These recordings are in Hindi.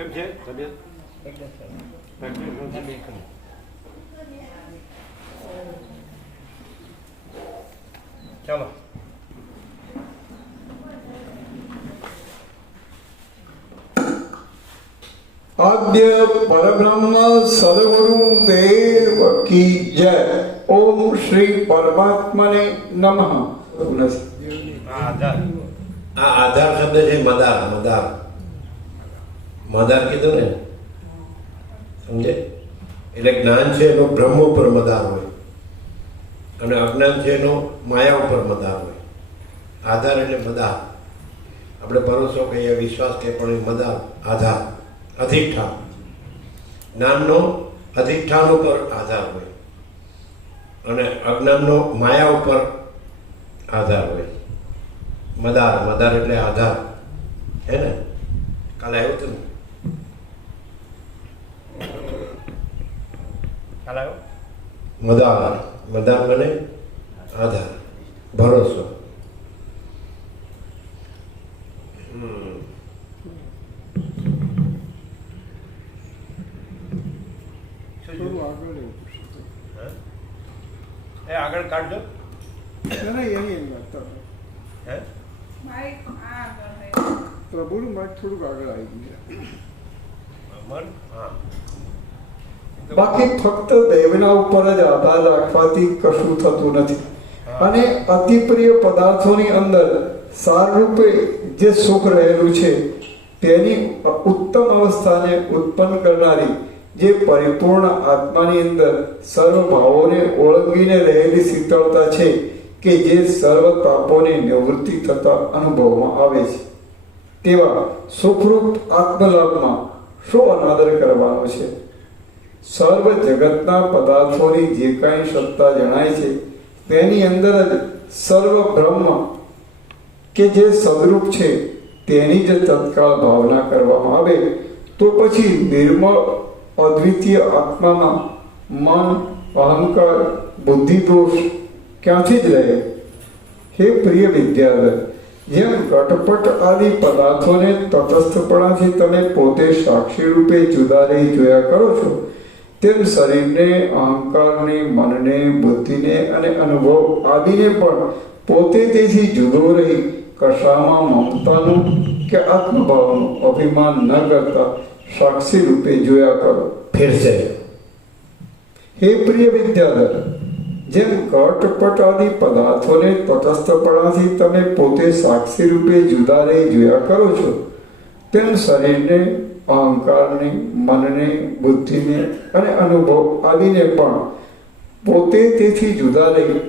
કેમ છે તબિયત? ચાલો आद्य परब्रह्म सद्गुरु देव की जय। ओम श्री परमात्मने नमः। આધાર શબ્દ છે મદાર. મદાર મદાર કીધું ને, સમજે? એટલે જ્ઞાન છે એનો બ્રહ્મ ઉપર મદાર હોય અને અજ્ઞાન છે એનો માયા ઉપર મદાર હોય. આધાર એટલે મદાર. આપણે ભરોસો કહીએ, વિશ્વાસ કે પણ એ મદાર આધાર, અધિષ્ઠાન. જ્ઞાનનો અધિષ્ઠાન ઉપર આધાર હોય અને અજ્ઞાનનો માયા ઉપર આધાર હોય. મદાર મદાર એટલે આધાર, હે ને? કાલે આવ્યું હતું ને? કાલે આવ્યો મદાર. મદાર મને આધાર, ભરોસો. એ આગળ કાઢજો. હે પ્રભુનું માઇક થોડુંક આગળ આવી ગયું. મન હા. બાકી ફક્ત દેવના ઉપર જ આધાર રાખવાથી કશું થતું નથી. અને અતિપ્રિય પદાર્થોની અંદર સારરૂપે જે સુખ રહેલું છે તેની ઉત્તમ અવસ્થાને ઉત્પન્ન કરનારી જે પરિપૂર્ણ આત્માની અંદર સર્વ ભાવોને ઓળંગીને રહેલી શીતળતા છે કે જે સર્વ તાપોની નિવૃત્તિ થતા અનુભવમાં આવે છે, તેવા સુખરૂપ આત્મલાભમાં શો અનાદર કરવાનો છે? સર્વ જગતના પદાર્થોની જે કાંઈ સત્તા જણાય છે તેની અંદર જ સર્વ બ્રહ્મ કે જે સદરૂપ છે તેની જ તત્કાળ ભાવના કરવામાં આવે તો પછી નિર્મળ અદ્વિતીય આત્મામાં મન, અહંકાર, બુદ્ધિ દોષ ક્યાંથી જ રહે? હે પ્રિય વિદ્યાધર, જેમ ઘટપટ આદિ પદાર્થોને તટસ્થપણાથી તમે પોતે સાક્ષી રૂપે જુદા રહી જોયા કરો છો, તેમ શરીરને, અહંકારને, મનને, બુદ્ધિને અને અનુભવ આદિને પણ પોતે તેથી જુદો રહી કશામાં મમતાનું કે આત્મભાવનું અભિમાન ન કરતા સાક્ષી રૂપે જોયા કરો. ફિર છે. હે પ્રિય વિદ્યાધર, જેમ ઘટપટ આદિ પદાર્થોને તટસ્થપણાથી તમે પોતે સાક્ષી રૂપે જુદા રહી જોયા કરો છો, તેમ શરીરને, અહંકારને, મનને, બુદ્ધિને અને અનુભવ આદિને પણ પોતે તેથી જુદા રહી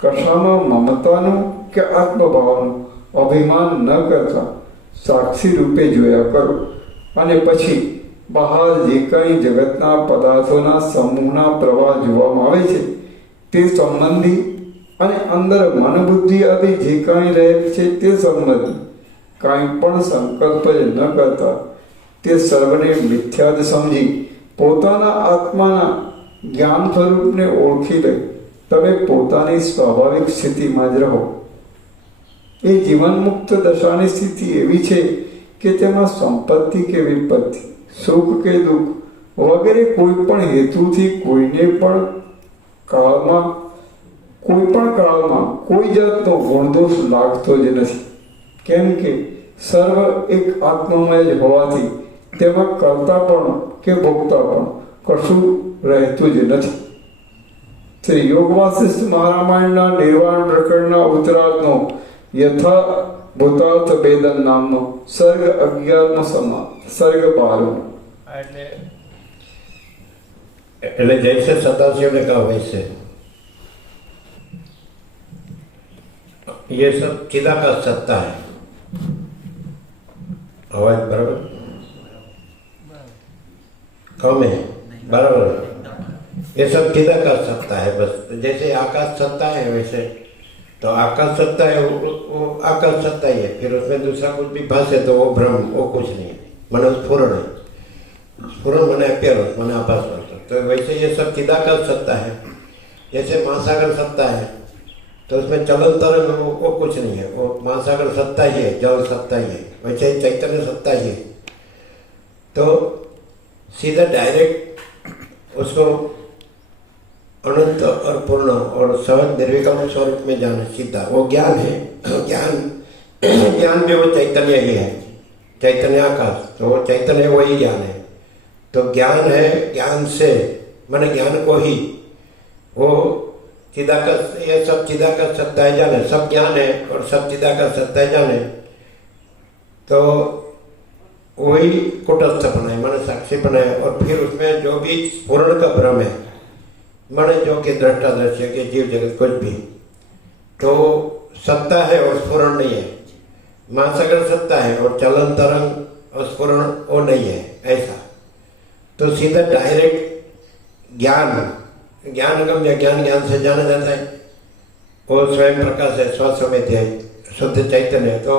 કશામાં મમતાનું કે આત્મભાવનું અભિમાન ન કરતા સાક્ષી રૂપે જોયા કરો. અને પછી બહાર જે કંઈ જગતના પદાર્થોના સમૂહના પ્રવાહ જોવામાં આવે છે તે સંબંધી અને અંદર મન બુદ્ધિ આદિ જે કાંઈ રહે છે તે સંબંધી કાંઈ પણ સંકલ્પ જ ન કરતા તે સર્વને મિથ્યા જ સમજી પોતાના આત્માના જ્ઞાન સ્વરૂપને ઓળખી લઈ તમે પોતાની સ્વાભાવિક સ્થિતિમાં જ રહો. એ જીવનમુક્ત દશાની સ્થિતિ એવી છે કે તેમાં સંપત્તિ કે વિપત્તિ, સુખ કે દુઃખ વગેરે કોઈ પણ હેતુથી કોઈને પણ કાળમાં કોઈ જાતનો ગુણદોષ લાગતો જ નથી. કેમ કે સર્વ એક આત્મમય જ હોવાથી તેમાં કર્તાપણ કે ભોગતાપણ કશું રહેતું જ નથી. શ્રી યોગ વાસિષ્ઠ મહારામાયણના નિર્વાણ પ્રકરણના ઉત્તરાર્ધનો યથા ભૂતાર્થ ભેદન નામનો સર્ગ 11મો સર્ગ 12. એટલે જૈસે सदाशिव का वैसे ये सब चिदाकाश सत्ता है. आवाज बराबर कम है? बराबर. ये सब चिदाकाश सत्ता है. बस जैसे आकाश सत्ता है वैसे तो आकाश सत्ता है, वो आकाश सत्ता ही है. फिर उसमें दूसरा कुछ भी भाषे तो वो भ्रम, वो कुछ नहीं है. मन स्फुरण है. स्फुरण मने अप्यरस, मने आभास मात्र. तो वैसे ये सब चिदाकाश सत्ता है. जैसे महासागर सत्ता है तो उसमें चलन तरंग वो कुछ नहीं है, वो महासागर सत्ता ही है, जल सत्ता ही है. वैसे चैतन्य सत्ता ही है. तो सीधा डायरेक्ट उसको अनंत और पूर्ण और सहज निर्विकल्प स्वरूप में जाना सीधा, वो ज्ञान है। ज्ञान में वो चैतन्य ही है, चैतन्य आकाश, तो वो चैतन्य वही ज्ञान है। तो ज्ञान है, ज्ञान से माने ज्ञान को ही वो चिदाकाश, ये सब चिदाकाश सत्ता है जाने, सब ज्ञान है और सब चिदाकाश सत्ता है जाने, तो वही कुटस्थपन है, माने साक्षीपन है। और फिर उसमें जो भी पूर्ण का भ्रम है, माने जो कि दृष्टा दृश्य के जीव जगत कुछ भी, तो सत्ता है और स्फुरण नहीं है। महासागर सत्ता है और चलन तरंग और स्फुरण वो नहीं है, ऐसा। तो सीधा डायरेक्ट ज्ञान, ज्ञानगम या ज्ञान ज्ञान से जाना जाता है। वो स्वयं प्रकाश है, स्वसमित है, शुद्ध चैतन्य है। तो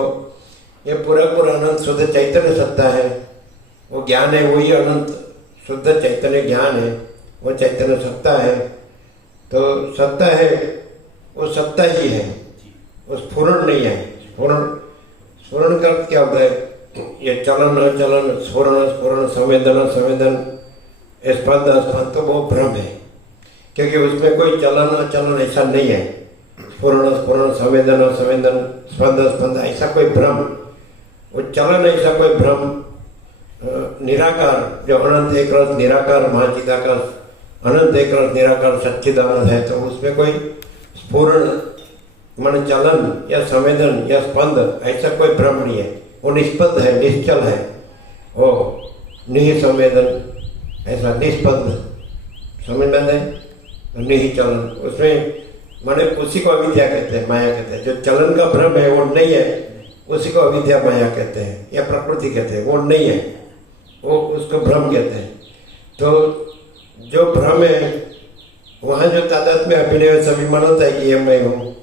ये पूरा अनंत शुद्ध चैतन्य सत्ता है, वो ज्ञान है, वही अनंत शुद्ध चैतन्य ज्ञान है, वो चैतन्य सत्ता है। तो सत्ता है, वो सत्ता ही है, वो स्फुरण नहीं है। स्फुरण का अर्थ क्या होता है? ये चलन अचलन, स्फुरण संवेदन स्पंद, तो वो भ्रम है, क्योंकि उसमें कोई चलन अचलन ऐसा नहीं है। स्फुरण संवेदन स्पंद ऐसा कोई भ्रम, वो चलन ऐसा कोई भ्रम, निराकार जो अनंत एक रस निराकार महाचिदाकाश, अनंत एक रस निराकार सच्चिदानंद है, तो उसमें कोई स्फुरण मन चलन या संवेदन या स्पंद ऐसा कोई भ्रम नहीं है। वो निष्पंद है, निश्चल है, वो निसंवेदन ऐसा निष्पंद, समझ में है, नहीं चलन, उसमें माने उसी को अविद्या कहते हैं, माया कहते हैं। जो चलन का भ्रम है वो नहीं है, उसी को अविद्या माया कहते हैं या प्रकृति कहते हैं, वो नहीं है, वो उसको भ्रम कहते हैं। तो जो भ्रम है वहाँ जो तादाद में अभिनय सभी मन होता है कि ये मैं हूँ,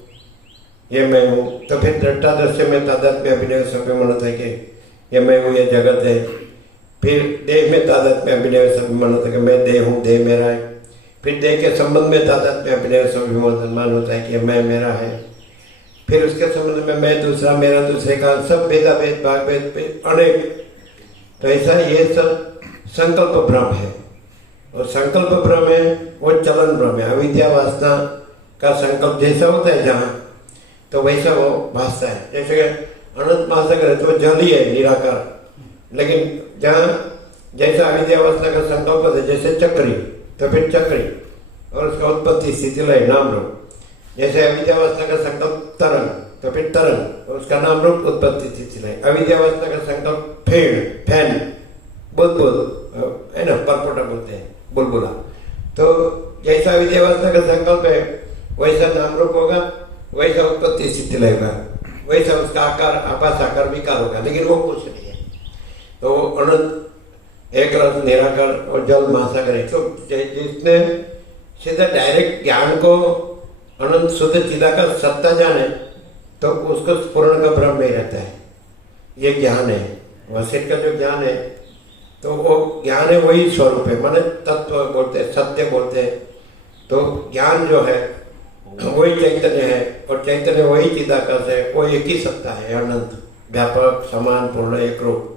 ये मैं हूँ, तो फिर दृष्टादृश्य में तादाद में अभिनय सभी मन होता है कि ये मैं हूँ, ये जगत है। फिर देह में तादाद में अभिनय सभी मन होता है कि मैं देह हूँ, देह मेरा है। फिर देह के संबंध में तादाद में अभिनय स्वाभिमान होता है कि मैं मेरा है। फिर उसके संबंध में मैं दूसरा, मेरा दूसरे का, सब भेदाभेद भाग भेद अनेक। तो ऐसा ये सब संकल्प भ्रम है, और संकल्प भ्रम है वो चलन भ्रम है। अविद्या वासना का संकल्प जैसा होता है जहाँ, तो वैसा वो भासता है। जैसे अनंत महासागर है तो जल ही है निराकार, लेकिन जहाँ जैसा अविद्या वासना का संकल्प होता है, जैसे चक्री तो फिर चक्री और उसका उत्पत्ति स्थिति लय नाम रूप। जैसे अविद्यावासना का संकल्प तरंग तो फिर तरंग और उसका नाम रूप उत्पत्ति स्थिति लय। अविद्यावासना का संकल्प फेड़, फैन, बुलबुल है ना, परपोटा बोलते हैं, बुलबुला। तो जैसा अविद्यावासना का संकल्प है वैसा नाम रूप होगा, वैसा उत्पत्ति स्थिति लय होगा, वैसा उसका आकार आभास आकार विकार होगा, लेकिन वो कुछ नहीं है। तो अनंत एक रस निराकार और जल महासागर है। तो जिसने सीधा डायरेक्ट ज्ञान को अनंत शुद्ध चिदाकाश सत्ता जाने, तो उसको स्फुरण का भ्रम नहीं रहता है। ये ज्ञान है, वशिष्ठ का जो ज्ञान है, तो वो ज्ञान है वही स्वरूप है, माने तत्व बोलते हैं, सत्य बोलते हैं। तो ज्ञान जो है वही चैतन्य है, और चैतन्य वही चिदाकाश है, वो एक ही सत्ता है, अनंत व्यापक समान पूर्ण एक रूप,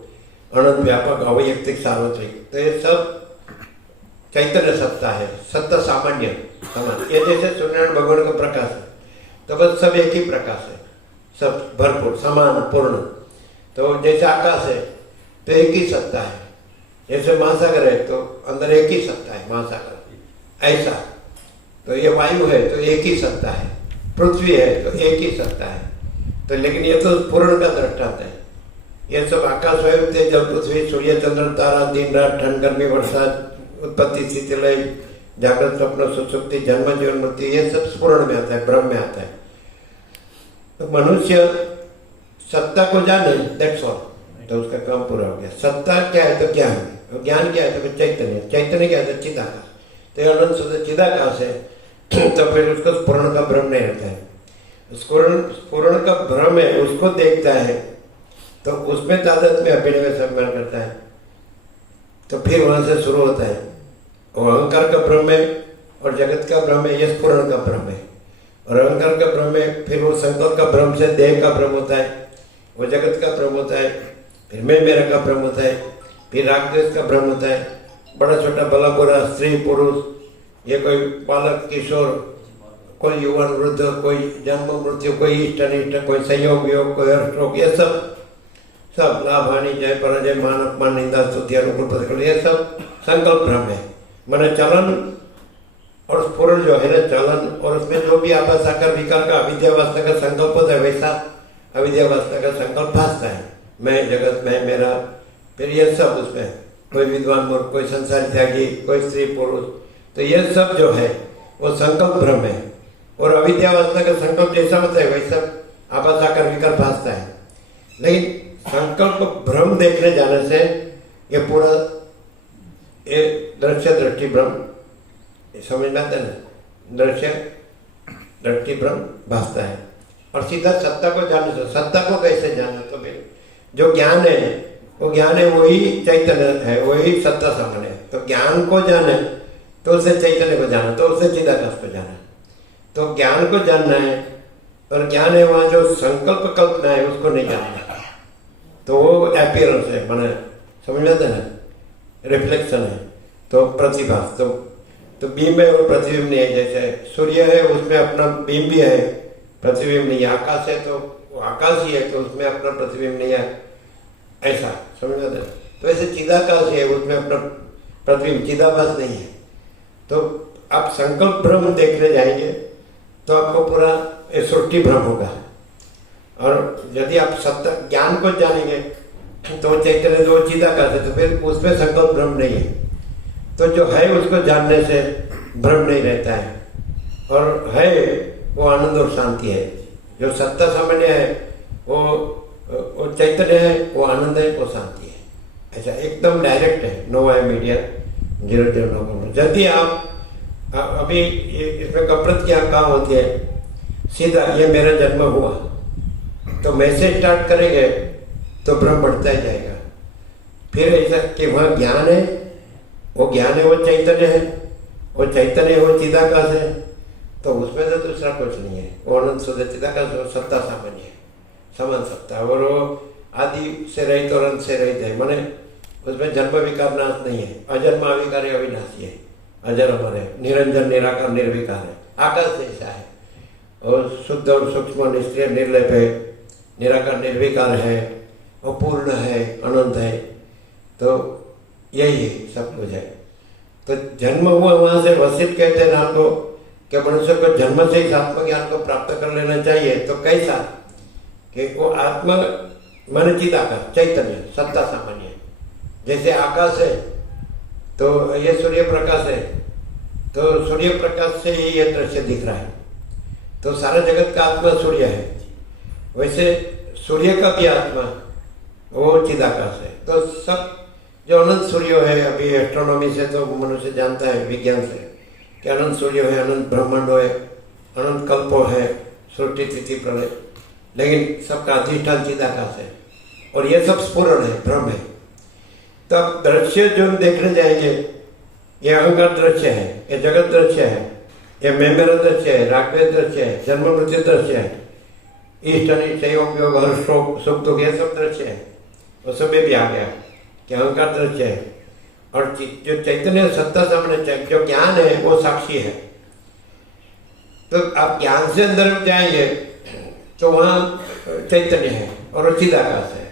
अनंत व्यापक अवैयक्तिक सार्वत्रिक। तो ये सब चैतन्य सत्ता है, सत्ता सामान्य समान। ये जैसे सूर्यनारायण भगवान का प्रकाश है, तो बस सब एक ही प्रकाश है, सब भरपूर समान पूर्ण। तो जैसे आकाश है तो एक ही सत्ता है, जैसे महासागर है तो अंदर एक ही सत्ता है महासागर, ऐसा। तो ये वायु है तो एक ही सत्ता है, पृथ्वी है तो एक ही सत्ता है। तो लेकिन ये तो पूर्ण का दृष्टांत है। ये सब आकाश वायु तेज जल पृथ्वी सूर्य चंद्र तारा दिन रात ठंड गर्मी बरसात उत्पत्ति स्थिति लय जागृत स्वप्न सुसुप्ति जन्म जीवन मृत्यु, ये सब स्फुरण में आता है, ब्रह्म में आता है। तो मनुष्य सत्ता को जाने, दैट्स ऑल, तो उसका काम पूरा हो गया। सत्ता क्या है तो ज्ञान है, ज्ञान क्या है तो चैतन्य, चैतन्य क्या है तो चिदाकाश। तो अनंत शुद्ध चिदाकाश है, तो फिर उसको स्फुरण का भ्रम नहीं रहता है। स्फुरण का भ्रम है, उसको देखता है तो उसमें तादाद में अभिनय सम्मान करता है। तो फिर वहां से शुरू होता है वो अहंकार का भ्रम है, और जगत का भ्रम है, ये स्फुरण का भ्रम है। और अहंकार का भ्रम है, फिर वो संकल्प का भ्रम से देह का भ्रम होता है, वो जगत का भ्रम होता है, फिर मैं मेरा का भ्रम होता है, फिर राग द्वेष का भ्रम होता है, बड़ा छोटा भला बुरा, स्त्री पुरुष, ये कोई बालक किशोर, कोई युवा वृद्ध, कोई जन्म मृत्यु, कोई इष्ट अनिष्ट, कोई संयोग योग, कोई हर्षोग, ये सब लाभ हानि जय पराजय मान अपमान निंदा स्तुति अनुकूल प्रतिकूल, ये सब संकल्प भ्रम है। मैंने चलन और स्फुरण जो है ना, चलन और उसमें जो भी आपस आकर विकार का अविद्यावस्था का संकल्प होता है, वैसा अविद्यावस्था का संकल्प भासता है, मैं जगत में मेरा। फिर ये सब उसमें कोई विद्वान मूर्ख, कोई संसार त्यागी, कोई स्त्री पुरुष, तो ये सब जो है वो संकल्प भ्रम है। और अविद्यावस्था का संकल्प जैसा होता है वैसा आपस आकर विकार भासता है। लेकिन संकल्प भ्रम देखने जाने से ये पूरा ये दृश्य दृष्टि भ्रम समझ में आता है ना, दृश्य दृष्टि भ्रम भासता है। और सीधा सत्ता को जानने से, सत्ता को कैसे जाना, तो फिर जो ज्ञान है वो ज्ञान है, वही चैतन्य है, वही सत्ता सामान्य है। तो ज्ञान को जाने तो उससे चैतन्य को जाना, तो उससे चिदाकाश को जाना। तो ज्ञान को जानना है, और ज्ञान है वहाँ जो संकल्प कल्पना है उसको नहीं जानना, तो वो अपीयरेंस है, मैंने समझ लेते हैं ना, रिफ्लेक्शन है, तो प्रतिभास। तो बिंब है और प्रतिबिंब नहीं है। जैसे सूर्य है उसमें अपना बिंब भी है, प्रतिबिंब नहीं है। आकाश है तो वो आकाश ही है, तो उसमें अपना प्रतिबिंब नहीं है, ऐसा समझ लेते हैं। तो ऐसे चिदाकाश है, उसमें अपना प्रतिबिंब चिदाभास नहीं है। तो आप संकल्प भ्रम देखने जाएंगे तो आपको पूरा सृष्टि भ्रम होगा। और यदि आप सत्ता ज्ञान को जानेंगे तो चैतन्य जो चिदाकाश है, तो फिर उसमें संकल्प भ्रम नहीं है। तो जो है उसको जानने से भ्रम नहीं रहता है, और है वो आनंद और शांति है। जो सत्ता सामान्य है वो चैतन्य है, वो आनंद है, वो शांति है। ऐसा एकदम डायरेक्ट है, नो है मीडिया, 0 नो। यदि आप अभी इसमें कपड़त क्या कहाँ होती है, सीधा ये मेरा जन्म हुआ, तो मैसेज स्टार्ट करेंगे तो भ्रम बढ़ता ही जाएगा। फिर ऐसा कि वहाँ ज्ञान है, वो ज्ञान है, वो चैतन्य है, वो चैतन्य है, वो चिदाकाश है, तो उसमें तो दूसरा कुछ नहीं है। वो अनंत शुद्ध चिदाकाश, वो सत्ता सामान्य है, समान सत्ता, और वो आदि से रहित और अंत से रहित है। माने उसमें जन्म विकार नाश नहीं है, अजन्म अविकार अविनाशी है, अजर अमर है, निरंजन निराकार निर्विकार है, आकाश जैसा है, और शुद्ध और सूक्ष्म निष्क्रिय निर्लेप है, निराकार निर्विकार है, और पूर्ण है, अनंत है। तो यही है, सब कुछ है। तो जन्म हुआ वहाँ से वशिष्ठ कहते हैं राम को कि मनुष्य को जन्म से इस आत्मज्ञान को प्राप्त कर लेना चाहिए। तो कैसा कि वो आत्मा मन चिदाकाश चैतन्य सत्ता सामान्य है। जैसे आकाश है तो ये सूर्य प्रकाश है, तो सूर्य प्रकाश से ही ये दृश्य दिख रहा है, तो सारा जगत का आत्मा सूर्य है। वैसे सूर्य का भी आत्मा वो चिदाकाश है। तो सब जो अनंत सूर्य है, अभी एस्ट्रोनॉमी से तो मनुष्य जानता है, विज्ञान से, कि अनंत सूर्य है, अनंत ब्रह्मांड है, अनंत कल्प है, सृष्टि स्थिति प्रलय, लेकिन सबका अधिष्ठान चिदाकाश है। और ये सब स्फुरण है, भ्रम है। तब दृश्य जो हम देखने जाएंगे, ये अहंकार दृश्य है, ये जगत दृश्य है, ये मैं मेरा दृश्य है, रागद्वेष दृश्य है, जन्म मृत्यु दृश्य है, इष्ट अनिष्ट संयोग योग हर्ष सुख दुख, ये सब दृश्य है। वो सब में भी आ गया कि अहंकार दृश्य है। और जो चैतन्य सत्ता सामने जो ज्ञान है वो साक्षी है। तो आप ज्ञान से अंदर जाएंगे तो वहाँ चैतन्य है और वो चिदाकाश है।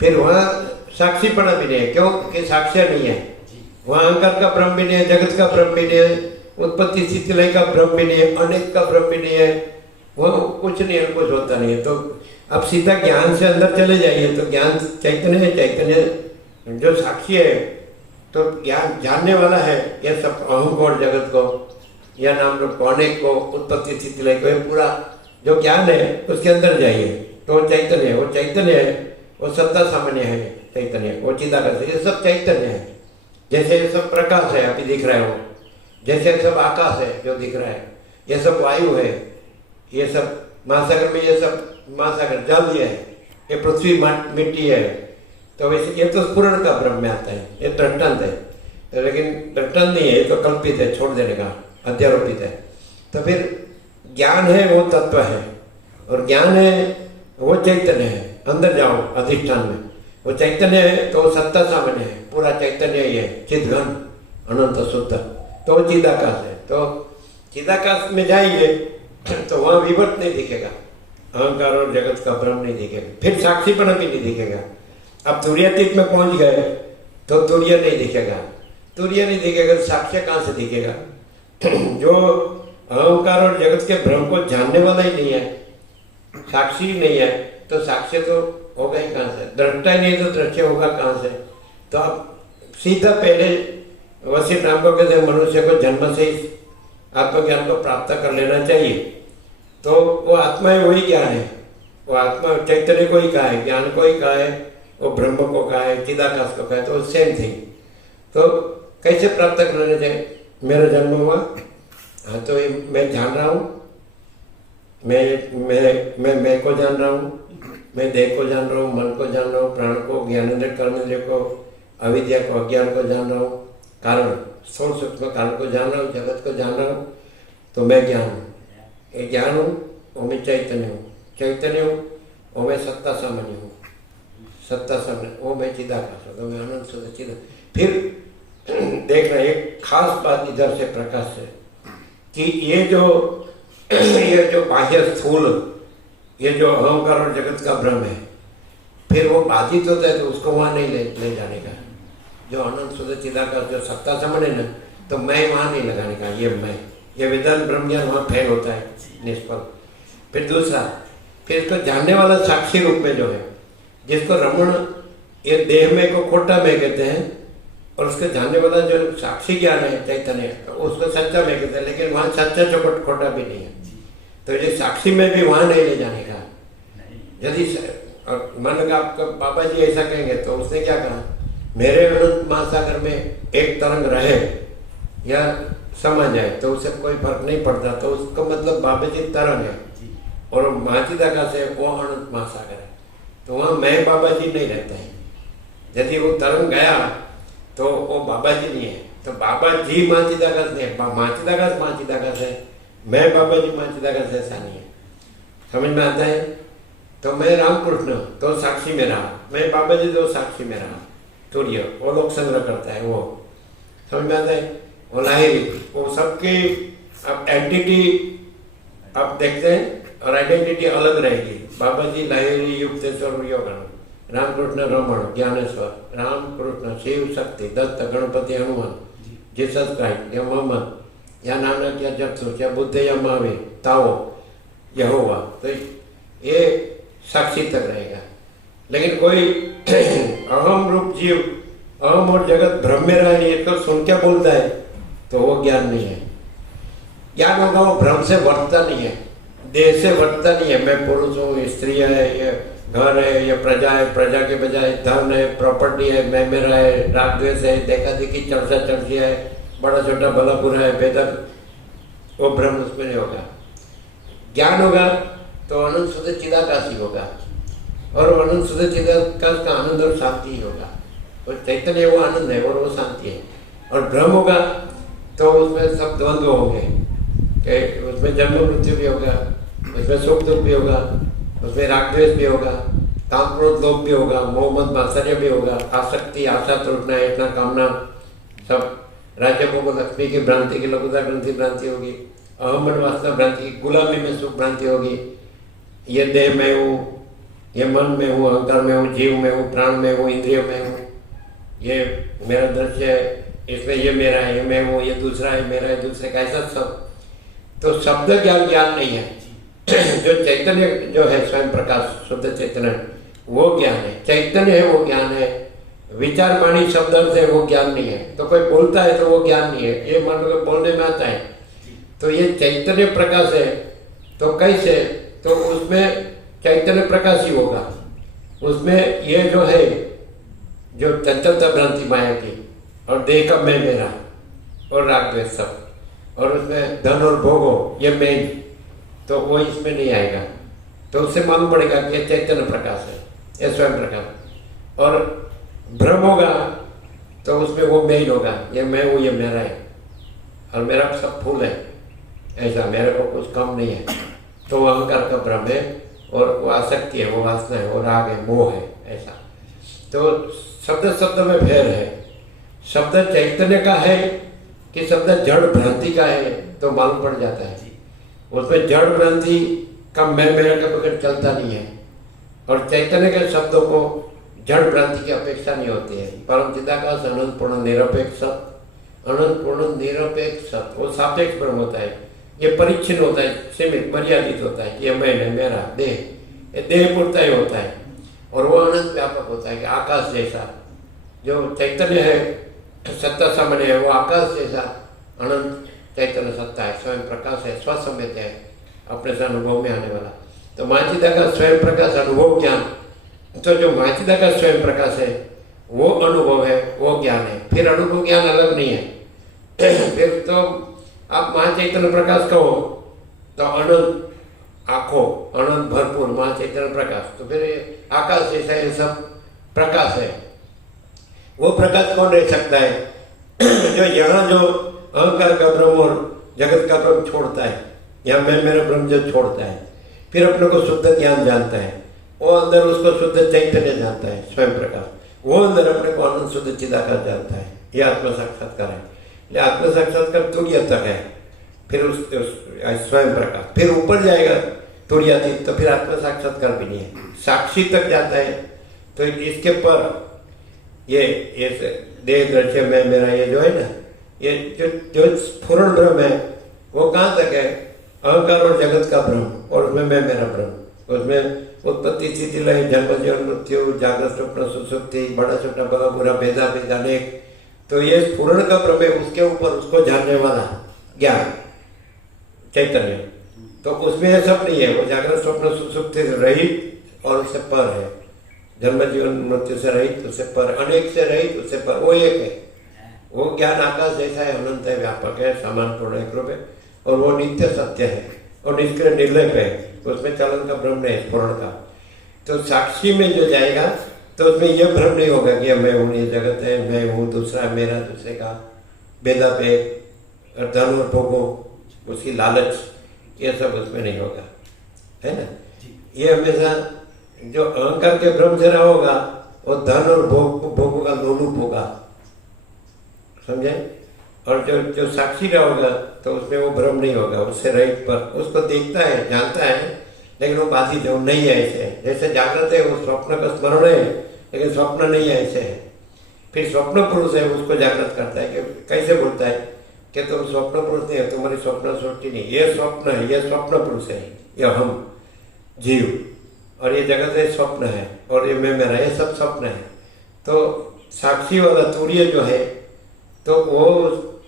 फिर वहाँ साक्षीपना भी नहीं है, क्योंकि साक्ष्य नहीं है। वहाँ अहंकार का भ्रम भी नहीं है, जगत का भ्रम भी नहीं है, उत्पत्ति स्थिति लय का भ्रम भी नहीं है, अनेक का भ्रम भी नहीं है, वो कुछ नहीं है, कुछ होता नहीं है। तो अब सीधा ज्ञान से अंदर चले जाइए तो ज्ञान चैतन्य है, चैतन्य जो साक्षी है, तो ज्ञान जानने वाला है यह सब अहम और जगत को, या नाम रूप को, अनेक को, उत्पत्ति स्थिति लय को, पूरा जो ज्ञान है उसके अंदर जाइए तो वो चैतन्य है, वो चैतन्य है, वो सत्ता सामान्य है, चैतन्य, वो चिदाकाश है, ये सब चैतन्य है। जैसे ये सब प्रकाश है अभी दिख रहा है, वो जैसे सब आकाश है जो दिख रहा है, ये सब वायु है, ये सब महासागर में, ये सब महासागर जल है, ये पृथ्वी मिट्टी है। तो वैसे ये तो स्फुरण का ब्रह्म में आता है, ये दृष्टांत है, लेकिन दृष्टांत नहीं है, ये तो कल्पित है, छोड़ देने का, अध्यारोपित है। तो फिर ज्ञान है वो तत्व है, और ज्ञान है वो चैतन्य है। अंदर जाओ अधिष्ठान में, वो चैतन्य है तो वो सत्ता सामान्य है, पूरा चैतन्य ही है, चिदघन अनंत शुद्ध, तो वो चिदाकाश है। तो चिदाकाश में जाएंगे तो वहाँ विवर्त नहीं दिखेगा, अहंकार और जगत का भ्रम नहीं दिखेगा, फिर साक्षीपन भी नहीं दिखेगा। अब तुर्यातीत में पहुंच गए तो तुर्य नहीं दिखेगा, तुर्य नहीं दिखेगा तो साक्ष्य कहाँ से दिखेगा? जो अहंकार और जगत के भ्रम को जानने वाला ही नहीं है, साक्षी नहीं है, तो साक्ष्य तो होगा ही कहाँ से? दृष्टा ही नहीं तो दृश्य होगा कहाँ से? तो आप सीधा पहले वशिष्ठ राम को कहते हैं मनुष्य को जन्म से ही आत्मज्ञान को प्राप्त कर लेना चाहिए। तो वो आत्मा है, वही ज्ञान है, वो आत्मा चैतन्य को ही कहा है, ज्ञान को ही कहा है, वो ब्रह्म को कहा है, चिदाकाश को कहा है, तो सेम थिंग। तो कैसे प्राप्त कर लेना चाहिए? मेरा जन्म हुआ, हाँ तो ये मैं जान रहा हूँ, मैं को जान रहा हूँ, मैं देह को जान रहा हूँ, मन को जान रहा हूँ, प्राण को, ज्ञानेंद्र कर्मेंद्र को, अविद्या को, अज्ञान को जान रहा हूँ, कारण स्थूल सूक्ष्म कारण को जान रहा हूँ, जगत को जान रहा हूँ, तो मैं ज्ञान हूँ। ये ज्ञान हूँ वो मैं चैतन्य हूँ, चैतन्य हूँ वो मैं सत्ता सामान्य हूँ, सत्ता सामान्य वो मैं चिदाकाश हूँ, तो मैं आनंद शुद्ध चिदा। फिर देख रहे एक खास बात इधर से प्रकाश है कि ये जो बाह्य स्थूल, ये जो अहंकार और जगत का भ्रम है, फिर वो बाधित होता है तो उसको वहाँ नहीं ले जाने का। जो अनंत शुद्ध चिदाकाश जो सत्ता सामान्य ना, तो मैं वहाँ नहीं लगाने का, ये वेदांत ब्रह्म ज्ञान वहाँ फेल होता है, निष्फल। फिर दूसरा, फिर इसको जानने वाला साक्षी रूप में जो है, जिसको रमण ये देह में को खोटा में कहते हैं, और उसको जानने वाला जो साक्षी ज्ञान है चैतन्य, तो उसको सच्चा में कहते हैं, लेकिन वहाँ सच्चा चौपट खोटा भी नहीं है। तो ये साक्षी में भी वहाँ नहीं ले जाने का। यदि मन का आपका बाबा जी ऐसा कहेंगे तो उसने क्या कहा, मेरे अनंत महासागर में एक तरंग रहे या समा जाए तो उसे कोई फर्क नहीं पड़ता, तो उसका मतलब बाबा जी तरंग है और महाचिदाकाश है वो अनंत महासागर है, तो वहाँ मैं बाबा जी नहीं रहते हैं। यदि वो तरंग गया तो वो बाबा जी नहीं है, तो बाबा जी महाचिदाकाश नहीं है, महाचिदाकाश है, मैं बाबा जी महाचिदाकाश ऐसा नहीं है। समझ में आता है? तो मैं रामकृष्ण तो साक्षी में रहा, मैं बाबा जी तो साक्षी में रहा, तुर्य वो लोग संग्रह करता है, वो समझ में आता है? वो लाहिरी वो सबकी अब एंटिटी आप देखते हैं और आइडेंटिटी अलग रहेगी। बाबा जी लाहिरी युक्तेश्वर योगन, रामकृष्ण रमण ज्ञानेश्वर, रामकृष्ण शिव शक्ति दत्त गणपति हनुमान, जीसस क्राइस्ट या मोहम्मद या नानक या जपसुच या बुद्ध या महावीर, ताओ, यहोवा, तो ये साक्षी तक रहेगा। लेकिन कोई अहम रूप जीव, अहम और जगत भ्रम में रह नहीं है तो सुन क्या बोलता है, तो वो ज्ञान नहीं है। ज्ञान होगा वो भ्रम से वर्तता नहीं है, देह से वर्तता नहीं है। मैं पुरुष हूँ, स्त्री है, ये घर है, ये प्रजा है, प्रजा के बजाय धन है, प्रॉपर्टी है, मैं मेरा है, राग द्वेष है, देखा देखी चर्चा चर्चा है, बड़ा छोटा भला बुरा है, बेदर, वो भ्रम उसमें नहीं होगा। ज्ञान होगा तो अनंत शुद्ध चिदाकाश ही होगा, और अनंत शुद्ध चिदाकाश का आनंद और शांति ही होगा। और चैतन्य वो आनंद है और वो शांति है। और भ्रम होगा तो उसमें सब द्वंद्व होंगे, उसमें जन्म मृत्यु भी होगा, उसमें सुख दुख भी होगा, उसमें राग द्वेष भी होगा, काम क्रोध लोभ भी होगा, मोह मद मात्सर्य भी होगा, आसक्ति आशा तृष्णा इतना कामना, सब राज्य भोग लक्ष्मी की भ्रांति की लघुता ग्रंथि भ्रांति होगी, अहम वासना भ्रांति की, गुलामी में सुख भ्रांति होगी, ये देह में हूँ, ये मन में हूँ, अहंकार में हूँ, जीव में हूँ, प्राण में हूँ, इंद्रिय में हूँ, ये मेरा दृश्य है, इसमें ये मेरा है, ये मैं हूँ, ये दूसरा है, मेरा है, दूसरे का, ऐसा सब। तो शब्द ज्ञान नहीं है। जो चैतन्य जो है स्वयं प्रकाश शुद्ध चैतन्य वो ज्ञान है, चैतन्य है वो ज्ञान है। विचार वाणी शब्द से वो ज्ञान नहीं है। तो कोई बोलता है तो वो ज्ञान नहीं है, ये मन को बोलने में आता है। तो ये चैतन्य प्रकाश है, तो कैसे? तो उसमें चैतन्य प्रकाश ही होगा। उसमें ये जो है, जो चंचलता भ्रांति माया की और देह का मैं मेरा और राग द्वेष सब, और उसमें धन और भोगो ये मैं, तो वो इसमें नहीं आएगा। तो उससे मालूम पड़ेगा कि ये चैतन्य प्रकाश है, ये स्वयं प्रकाश। और भ्रम होगा तो उसमें वो मैं ही होगा, ये मैं हूँ, ये मेरा है, और मेरा सब फूल है, ऐसा मेरे को कुछ कम नहीं है। तो वो अहंकार का भ्रम है, और वो आसक्ति है, वो वासना है, वो राग है, मोह है, ऐसा। तो शब्द शब्द में भेद है। शब्द चैतन्य का है कि शब्द जड़ भ्रांति का है तो मालूम पड़ जाता है। उसमें जड़ भ्रांति का मैं मेरा का बगैर चलता नहीं है, और चैतन्य के शब्दों को जड़ भ्रांति की अपेक्षा नहीं होती है। परम चिदाकाश अनंत पूर्ण निरपेक्ष सत्य, अनंत पूर्ण निरपेक्ष सत्य, वो सापेक्ष ब्रह्म होता है। ये परिच्छिन्न होता है, सीमित मर्यादित होता है कि ये मैं मेरा देह, ये देह पूर्ता ही होता है। और वो अनंत व्यापक होता है कि आकाश जैसा जो चैतन्य है, सत्ता सामान्य है, वो आकाश जैसा अनंत चैतन्य सत्ता है, स्वयं प्रकाश है, स्वसम्यत है, अपने से अनुभव में आने वाला। तो माचिदा का स्वयं प्रकाश अनुभव ज्ञान, तो जो माचिदा का स्वयं प्रकाश है वो अनुभव है, वो ज्ञान है। फिर अनुभव ज्ञान अलग नहीं है। फिर तो आप महाचैतन्य प्रकाश कहो तो अनंत आंखों, अनंत भरपूर महाचैतन्य प्रकाश, तो फिर आकाश जैसा ये सब प्रकाश है। वो प्रकाश कौन रह सकता है? जो यहाँ जो अहंकार का ब्रह्म और जगत का ब्रह्म छोड़ता है, यहाँ मैं मेरा ब्रह्म जो छोड़ता है, फिर अपने को शुद्ध ज्ञान जानता है, वो अंदर उसको शुद्ध चैतन्य जानता है, स्वयं प्रकाश, वो अंदर अपने को आनंद शुद्ध चिदाकाश जानता है। ये आत्म साक्षात्कार है। ये आत्म साक्षात्कार तुरीय तक है, फिर उस स्वयं प्रकाश, फिर ऊपर जाएगा तुरीयातीत, तो फिर आत्म साक्षात्कार भी नहीं है, साक्षी तक जाता है। तो इसके पर ये देह दृश्य में मेरा ये जो है ना, ये जो स्फुरण ब्रह्म है वो कहाँ तक है? अहंकार और जगत का ब्रह्म, और उसमें मैं मेरा ब्रह्म, उसमें उत्पत्ति स्थिति लय जन्म जीवन मृत्यु जागृत स्वप्न सुसुप्ति बड़ा छोटा बड़ा बुरा भेदा भेद अनेक, तो ये स्फुरण का ब्रह्म है, उसके ऊपर उसको जानने वाला ज्ञान चैतन्य, तो उसमें ये सब नहीं है। वो जागृत स्वप्न सुसुप्ति से रहित और उससे पर है, जन्म जीवन मृत्यु से रहित, उससे पर, अनेक से रहित, उससे पर, वो एक है। वो ज्ञान आकाश जैसा है, अनंत है, व्यापक है, समान पूर्ण एक रूप है, और वो नित्य सत्य है और निष्क्रिय निर्लेप है, उसमें चलन का भ्रम नहीं, स्फुरण का। तो साक्षी में जो जाएगा तो उसमें यह भ्रम नहीं होगा कि मैं हूँ, ये जगत है, मैं हूँ, दूसरा मेरा, दूसरे का भेदा भेद और धन और भोगों, उसकी लालच, ये सब उसमें नहीं होगा, है ना। ये हमेशा जो अहंकार के भ्रम से रहा होगा वो धन और भोगों का लोलुप होगा, समझे। और जो साक्षी रहा होगा तो उसमें वो भ्रम नहीं होगा, उससे रहित, पर उसको देखता है, जानता है, लेकिन वो बाधित है, वो नहीं है ऐसे। जैसे जागृत है वो स्वप्न का स्मरण है, लेकिन स्वप्न नहीं है ऐसे है। फिर स्वप्न पुरुष है, उसको जागृत करता है कि कैसे बोलता है कि तुम स्वप्न पुरुष नहीं है, तुम्हारी स्वप्न सृष्टि नहीं, ये स्वप्न है, ये स्वप्न पुरुष है, ये हम जीव, और ये जगत है स्वप्न है, और ये मैं मेरा, ये सब स्वप्न है। तो साक्षी वाला तुरीय जो है तो वो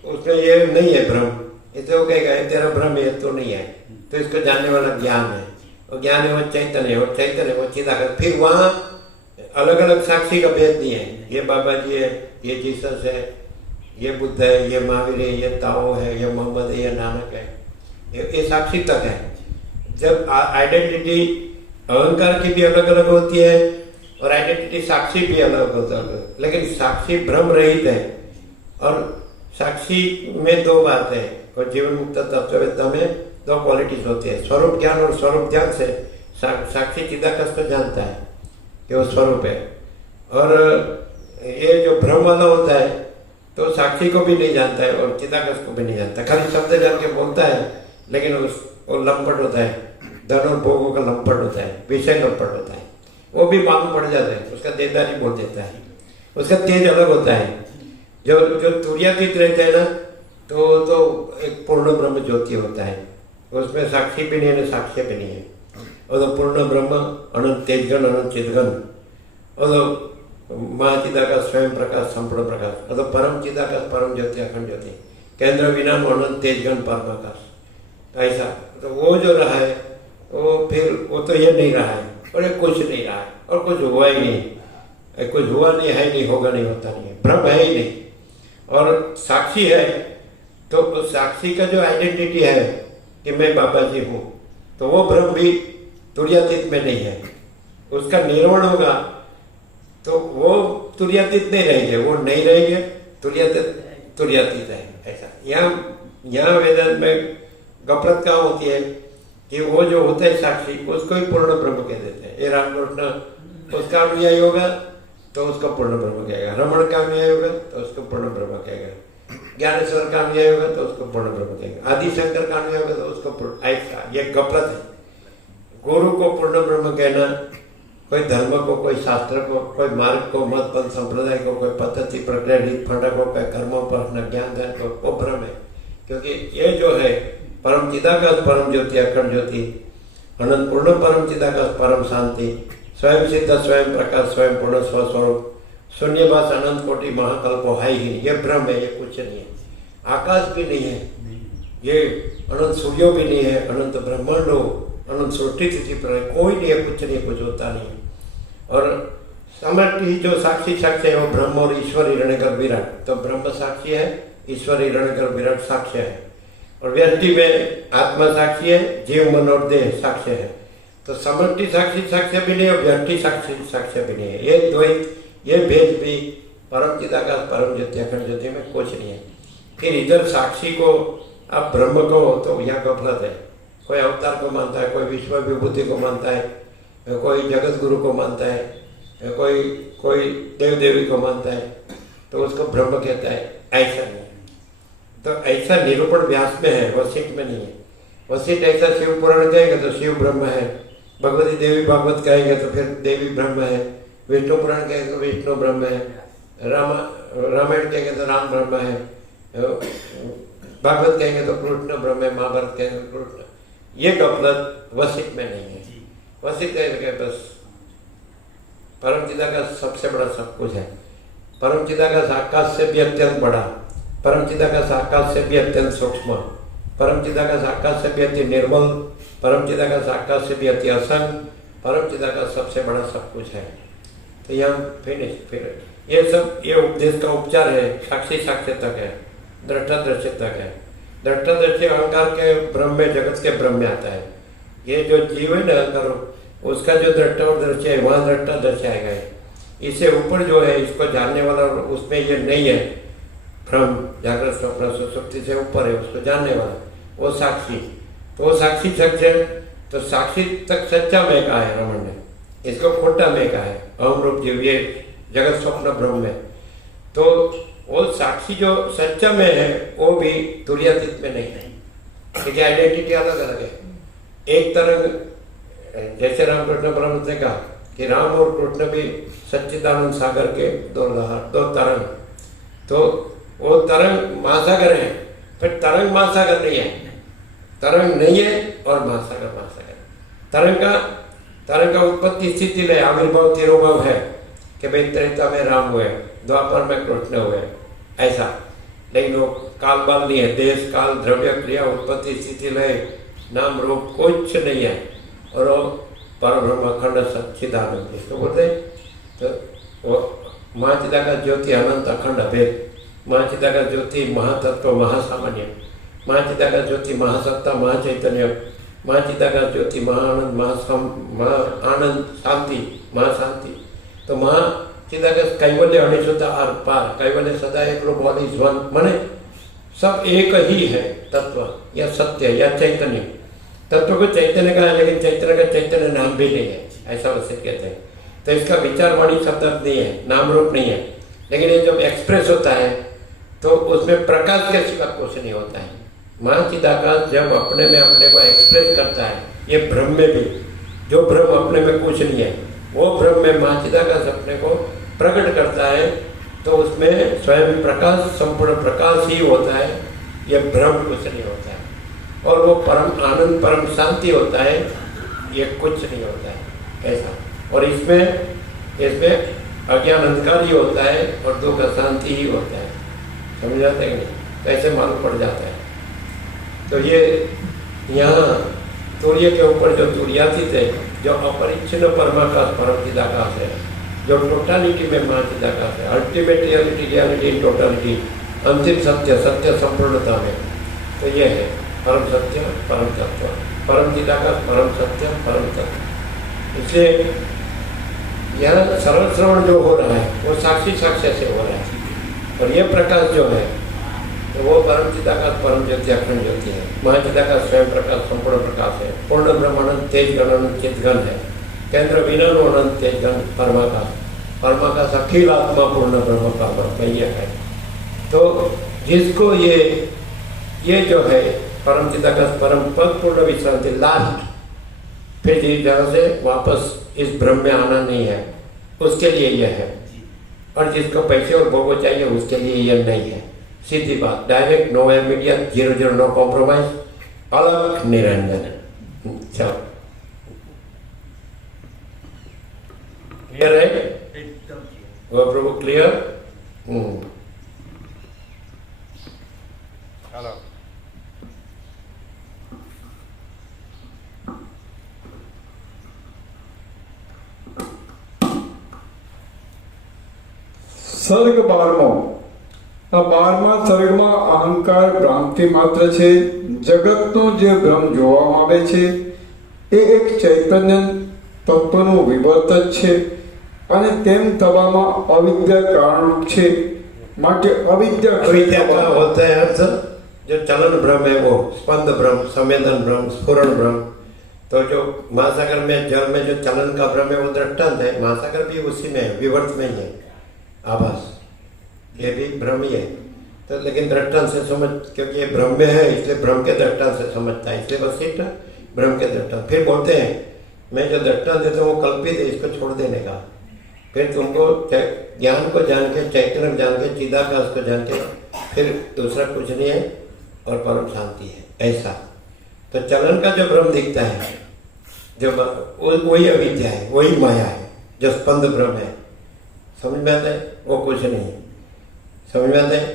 उसमें ये नहीं है भ्रम, इसे वो कहेगा तेरा भ्रम है तो नहीं है, तो इसको जानने वाला ज्ञान है, और ज्ञान है वो चैतन्य है, और चैतन्य वो चिदाकाश। फिर वहाँ अलग अलग साक्षी का भेद नहीं है, ये बाबा जी है, ये जीसस है, ये बुद्ध है, ये महावीर है, ये ताओ है, ये मोहम्मद है, ये नानक है, ये साक्षी तक है। जब आइडेंटिटी अहंकार की भी अलग अलग होती है और आइडेंटिटी साक्षी भी अलग होता है, लेकिन साक्षी भ्रम रहित है। और साक्षी में दो बात है, और जीवन मुक्त तत्ववेत्ता में दो क्वालिटीज होती है, स्वरूप ज्ञान और स्वरूप ज्ञान से साक्षी चिदाकाश को जानता है कि वो स्वरूप है। और ये जो भ्रम वाला होता है तो साक्षी को भी नहीं जानता है और चिदाकाश को भी नहीं जानता, खाली शब्द जान के बोलता है, लेकिन वो लंपट होता है, धन और भोगों का लंपट होता है, विषय लंपट होता है, वो भी मालूम पड़ जाता है, उसका देदारी बोल देता है, उसका तेज अलग होता है। जो तुरीयातीत रहते हैं ना तो एक पूर्ण ब्रह्म ज्योति होता है, उसमें साक्षी भी नहीं है, साक्ष्य भी नहीं है, और तो पूर्ण ब्रह्म अनंत तेजगन अनंत चिदगन, और तो महाचिदाकाश स्वयं प्रकाश संपूर्ण प्रकाश, और तो परम चिदाकाश परम ज्योति अखंड ज्योति, केंद्र विनाम अनंत तेजगन परमाकाश। ऐसा तो वो जो रहा है वो फिर वो तो ये नहीं रहा है, और ये कुछ नहीं रहा है, और कुछ हुआ ही नहीं, कुछ हुआ नहीं है, नहीं होगा, नहीं होता नहीं है, भ्रम है ही नहीं। और साक्षी है तो उस साक्षी का जो आइडेंटिटी है कि मैं बाबा जी हूँ, तो वो भ्रम भी तुरीयातीत में नहीं है, उसका निर्वण होगा तो वो तुरीयातीत नहीं रहेंगे, वो नहीं रहेंगे, तुरीयातीत है। ऐसा यहाँ वेदांत में गफलत कहाँ होती है कि वो जो होता है साक्षी उसको ही पूर्ण ब्रह्म कह देते हैं। ये रामकृष्ण उसका अनुयायी होगा तो उसको पूर्ण ब्रह्म कहेगा। रमण का अनुयायी होगा तो उसको पूर्ण ब्रह्म कहेगा। ज्ञानेश्वर का अनुयायी होगा तो उसको पूर्ण ब्रह्म कहेगा। आदि शंकर का अनुयायी होगा तो उसको पूर्ण, ऐसा ये गफलत है। गुरु को पूर्ण ब्रह्म कहना, कोई धर्म को, कोई शास्त्र को, कोई मार्ग को, मत पंथ संप्रदाय को, कोई पद्धति प्रक्रिया रीत फंडा को, कोई कर्मों पर अपना ज्ञान ध्यान को, वो भ्रम है। क्योंकि ये जो है परम चिदाकाश, परम ज्योति, अखंड ज्योति, अनंत पूर्ण परम चिदाकाश, परम शांति, स्वयं सिद्ध, स्वयं प्रकाश, स्वयं पूर्ण स्वस्वरूप, शून्यवास, अनंत कोटि, महाकल्प है ही नहीं। ये भ्रम है, ये कुछ नहीं है। आकाश भी नहीं है, ये अनंत सूर्यो भी नहीं है, अनंत ब्रह्मांडो, अनंत सृष्टि तिथि पर कोई नहीं है, कुछ नहीं, कुछ होता नहीं है। और समष्टि जो साक्षी साक्ष्य है वो ब्रह्म और ईश्वर हिरण्यगर्भ विराट। तो ब्रह्म साक्षी है, ईश्वर हिरण्यगर्भ विराट साक्ष्य है। और व्यष्टि में आत्मा साक्षी है, जीव मन और देह साक्ष्य है। तो समष्टि साक्षी साक्ष्य भी नहीं और व्यष्टि साक्षी साक्ष्य भी नहीं है। ये द्वैत, ये भेद भी परम चिदाकाश, परम ज्योति, अखंड ज्योति में कुछ नहीं है। फिर इधर साक्षी को आप ब्रह्म को, तो यहाँ गफलत है। कोई अवतार को मानता है, कोई विश्व विभूति को मानता है, कोई जगत गुरु को मानता है, कोई देव देवी को मानता है, तो उसको ब्रह्म कहता है। ऐसा नहीं है। तो ऐसा निरूपण व्यास में है, वशिष्ठ में नहीं है। वशिष्ठ ऐसा शिव पुराण कहेंगे तो शिव ब्रह्म है, भगवती देवी भागवत कहेंगे तो फिर देवी ब्रह्म है, विष्णु पुराण कहेंगे तो विष्णु ब्रह्म है, रामायण कहेंगे तो राम ब्रह्म है, भागवत कहेंगे तो कृष्ण ब्रह्म है, महाभारत कहेंगे तो कृष्ण। ये गफलत वशिष्ठ में नहीं है। वशिष्ठ कहेंगे बस परम चिदाकाश सबसे बड़ा सब कुछ है। परम चिदाकाश आकाश से भी अत्यंत बड़ा, परम चिदाकाश आकाश से भी अत्यंत सूक्ष्म, परम चिदाकाश आकाश से भी अति निर्मल, परम चिदाकाश आकाश से भी अति असंग, परम चिदाकाश सबसे बड़ा सब कुछ है। तो यहाँ फिनिश। फिर ये सब, ये उपदेश का उपचार है, साक्षी साक्ष्य तक है, दृष्टा दृश्य तक है। दृष्टा दृश्य अहंकार के ब्रह्म में, जगत के ब्रह्म में आता है। ये जो जीव है ना अहंकार, उसका जो दृष्टा और दृश्य है, वहाँ दृष्टा दृश्य आएगा। इससे ऊपर जो है, इसको जानने वाला, उसमें ये नहीं है भ्रम, जागृत स्वप्न सुषुप्ति से ऊपर है, उसको जानने वाला वो साक्षी। तो वो साक्षी सच है। तो साक्षी तक सच्चा में कहा है रमन ने, इसको खोटा में कहा है अहम रूप जीव, ये जगत स्वप्न ब्रह्म में। तो वो साक्षी जो सच्चा में है वो भी तुर्यातीत में नहीं है, क्योंकि आइडेंटिटी अलग अलग है। एक तरंग, जैसे रामकृष्ण परमहंस ने कहा कि राम और कृष्ण भी सच्चिदानंद सागर के दो लहर, दो तरंग। तो वो तरंग महासागर है, फिर तरंग महासागर नहीं है, तरंग नहीं है और महासागर महासागर। तरंग का उत्पत्ति स्थिति लय आविर्भाव तिरोभाव है कि भाई त्रेता में राम हुए, द्वापर में कृष्ण हुए, ऐसा। लेकिन वो काल बाल नहीं है, देश काल द्रव्य क्रिया उत्पत्ति स्थिति लय नाम रूप कुछ नहीं है। और वो परब्रह्म अखंड सच्चिदानंद इसको बोलते हैं। तो वो महाचिदाकाश ज्योति अनंत अखंड अभेद, महाचिदाकाश ज्योति महातत्व महासामान्य, महाचिदाकाश ज्योति महासत्ता महाचैतन्य, महाचिदाकाश ज्योति महाआनंद महाआनंद शांति महाशांति। तो महाचिदाकाश कैवल्य अनिश्चितता आर पार, कैवल्य सदा एक रूप वाली वन, माने सब एक ही है तत्व या सत्य या चैतन्य। तत्व को चैतन्य का है, लेकिन चैतन्य का चैतन्य नाम भी नहीं है, ऐसा वैसे कहते हैं। तो इसका विचारवाणी शब्द नहीं है, नाम रूप नहीं है। लेकिन ये जब एक्सप्रेस होता है तो उसमें प्रकाश के सिवा कुछ नहीं होता है। महाचिदाकाश जब अपने में अपने को एक्सप्रेस करता है, ये ब्रह्म में भी जो ब्रह्म अपने में कुछ नहीं है, वो ब्रह्म में महाचिदाकाश अपने को प्रकट करता है। तो उसमें स्वयं प्रकाश, संपूर्ण प्रकाश ही होता है, ये ब्रह्म कुछ नहीं होता है। और वो परम आनंद, परम शांति होता है, ये कुछ नहीं होता है, ऐसा। और इसमें अज्ञान अंधकार ही होता है और दुख अशांति ही होता है, समझ जाते हैं नहीं? तो ऐसे मालूम पड़ जाता है। तो ये यहाँ तुर्य के ऊपर जो तुर्यातीत है, जो अपरिच्छिन्न परमाकाश परम चिदाकाश है, जो टोटालिटी में महाचिदाकाश है, ultimate reality reality in totality, अंतिम सत्य सत्य संपूर्णता में। तो ये है परम सत्य परम तत्व, परम चिदाकाश परम सत्य परम तत्व। इसलिए यह सरल श्रवण जो हो रहा है वो साक्षी साक्ष्य से हो रहा है। और ये प्रकाश जो है तो वो परम चिदाकाश परम ज्योति अखंड ज्योति है। महाचिदाकाश स्वयं प्रकाश संपूर्ण प्रकाश है, पूर्ण ब्रह्मानंद तेज गण अनंत चित घन है, केंद्र विनानो अनंत तेज घन परमाकाश। परमाकाश अखिल आत्मा पूर्ण ब्रह्म का ब्रह्मय्य है। तो जिसको ये जो है परम चिदाकाश परम पद पूर्ण विश्रांति लास्ट, फिर जिस जगह से वापस इस ब्रह्म में आना नहीं है, उसके लिए यह है। और जिसको पैसे और भोगो चाहिए उसके लिए यह नहीं है। सीधी बात, direct, no immediate, 0 no compromise, अलग निरंजन। चलो क्लियर है? एकदम क्लियर। वो प्रभु क्लियर? चलो સર્ગ 12મો। આ 12મા સર્ગમાં અહંકાર ભ્રાંતિ માત્ર છે। જગતનો જે ભ્રમ જોવામાં આવે છે એ એક ચૈતન્ય તત્વનું વિવર્તન છે અને તેમ થવામાં અવિદ્યા કારણરૂપ છે। માટે અવિદ્યા अविद्या का होता है अर्थ, जो चलन भ्रम है वो स्पंद भ्रम, संवेदन भ्रम, स्फुरण भ्रम। तो जो महासागर में जल में जो चलन का भ्रम है वो दृष्टांत है। महासागर भी उसी में है, विवर्त में ही है, आभास, ये भी भ्रम ही है। तो लेकिन दृष्टांत से समझ, क्योंकि ये भ्रम में है इसलिए भ्रम के दृष्टांत से समझता है, इसलिए वशिष्ठ भ्रम के दृष्टांत। फिर बोलते हैं मैं जो दृष्टांत देता हूँ वो कल्पित है, इसको छोड़ देने का। फिर तुमको ज्ञान को जान के, चैतन्य को जान के, चिदाकाश को जान के, फिर दूसरा कुछ नहीं है और परम शांति है, ऐसा। तो चलन का जो भ्रम दिखता है, जो वही अविद्या है, वही माया है, जो स्पंद भ्रम है। समझ में आता है? वो कुछ नहीं है। समझ में आता है?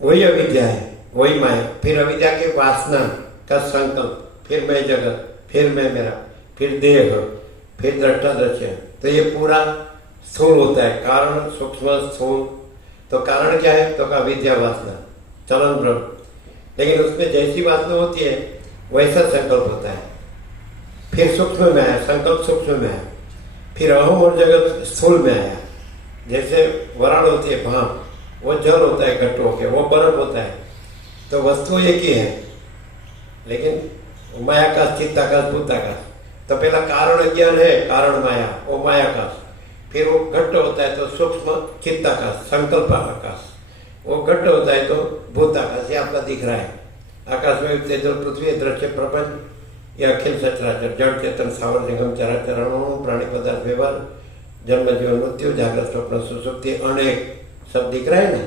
वही अविद्या है, वही माया। फिर अविद्या के वासना का संकल्प, फिर मैं जगत, फिर मैं मेरा, फिर देह, फिर दृष्टा दृश्य। तो ये पूरा स्थूल होता है, कारण सूक्ष्म स्थूल। तो कारण क्या है? तो अविद्या वासना, चलन भ्रम। लेकिन उसमें जैसी वासना होती है वैसा संकल्प होता है। फिर सूक्ष्म में आया, संकल्प सूक्ष्म में आया। फिर अहम और जगत स्थूल में आया। जैसे वराण होती है भाप, वो जल होता है घट्ट होके, वो बर्फ होता है। तो वस्तु एक ही है, लेकिन मायाकाश, चित्ताकाश, भूताकाश। तो पहला कारण ज्ञान है, कारण माया, वो मायाकाश। फिर वो घट्ट होता है तो सूक्ष्म चित्ताकाश, संकल्प आकाश। वो घट्ट होता है तो भूताकाश, ये आपका दिख रहा है। आकाश में तेज और पृथ्वी, दृश्य प्रपंच, यह अखिल सचराचर, जड़ चेतन, सावर निगम, चराचर, अणु, प्राणी पदार्थ, व्यवहार, जन्म जीवन मृत्यु, जागृत स्वप्न सुसुप्ति, अनेक सब दिख रहा है ना,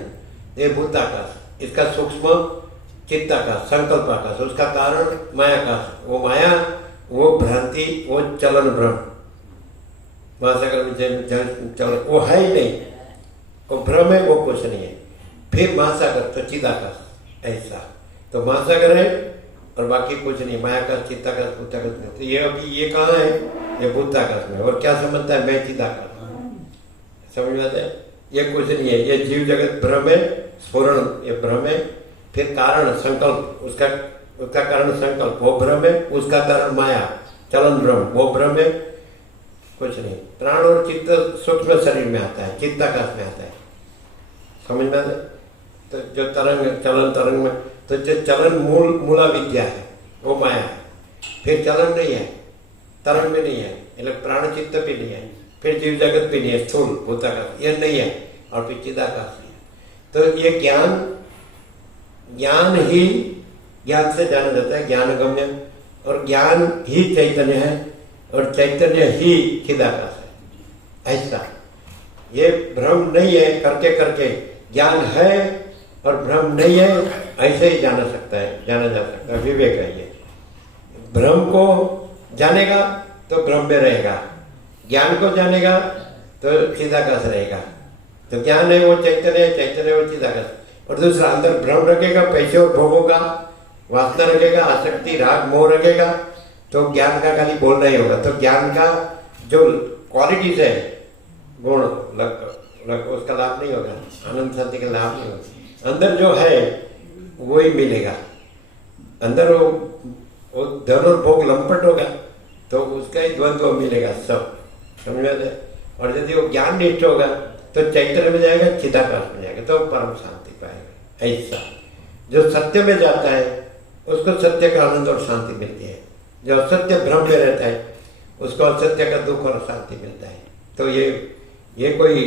ये भूताकाश। इसका सूक्ष्म चित्ताकाश, संकल्प आकाश, उसका कारण मायाकाश। वो माया, वो भ्रांति, वो चलन भ्रम। महासागर में चलन वो है ही नहीं, वो भ्रम है, वो कुछ नहीं है। फिर महासागर तो चिदाकाश, ऐसा। तो महासागर है और बाकी कुछ नहीं, मायाकाश, चित्ताकाश, भूताकाश नहीं। तो ये अभी ये कहाँ है? ये भूताकाश में। और क्या समझता है? मैं चिदाकाश। समझ में आता है? ये कुछ नहीं है, ये जीव जगत भ्रम है, स्फुरण ये भ्रम है। फिर कारण संकल्प, उसका कारण संकल्प, वो भ्रम है। उसका कारण माया, चलन भ्रम, वो भ्रम है, कुछ नहीं। प्राण और चित्त सूक्ष्म शरीर में आता है, चित्ताकाश में आता है। समझ में आता है? तो जो तरंग, चलन तरंग में, तो जो चलन मूला विद्या है वो माया है। फिर चलन नहीं है, तरंग में नहीं है, मतलब प्राण चित्त भी नहीं है। फिर जीव जगत भी नहीं है, स्थूल भूताकाश ये नहीं है, और फिर चिदाकाश नहीं है। तो ये ज्ञान ही, ज्ञान से जाना जाता है, ज्ञान गम्य। और ज्ञान ही चैतन्य है, और चैतन्य ही चिदाकाश है, ऐसा। ये भ्रम नहीं है, करके करके ज्ञान है और भ्रम नहीं है, ऐसे ही जाना सकता है, जाना जा सकता है। विवेक है ये। भ्रम को जानेगा तो भ्रम में रहेगा, ज्ञान को जानेगा तो चिदाकाश रहेगा। तो ज्ञान है वो चैतन्य है, चैतन्य वो चिदाकाश। और दूसरा अंदर भ्रम रखेगा, पैसे और भोगों का वासना रखेगा, आसक्ति, राग, मोह रखेगा, तो ज्ञान का खाली बोलना ही होगा। तो ज्ञान का जो क्वालिटीज है, गुण उसका लाभ नहीं होगा, आनंद शांति का लाभ नहीं होगा। अंदर जो है वही मिलेगा। अंदर वो धन और भोग लंपट होगा तो उसका ही द्वंद्व मिलेगा सब। समझ में आता है? और यदि वो ज्ञान निष्ठ होगा तो चैतन्य में जाएगा, चिदाकाश में जाएगा, तो परम शांति पाएगा। ऐसा जो सत्य में जाता है उसको सत्य का आनंद और शांति मिलती है। जो असत्य भ्रम में रहता है उसको असत्य का दुख और शांति मिलता है। तो ये कोई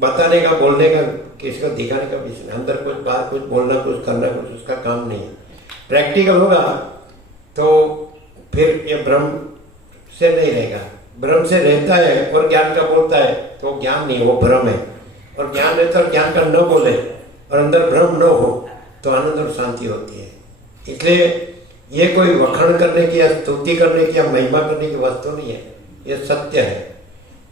बताने का, बोलने का, किसी को दिखाने का विषय नहीं। अंदर कुछ, बाहर कुछ, बोलना कुछ, करना कुछ, उसका काम नहीं है। प्रैक्टिकल होगा तो फिर ये ब्रह्म से नहीं रहेगा। ब्रह्म से रहता है और ज्ञान का बोलता है तो ज्ञान नहीं, वो भ्रम है। और ज्ञान रहता है और ज्ञान का न बोले और अंदर भ्रम न हो तो आनंद और शांति होती है। इसलिए ये कोई वखाण करने की या स्तुति करने की या महिमा करने की वस्तु नहीं है, ये सत्य है।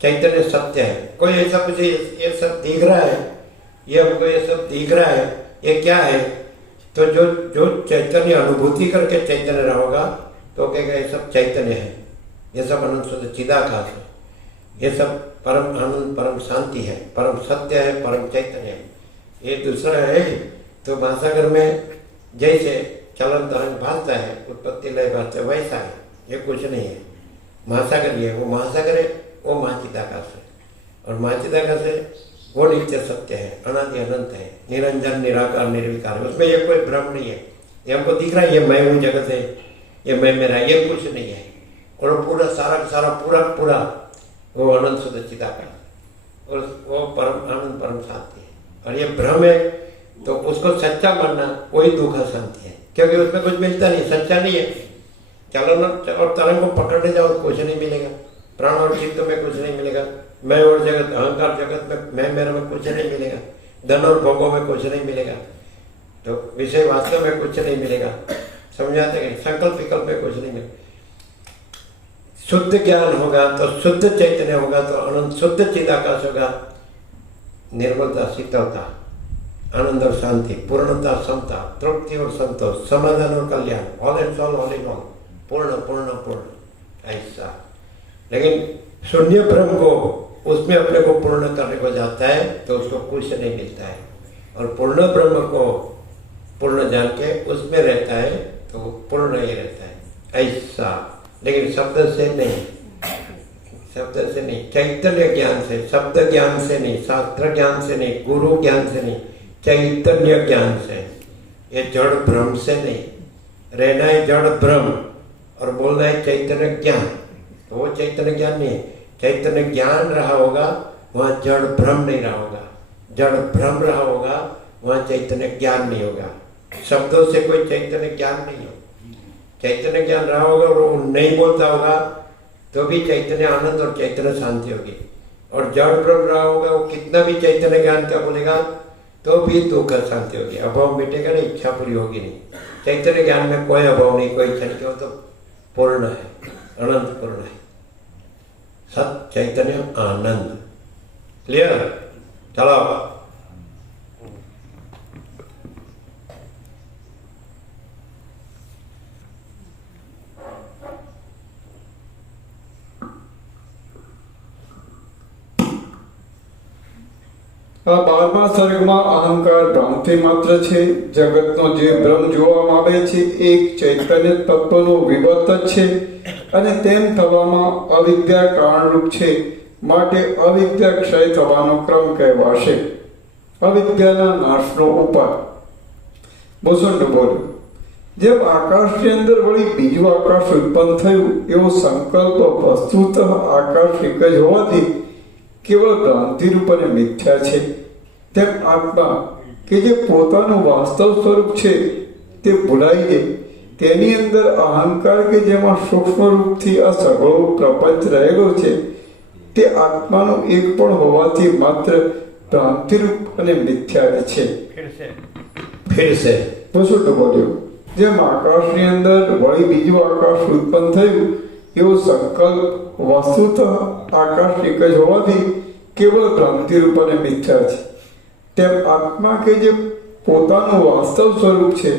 चैतन्य सत्य है। कोई ऐसा कुछ ये सब दिख रहा है, ये हमको ये सब दिख रहा है, ये क्या है? तो जो जो चैतन्य अनुभूति करके चैतन्य रहोगा तो कहेगा ये सब चैतन्य है, ये सब अनंत शुद्ध चिदाकाश है, ये सब परम आनंद, परम शांति है, परम सत्य है, परम चैतन्य है। ये दूसरा है तो महासागर में जैसे चलन तरंग भासता है, उत्पत्ति लय भासता है, वैसा है। ये कुछ नहीं है। महासागर ये, वो महासागर है, वो महाचिदाकाश है। और महाचिदाकाश है वो नित्य सत्य है, अनादि अनंत है, निरंजन, निराकार, निर्विकार है। उसमें ये कोई भ्रम नहीं है। ये हमको दिख रहा है ये मैं हूँ, जगत है, ये मैं मेरा, ये कुछ नहीं है। और पूरा सारा पूरा वो अनंत शुद्ध चिदाकाश और वो परम आनंद, परम शांति है। और ये भ्रम है तो उसको सच्चा मानना वही दुख और शांति है, क्योंकि उसमें कुछ मिलता नहीं, सच्चा नहीं है। चलन और तरंग को पकड़ने जाओ तो कुछ नहीं मिलेगा। प्राण और चित्त में कुछ नहीं मिलेगा। मैं और जगत, अहंकार जगत में, मैं मेरे में कुछ नहीं मिलेगा। धन और भोगों में कुछ नहीं मिलेगा। तो विषय वास्तव में कुछ नहीं मिलेगा। समझाते हैं, संकल्प विकल्प में कुछ नहीं मिलेगा। शुद्ध ज्ञान होगा तो शुद्ध चैतन्य होगा तो अनंत शुद्ध चिदाकाश होगा। निर्मलता, शीतलता, आनंद और शांति, पूर्णता, समता, तृप्ति और संतोष, समाधान और कल्याण, all and all in all, पूर्ण पूर्ण पूर्ण, ऐसा। लेकिन शून्य ब्रह्म को उसमें अपने को पूर्ण करने को जाता है तो उसको कुछ नहीं मिलता है। और पूर्ण ब्रह्म को पूर्ण जान के उसमें रहता है तो पूर्ण ही रहता है, ऐसा। लेकिन शब्द से नहीं, शब्द से नहीं, चैतन्य ज्ञान से, शब्द ज्ञान से नहीं, शास्त्र ज्ञान से नहीं, गुरु ज्ञान से नहीं, चैतन्य ज्ञान से। ये जड़ भ्रम से नहीं। रहना है जड़ भ्रम और बोलना है चैतन्य ज्ञान, तो वो चैतन्य ज्ञान नहीं है। चैतन्य ज्ञान रहा होगा वहाँ जड़ भ्रम नहीं रहा होगा। जड़ भ्रम रहा होगा वहाँ चैतन्य ज्ञान नहीं होगा। शब्दों से कोई चैतन्य ज्ञान नहीं हो। चैतन्य ज्ञान रहा होगा और वो नहीं बोलता होगा तो भी चैतन्य आनंद और चैतन्य शांति होगी। और जड़ भ्रम रहा होगा वो कितना भी चैतन्य ज्ञान का बोलेगा तो भी दुख और शांति होगी। अभाव मिटेगा नहीं, इच्छा पूरी होगी नहीं। चैतन्य ज्ञान में कोई अभाव नहीं, कोई इच्छा नहीं, क्यों? तो पूर्ण है, अनंत पूर्ण है, सत चैतन्य आनंद। क्लियर? चलो આ 12મા સર્ગમાં અહંકાર ભ્રાંતિ માત્ર છે। જગતનો જે ભ્રમ જોવામાં આવે છે એક ચૈતન્ય તત્વનો વિવર્ત જ છે અને તેમ થવામાં અવિદ્યા કારણરૂપ છે, માટે અવિદ્યા ક્ષય થવાનો ક્રમ કહેવાશે। અવિદ્યાના નાશનો ઉપાય। બોસંડ બોલ્યો, જેમ આકાશની અંદર વળી બીજું આકાશ ઉત્પન્ન થયું એવો સંકલ્પ વસ્તુતઃ આકાશ એક જ હોવાથી કેવળ ભ્રાંતિ રૂપ અને મિથ્યા છે, તેમ આત્મા કે જે પોતાનું વાસ્તવ સ્વરૂપ છે તે ભૂલાઈ જાય। તેની અંદર અહંકાર કે જેમાં સૂક્ષ્મ રૂપથી આ સગળો પ્રપંચ રહેલો છે તે આત્માનો એક પણ હોવાથી માત્ર ભ્રાંતિરૂપ અને મિથ્યા છે। फिर से વસુટ બોલ્યો, જેમ આકાશની અંદર વળી બીજું આકાશ ઉત્પન્ન થયું એવો સંકલ્પ વસ્તુતઃ આકાશ એક જ હોવાથી કેવળ ભ્રાંતિરૂપ અને મિથ્યા છે, તેમ આત્મા કે જે પોતાનું વાસ્તવ સ્વરૂપ છે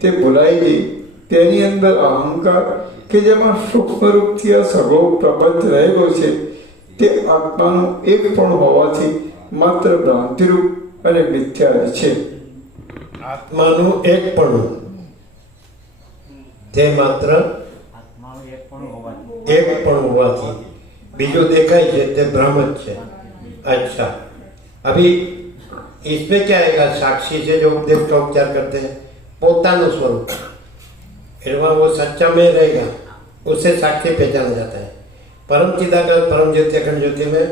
તે ભૂલાઈ ગઈ। તેની અંદર અહંકાર કે જેમાં સૂક્ષ્મ રૂપથી આ સગળો પ્રપંચ રહેલો છે તે આત્માનું એક પણ હોવાથી માત્ર ભ્રાંતિરૂપ અને મિથ્યા છે। આત્માનું એક પણ તે માત્ર एक पण होवाથી बीजो देखाय छे ते भ्रम ज छे। अच्छा, अभी इसमें क्या आएगा? साक्षी से जो उपदेश का उपचार करते हैं पोतानो स्वरूप, वो सच्चा में रहेगा, उससे साक्षी पहचाना जाता है। परम चिदाकाश, परम ज्योति, अखंड ज्योति में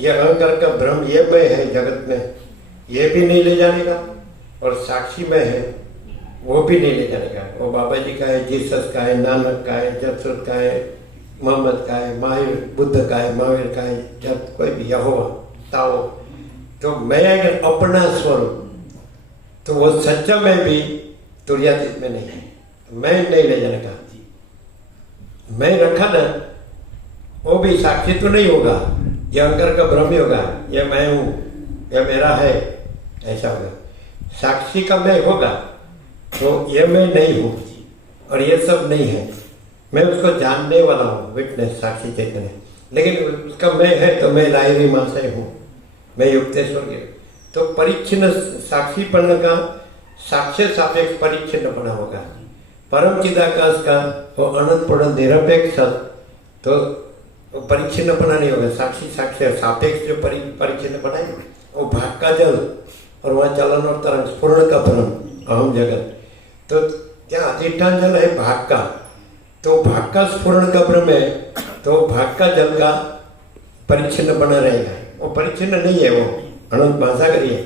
ये अहंकार का भ्रम ये मैं है जगत में, ये भी नहीं ले जाने का, और साक्षी में है वो भी नहीं ले जाने का। वो बाबा जी का है, जीसस का है, नानक का है, जसरत का है, मोहम्मद का है, महावीर बुद्ध का है, महावीर का है, जब कोई भी यहोवा ताओ, तो मैं अगर अपना स्वरूप, तो वो सच्चा में भी तुर्यातीत में नहीं है, मैं नहीं ले जाने का। मैं रखा ना, वो भी साक्षी तो नहीं होगा, यह अहंकार का भ्रम ही होगा, यह मैं हूँ, यह मेरा है, ऐसा होगा। साक्षी का मैं होगा तो यह मैं नहीं हूँ और ये सब नहीं है, मैं उसको जानने वाला हूँ, विटनेस साक्षी चैतन्य। लेकिन उसका मैं है तो मैं लाहिरी महाशय हूँ, मैं युक्तेश्वर के। तो परिच्छिन्न साक्षीपन का साक्ष्य सापेक्ष परिच्छिन्नपना होगा। परम चिदाकाश का वो अनंत पूर्ण निरपेक्ष, तो वो परिच्छिन्नपना नहीं होगा। साक्षी साक्ष्य सापेक्ष जो परिच्छिन्नपना है वो भाग का जल, और वहाँ चलन और तरंग स्फुरण का भ्रम, अहम जगत। तो क्या अधिष्ठान जल है भाग का, तो भाग का स्फुरण का भ्रम है, तो भाग का जल का परिच्छिन्न बना रहेगा। वो परिच्छिन्न नहीं है, वो अनंत महासागर ही है।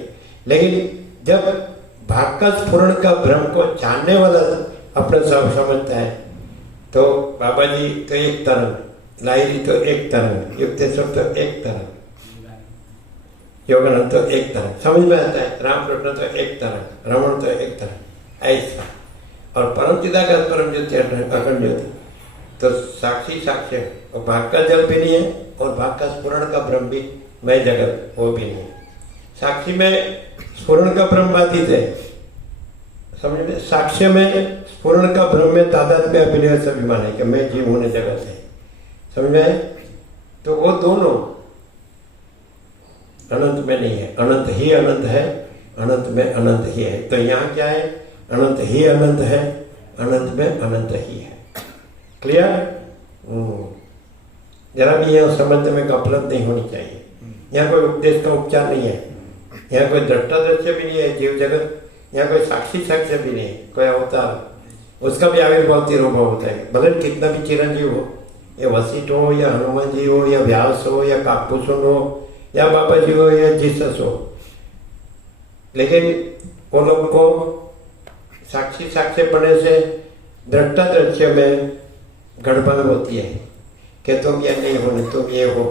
लेकिन जब भाग का स्फुरण का भ्रम को जानने वाला अपने सब समझता है, तो बाबा जी तो एक तरंग, लाहिरी तो एक तरंग, युक्तेश्वर तो एक तरंग, योगानंद तो एक तरंग, समझ में आता है। रामकृष्ण तो एक तरंग, रमण तो एक तरंग, ऐसा। और परम चिदाकाश परम ज्योति अखंड ज्योति, तो साक्षी साक्ष्य, और भाग का जल भी नहीं है और भाग का स्फुरण का भ्रम भी, मैं जगत, वो भी नहीं। साक्षी में स्फुरण का भ्रम बाधित है, समझ में। साक्ष्य में स्फुरण का भ्रम में तादाद में अभिनय से अभिमान है कि मैं जीव होने जगत है, समझ में। तो वो दोनों अनंत में नहीं है, अनंत ही अनंत है, अनंत में अनंत ही है। तो यहाँ क्या है, अनंत ही अनंत है, अनंत में अनंत ही है। क्लियर? जरा भी यहाँ संबंध में गफलत नहीं होनी चाहिए। यहाँ कोई उपदेश का उपचार नहीं है, यहाँ कोई दृष्टा दृश्य भी नहीं है जीव जगत, यहाँ कोई साक्षी साक्ष्य भी नहीं है, कोई अवतार, उसका भी आविर्भाव तिरुभाव होता है। भले कितना भी चिरंजीव हो, या वशिष्ठ हो, या हनुमान जी हो, या व्यास हो, या काकभूषण हो, या बाबा जी हो, या जीसस हो, लेकिन वो लोग को साक्षी साक्ष्य पढ़ने से दृष्टा दृश्य में गड़बड़ होती है कि तुम ये नहीं हो, तुम ये हो,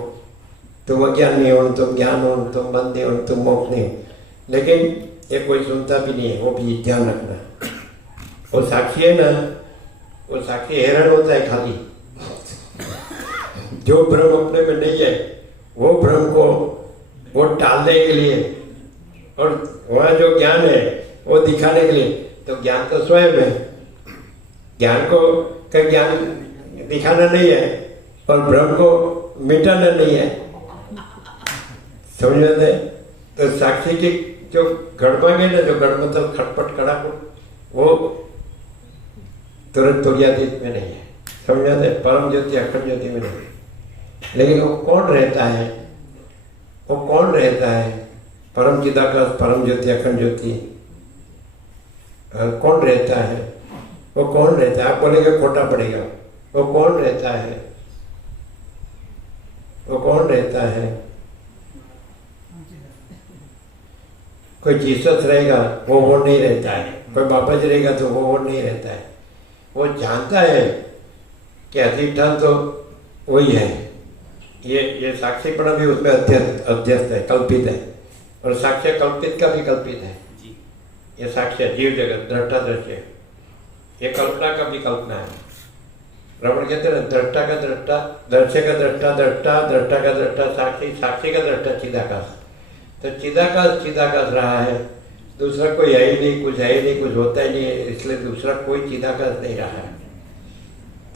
तुम अज्ञान नहीं हो, तुम ज्ञान हो, तुम बंद नहीं हो, तुम मोक्ष नहीं हो। लेकिन ये कोई सुनता भी नहीं है, वो भी ध्यान रखना। वो साक्षी है ना, वो साक्षी हैरान होता है खाली, जो भ्रम अपने में नहीं है वो भ्रम को वो टालने के लिए, और वहाँ जो ज्ञान है वो दिखाने के लिए। तो ज्ञान तो स्वयं है, ज्ञान को का ज्ञान दिखाना नहीं है और भ्रम को मिटाना नहीं है, समझ में आता है। तो साक्षी की जो गड़बड़ है ना, जो गड़बड़ मतलब खटपट खड़ापट, वो तुरंत तुर्यातीत में नहीं है, समझ में आता है। परम ज्योति अखंड ज्योति में नहीं। लेकिन वो कौन रहता है, वो कौन रहता है, परम चिदाकाश परम ज्योति अखंड ज्योति कौन रहता है, वो कौन रहता है। आप बोलेंगे खोटा पड़ेगा, वो कौन रहता है, वो कौन रहता है। कोई जीसस रहेगा वो नहीं रहता है, कोई बाबा जी रहेगा तो वो नहीं रहता है। वो जानता है कि अधिष्ठान तो वही है, ये साक्षीपणा भी उसमें अध्यस्त है, कल्पित है, और साक्ष्य कल्पित का भी कल्पित है। ये साक्ष्य जीव जगत दृष्टा दृश्य, ये कल्पना का भी कल्पना है। रमण कहते हैं दृष्टा का दृष्टा, दृश्य का दृष्टा दृष्टा, दृष्टा का दृष्टा साक्षी, साक्षी का दृष्टा चिदाकाश। तो चिदाकाश चिदाकाश रहा है, दूसरा कोई है ही नहीं, कुछ है ही नहीं, कुछ होता ही नहीं है, इसलिए दूसरा कोई चिदाकाश नहीं रहा है।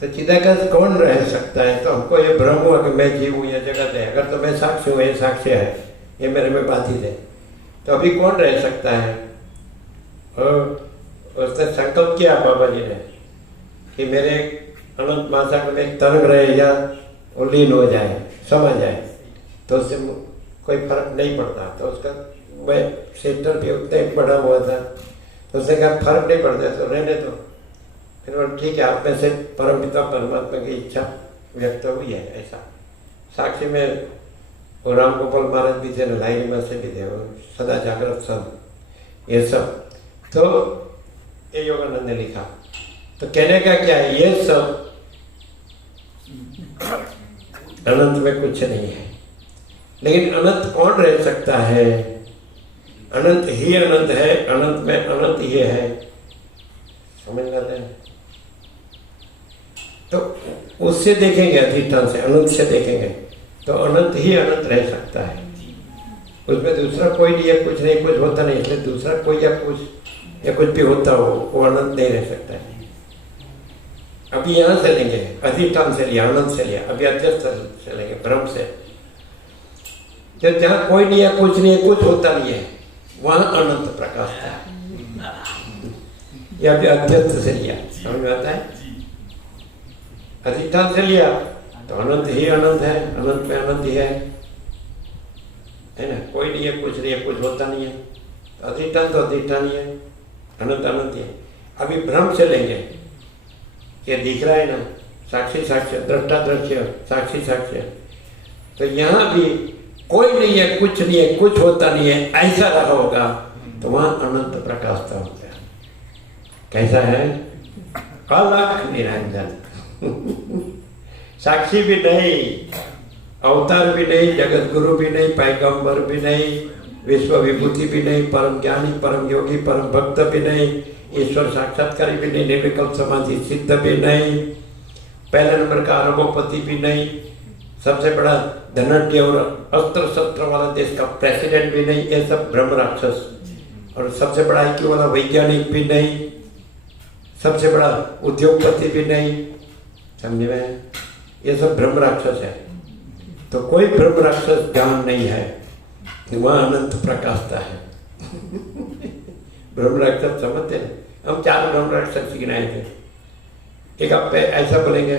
तो चिदाकाश कौन रह सकता है। तो हमको ये भ्रम हुआ कि मैं जीव हूँ, ये जगत है, अगर तो मैं साक्ष्य हूँ, ये साक्ष्य है, ये मेरे में बाधित है, तो अभी कौन रह सकता है। उसने संकल्प किया बाबा जी ने कि मेरे अनंत महासागर में एक तरंग रहे या वो लीन हो जाए, समा जाए, तो उससे कोई फर्क नहीं पड़ता। तो उसका मैं सेंटर भी उतना ही बड़ा हुआ था, तो उसने कहा फर्क नहीं पड़ता तो रहने दो। फिर बोला ठीक है, आप में से परमपिता परमात्मा की इच्छा व्यक्त हुई है। ऐसा साक्षी में और राम गोपाल महाराज भी थे, लाइन में से भी थे, और सदा जागृत सब, ये सब। तो ये योगानंद ने लिखा। तो कहने का क्या है, ये सब अनंत में कुछ नहीं है। लेकिन अनंत कौन रह सकता है? अनंत ही अनंत है, अनंत में अनंत ही है। समझ लाते हैं? तो उससे देखेंगे, अधिष्ठान से, अनंत से देखेंगे तो अनंत ही अनंत रह सकता है। उसमें दूसरा कोई नहीं है, कुछ नहीं, कुछ होता नहीं, इसलिए दूसरा कोई या कुछ भी होता हो वो अनंत नहीं रह सकता है। अभी यहाँ से लेंगे, अधिष्ठान से लिया, अनंत से लिया, अभी अध्यस्त से लेंगे, ब्रह्म से। जब जहाँ कोई नहीं है, कुछ नहीं है, कुछ होता नहीं है, वहां अनंत प्रकाश था। या अभी अध्यस्त से लिया, समझ में आता है? अधिष्ठान से लिया तो अनंत ही अनंत है, अनंत में अनंत ही है ना? कोई नहीं है, कुछ नहीं है, कुछ होता नहीं है, तो अधिष्ठान तो अधिष्ठान ही है, अनंत अनंत ही है। अभी ब्रह्म से लेंगे, ये दिख रहा है ना, साक्षी साक्ष्य, दृष्टा दृश्य, साक्षी साक्ष्य। तो यहाँ भी कोई नहीं है, कुछ नहीं है, कुछ होता नहीं है, ऐसा रहा होगा तो वहां अनंत प्रकाश था होगा। कैसा है? अलख निरंजन। साक्षी भी नहीं, अवतार भी नहीं, जगत गुरु भी नहीं, पैगंबर भी नहीं, विश्व विभूति भी नहीं, परम ज्ञानी, परम योगी, परम भक्त भी नहीं, ईश्वर साक्षात्कारी भी नहीं, निर्विकल्प समाधि सिद्ध भी नहीं, पहले नंबर का अरबोपति भी नहीं, सबसे बड़ा धनाढ्य और अस्त्र शस्त्र वाला देश का प्रेसिडेंट भी नहीं, ये सब ब्रह्म राक्षस। और सबसे बड़ा IQ वाला वैज्ञानिक भी नहीं, सबसे बड़ा उद्योगपति भी नहीं, समझ में? ये सब ब्रह्म राक्षस है। तो कोई ब्रह्म राक्षस ज्ञान नहीं है, वहां अनंत प्रकाशता है। ब्रह्म राक्षस समझते हैं? हम 4 ब्रह्म राक्षस गिनाए थे। एक आप ऐसा बोलेंगे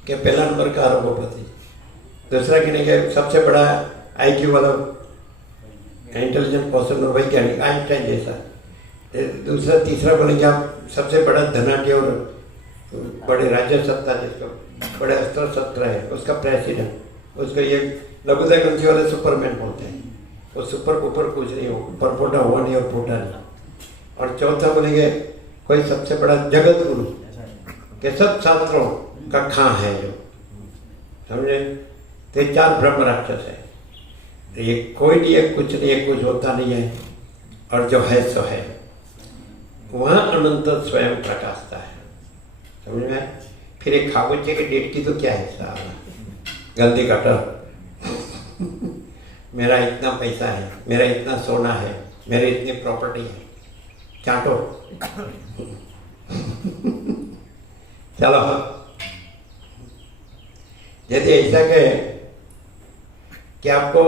कि पहला नंबर का अरबोपति, दूसरा गिनेंगे सबसे बड़ा IQ वाला इंटेलिजेंट पर्सन और वैज्ञानिक, आइंस्टाइन जैसा। दूसरा तीसरा बोलेंगे आप सबसे बड़ा धनाढ्य और बड़े राज्य सत्ता जिसको बड़े अस्त्र शस्त्र है, उसका प्रेसिडेंट, उसको ये लघुता ग्रंथि वाले सुपरमैन बोलते हैं। वो सुपर ऊपर कुछ नहीं हो, ऊपर फोटा हुआ नहीं और फोटा नहीं। और चौथा बोलेंगे कोई सबसे बड़ा जगत गुरु के सब शास्त्रों का खां है जो, समझे? तो ये 4 ब्रह्म राक्षस है। तो ये कोई नहीं है, कुछ नहीं है, कुछ होता नहीं है, और जो है सो है, वहां अनंत स्वयं प्रकाशता है। समझ में? फिर एक खाबोचे के डेट की तो क्या है साला, गलती कटर। मेरा इतना पैसा है, मेरा इतना सोना है, मेरी इतनी प्रॉपर्टी है, चाटो। चलो, यदि ऐसा कहे कि आपको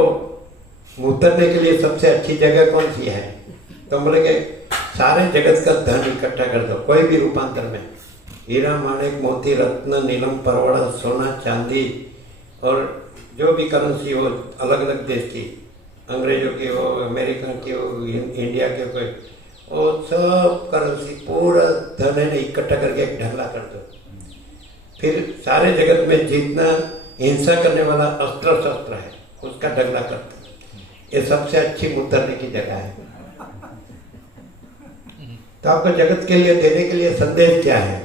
उतरने के लिए सबसे अच्छी जगह कौन सी है, तो बोलेंगे सारे जगत का धन इकट्ठा कर दो, कोई भी रूपांतर में, हीरा माणिक मोती रत्न नीलम परवड़ा सोना चांदी, और जो भी करेंसी हो अलग अलग देश की, अंग्रेजों की हो, अमेरिका की हो, इंडिया के कोई, वो सब करेंसी पूरा धन है इकट्ठा करके एक ढगला कर दो। फिर सारे जगत में जितना हिंसा करने वाला अस्त्र शस्त्र है उसका ढगला कर दो। ये सबसे अच्छी उतरने की जगह है। तो आपको जगत के लिए देने के लिए संदेश क्या है?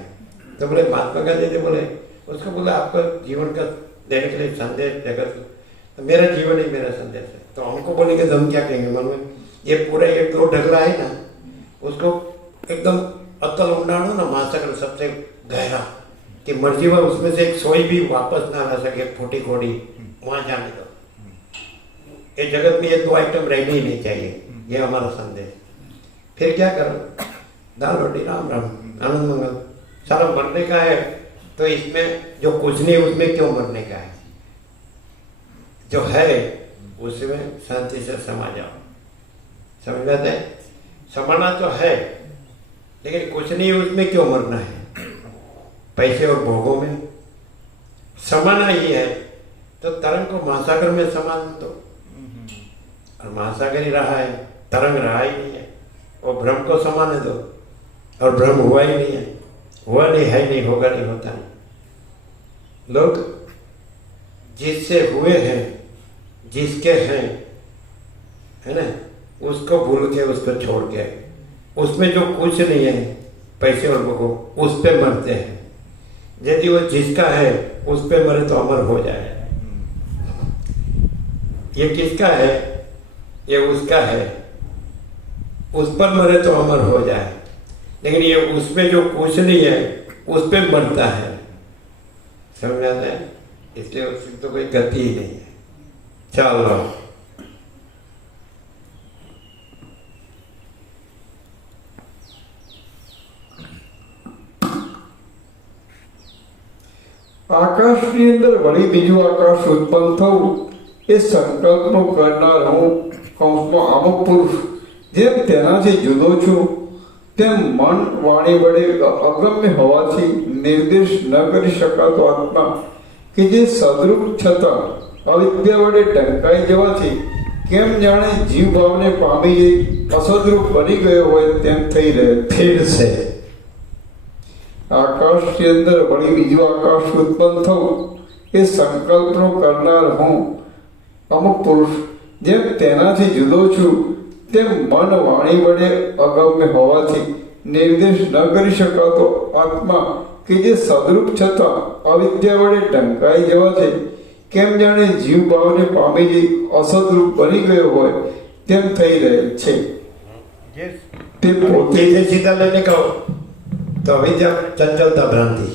तो बोले महात्मा गांधी जी बोले, उसको बोला आपको जीवन का देने के लिए संदेश जगत, तो मेरा जीवन ही मेरा संदेश है। तो हमको बोलेंगे तो हम क्या कहेंगे मन में, ये पूरा ये 2 ढगला है ना, उसको एकदम अतल उंडाणो ना महासागर सबसे गहरा, कि मर्जी हुआ उसमें से एक सोई भी वापस ना ला सके, फूटी खोड़ी वहां जाने दो। ये जगत में ये 2 आइटम रहने ही नहीं चाहिए, ये हमारा संदेश। फिर क्या करो, दाल रोटी राम राम आनंद मंगल, सारा मरने का है, तो इसमें जो कुछ नहीं उसमें क्यों मरने का है? जो है उसमें शांति से समा जाओ। समझ में आता है? समाना तो है, लेकिन कुछ नहीं उसमें क्यों मरना है? पैसे और भोगों में समाना ही है, तो तरंग को महासागर में समान दो, और महासागर ही रहा है, तरंग रहा ही नहीं है। वो ब्रह्म को समाने दो, और ब्रह्म हुआ ही नहीं है, हुआ नहीं है, नहीं होगा, नहीं होता नहीं। लोग जिससे हुए हैं जिसके हैं, है ना, उसको भूल के, उसको छोड़ के, उसमें जो कुछ नहीं है पैसे और वो, उस पे मरते हैं। यदि वो जिसका है उस पे मरे तो अमर हो जाए। ये किसका है? ये उसका है, उस पर मरे तो अमर हो जाए। लेकिन ये उसमें जो कुछ नहीं है उस पे मरता है, समझ आता है? इसलिए उसकी तो कोई गति ही नहीं है। चलो, આકાશની અંદર વળી બીજું આકાશ ઉત્પન્ન થવું એ સંકલ્પનો કરનાર હું કૌંસમાં અમુક પુરુષ જેમ તેનાથી જુદો છું તેમ મન વાણી વડે અગમ્ય હોવાથી નિર્દેશ ન કરી શકાતો આત્મા કે જે સદરૂપ છતાં અવિદ્યા વડે ઢંકાઈ જવાથી કેમ જાણે જીવ ભાવને પામી જઈ અસદરૂપ બની ગયો હોય તેમ થઈ રહે। फिर से આકાશની અંદર વળી બીજું આકાશ ઉત્પન્ન થવું એ સંકલ્પનો કરનાર હું અમુક પુરુષ જેમ તેનાથી જુદો છું તેમ મન વાણી વડે અગમ્ય હોવાથી નિર્દેશ ન કરી શકાતો આત્મા કે જે સદરૂપ છતાં અવિદ્યા વડે ઢંકાઈ જવાથી કેમ જાણે જીવ ભાવને પામી જઈ અસદરૂપ બની ગયો હોય તેમ થઈ રહે છે। Yes. તે પોતે सीधे सीधा लेने का हो तो अविद्या चंचलता भ्रांति,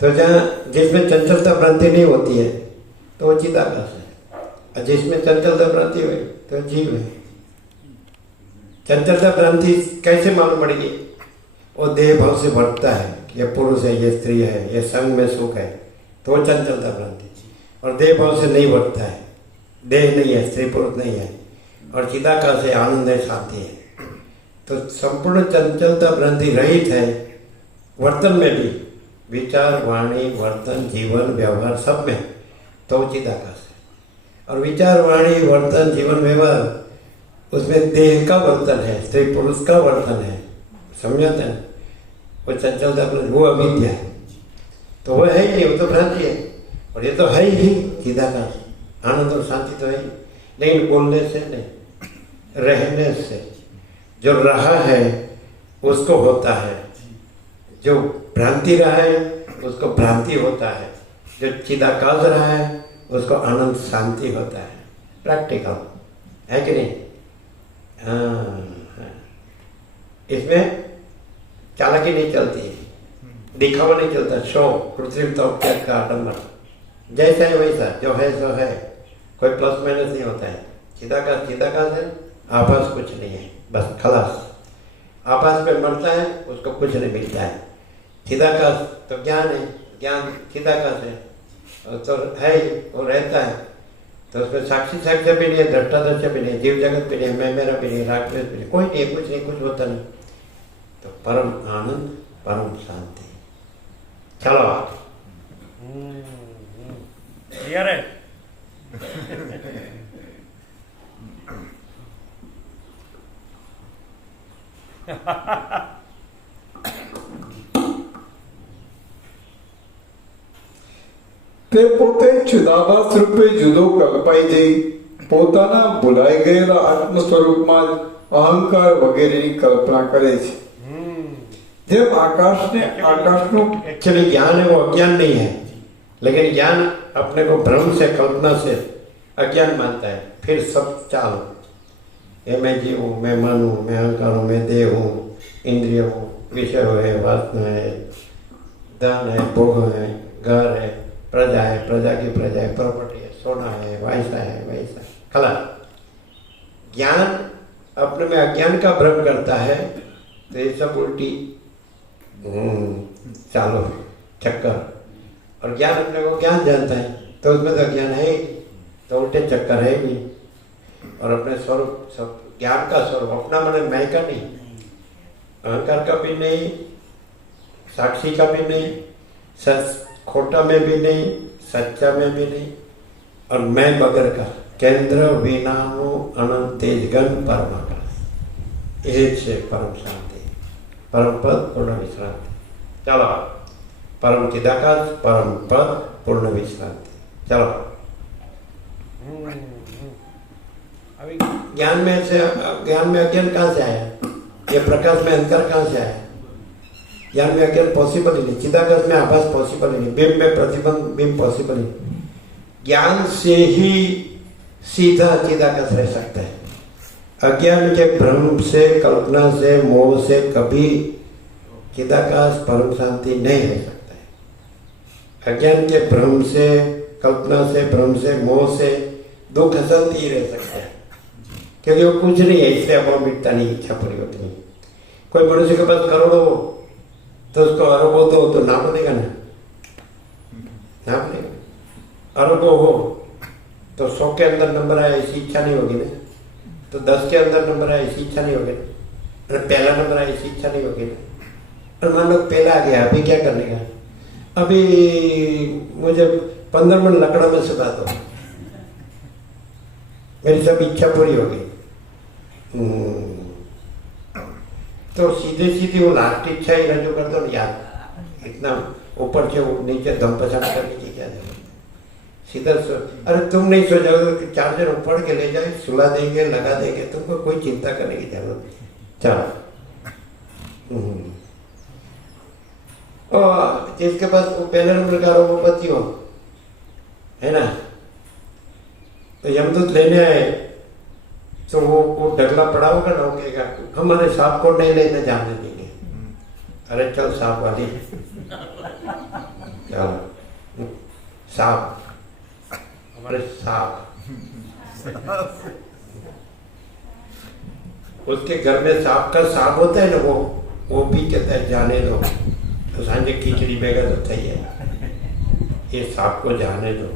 तो जहाँ जिसमें चंचलता भ्रांति नहीं होती है तो वो चिदाकाश है, और जिसमें चंचलता भ्रांति हुई तो जीव है। चंचलता भ्रांति कैसे मालूम पड़ेगी? वो देह भाव से बढ़ता है, ये पुरुष है, ये स्त्री है, ये संग में सुख है, तो वो चंचलता भ्रांति। और देह भाव से नहीं बढ़ता है, देह नहीं है, स्त्री पुरुष नहीं है, और चिदाकाश है, आनंद है, शांति है। तो संपूर्ण चंचलता भ्रांति रहित है। वर्तन में भी, विचार, वाणी, वर्तन, जीवन, व्यवहार सब में तो चिदाकाश है। और विचार, वाणी, वर्तन, जीवन, व्यवहार उसमें देह का वर्तन है, स्त्री पुरुष का वर्तन है, समझते हैं? वो चंचलता भ्रांति, वो अविद्या है, तो वो है ही नहीं, वो तो भ्रांति है। और ये तो है ही चिदाकाश, आनंद और शांति तो है ही। लेकिन बोलने से नहीं, रहने से जो रहा है उसको होता है, जो भ्रांति रहा है उसको भ्रांति होता है, जो चिदाकाश रहा है उसको आनंद शांति होता है। प्रैक्टिकल है कि नहीं? हाँ, इसमें चालाकी नहीं चलती है, दिखावा नहीं चलता, शो, कृत्रिमता, उपचार का आडम्बर, जैसा है वैसा, जो है सो है, कोई प्लस माइनस नहीं होता है। चिदाकाश चिदाकाश है, आभास कुछ नहीं है, बस खलास। आभास पे मरता है उसको कुछ नहीं मिलता है। चिदाकाश तो ज्ञान है, ज्ञान चिदाकाश है, और तो है ही, वो रहता है, तो उसमें साक्षी साक्ष्य भी नहीं है, दृष्टा दृश्य भी नहीं, जीव जगत भी नहीं, मैं मेरा भी नहीं, राग द्वेष भी नहीं, कोई नहीं, कुछ नहीं, कुछ होता नहीं। तो परम आनंद, परम शांति। चलो क्लियर है? તે પોતે ચિદાભાસ રૂપે જુદો કલ્પાઈ જઈ પોતાના ભૂલાઈ ગયેલા આત્મ સ્વરૂપમાં જ અહંકાર વગેરેની કલ્પના કરે છે। જેમ આકાશને આકાશનું एक्चुअली ज्ञान है वो अज्ञान नहीं है, लेकिन ज्ञान अपने को भ्रम से, कल्पना से अज्ञान मानता है। फिर सब चाल, ये मैं जीव हूँ, मैं मन हूँ, मैं अहंकार हूँ, मैं देह हूँ, इंद्रिय हूँ, विषय है, वासना है, धन है, भोग है, घर है, प्रजा है, प्रजा की प्रजा है, प्रॉपर्टी है, सोना है, वैसा है, वैसा खला। ज्ञान अपने में अज्ञान का भ्रम करता है, तो ये सब उल्टी चालो चक्कर। और ज्ञान अपने को ज्ञान जानता है, तो उसमें तो ज्ञान है ही, तो उल्टे चक्कर है भी। और अपने स्वरूप, सब ज्ञान का स्वरूप अपना मन मैं का नहीं, अहंकार का भी नहीं, साक्षी का भी नहीं, सच खोटा में भी नहीं, सच्चा में भी नहीं, और मैं बगर का केंद्र विनानो अनंत तेजगन परमाकाश, एक से परम शांति, परम पद पूर्ण विश्रांति। चलो, परम चिदाकाश, परम पद पूर्ण विश्रांति। चलो। अभी ज्ञान में से ज्ञान में अज्ञान कहाँ से आया? ये प्रकाश में अंतर कहाँ से आया? ज्ञान में अज्ञान पॉसिबल ही नहीं, चिदाकाश में आभास पॉसिबल ही नहीं, बिंब में प्रतिबिंब बिंब पॉसिबल ही नहीं। ज्ञान से ही सीधा चिदाकाश रह सकता है। अज्ञान के भ्रम से, कल्पना से, मोह से कभी चिदाकाश परम शांति नहीं रह सकता है। अज्ञान के भ्रम से, कल्पना से, भ्रम से, मोह से दुख शांति ही रह सकता है, क्योंकि वो कुछ नहीं है, इसलिए अभाव मिटता नहीं, इच्छा पूरी होती नहीं। कोई मनुष्य के पास करोड़ों हो तो उसको अरबों तो ना बनेगा ना, ना बनेगा। अरबों हो तो 100 के अंदर नंबर आया ऐसी इच्छा नहीं होगी ना, तो 10 के अंदर नंबर आया ऐसी इच्छा नहीं होगी ना, और पहला नंबर आया ऐसी इच्छा नहीं होगी ना। और मान लो पहला आ गया, अभी क्या करने का? अभी मुझे 15 मिनट लकड़ा में सुखा दो, मेरी सब इच्छा पूरी होगी। तो सीधे सीधे वो लास्ट इच्छा ही रजू कर दो यार, इतना ऊपर से नीचे दम पछाड़ करने की क्या जरूरत? सीधा अरे तुम नहीं सोचोगे कि चार्जर ऊपर के ले जाए, सुला देंगे, लगा देंगे, तुमको कोई चिंता करने की जरूरत नहीं। चलो और जिसके पास वो पहले नंबर का रोगपति हो, है ना, तो यमदूत लेने आए तो वो डगला पड़ा होगा ना, वो कहेगा हमारे सांप को नहीं लेने जाने देंगे। अरे चल सांप वाली, चल सांप, हमारे सांप। उसके घर में सांप का सांप होता है ना, वो भी कहता है जाने दो, तो सांझे खिचड़ी बेगा तो थी है, ये सांप को जाने दो।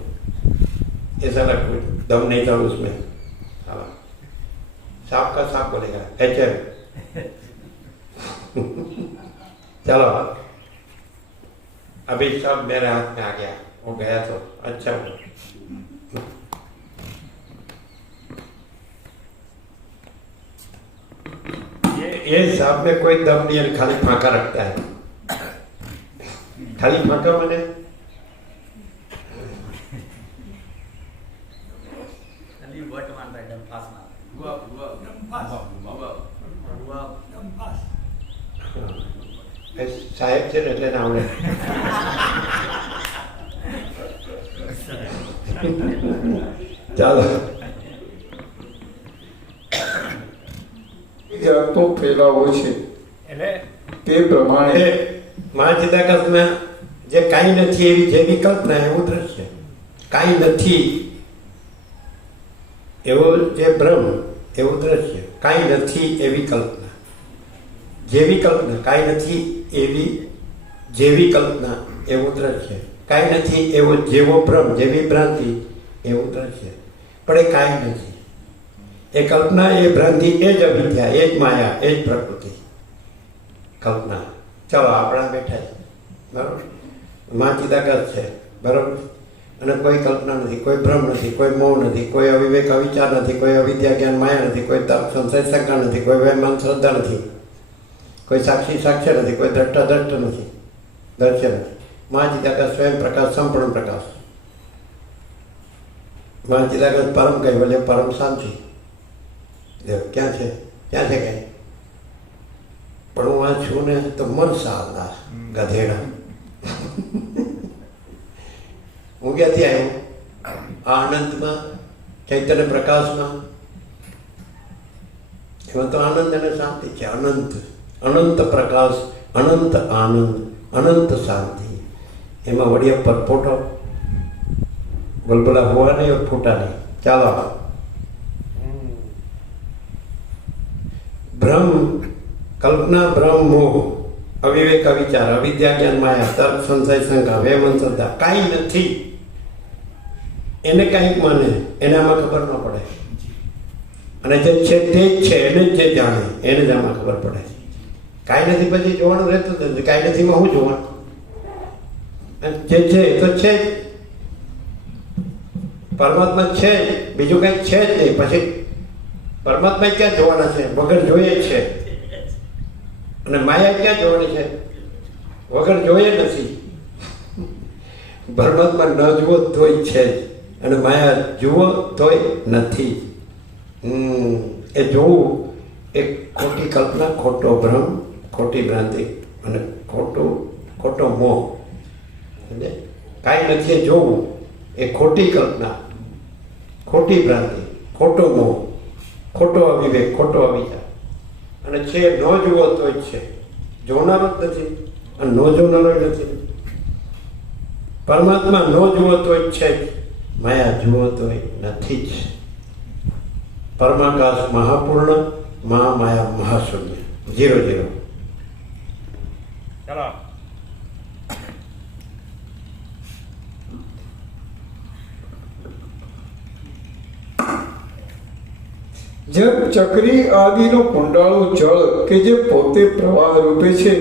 ऐसा ना कुछ दम नहीं था उसमें, सांप का सांप बोलेगा ऐसे। चलो अभी सब मेरे हाथ में आ गया, वो गया तो अच्छा हुआ। ये सांप में कोई दम नहीं है, खाली फांका रखता है। खाली फांका मैंने साहेब से એટલે ના આવડે। ચાલો જાતનો ફેલાવો છે એટલે તે પ્રમાણે મહાચિદાકાશમાં જે કાંઈ નથી એવી જેવી કલ્પના એવું દ્રશ્ય, કાંઈ નથી એવો જે ભ્રમ એવું દ્રશ્ય, કાંઈ નથી એવી કલ્પના, જેવી કલ્પના, કાંઈ નથી એવી જેવી કલ્પના એવું દ્રશ્ય, કાંઈ નથી એવો જેવો ભ્રમ, જેવી ભ્રાંતિ એવું દ્રશ્ય, પણ એ કાંઈ નથી। એ કલ્પના, એ ભ્રાંતિ, એ જ અવિદ્યા, એ જ માયા, એ જ પ્રકૃતિ કલ્પના। ચાલો આપણા બેઠા છે બરાબર, મહાચિદાકાશ છે બરાબર, અને કોઈ કલ્પના નથી, કોઈ ભ્રમ નથી, કોઈ મોહ નથી, કોઈ અવિવેક અવિચાર નથી, કોઈ અવિદ્યા જ્ઞાન માયા નથી, કોઈ તર્ક સંશય શંકા નથી, કોઈ વહેમાન શ્રદ્ધા નથી, કોઈ સાક્ષી સાક્ષ્ય નથી, કોઈ દ્રષ્ટા દ્રષ્ટ નથી, દર્શ્ય નથી। મહાચિદાકાશ સ્વયં પ્રકાશ, સંપૂર્ણ પ્રકાશ। મહાચિદાકાશ પરમ કહે બોલે પરમ શાંતિ। ક્યાં છે? ક્યાં છે કઈ? પણ હું આ છું ને તો મરસા હતા ગધેડા। હું ક્યાંથી આવ્યો? આ આનંદમાં, ચૈતન્ય પ્રકાશમાં, એમાં તો આનંદ અને શાંતિ છે। અનંત, અનંત પ્રકાશ, અનંત આનંદ, અનંત શાંતિ। એમાં વડિયા પર ફોટો બલબલા હોવા નહીં और ફોટા નહીં। ચાલો ભ્રમ, કલ્પના, ભ્રમ, મોહ, અવિવેક અવિચાર, અવિદ્યા જ્ઞાન માયા, તર્ક સંશય શંકા, વહેમન શ્રદ્ધા કાંઈ નથી। એને કાંઈક માને, એને આમાં ખબર ન પડે, અને જે છે તે જ છે, એને જ જે જાણે એને જ આમાં ખબર પડે। કાંઈ નથી પછી જોવાનું રહેતું નથી, કાંઈ નથીમાં શું જોવાનું? જે છે એ તો છે જ, પરમાત્મા છે જ, બીજું કંઈક છે જ નહીં। પછી પરમાત્મા ક્યાં જોવાના છે? વગર જોઈએ છે। અને માયા ક્યાં જોવાની છે? વગર જોઈએ નથી। પરમાત્મા ન જુઓ તોય છે જ, અને માયા જુઓ તોય નથી। એ જોવું એક ખોટી કલ્પના, ખોટો ભ્રમ, ખોટી ભ્રાંતિ અને ખોટો મોહ. સમજે? કાંઈ નથી એ જોવું એ ખોટી કલ્પના, ખોટી ભ્રાંતિ, ખોટો મોહ, ખોટો અવિવેક, ખોટો અવિચાર. અને છે ન જુઓ તો જ છે, જોનારો જ નથી અને ન જોનારો નથી. પરમાત્મા ન જુઓ તો જ છે, માયા જુઓ તો નથી જ. પરમાકાશ મહાપૂર્ણ, મહામાયા મહાશૂન્ય, 0 ચલો જેમ ચક્રી આદિનો કુંડાળો જળ કે જે પોતે પ્રવાહ રૂપે છે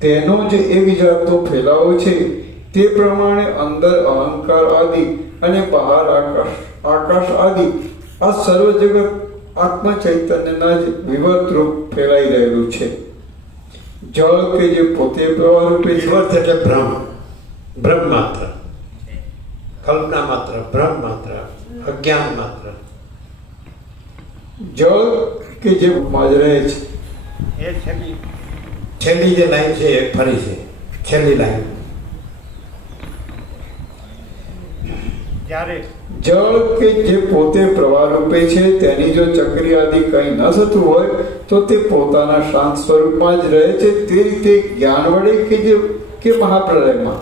તેનો જ એક જાતનો ફેલાવો છે, તે પ્રમાણે અંદર અહંકાર આદિ અને બહાર આકાશ આદિ આ સર્વ જગત આત્મા ચૈતન્યના જ વિવર્ત રૂપ ફેલાઈ રહેલું છે. જળ કે જે પોતે પ્રવાહ રૂપે છે, વિવર્ત એટલે ભ્રમ, ભ્રમ માત્ર, કલ્પના માત્ર, ભ્રમ માત્ર, અજ્ઞાન માત્ર. જળ કે જે માં જ રહે છે. એ છેલ્લી જે લાઈન છે એ ફરી છે, છેલ્લી લાઈન. જ્યારે જળ કે જે પોતે પ્રવાહ રૂપે છે તેની જો ચક્રી આદિ કંઈ ન થતું હોય તો તે પોતાના શાંત સ્વરૂપમાં જ રહે છે. તે રીતે જ્ઞાન વડે કે મહાપ્રલયમાં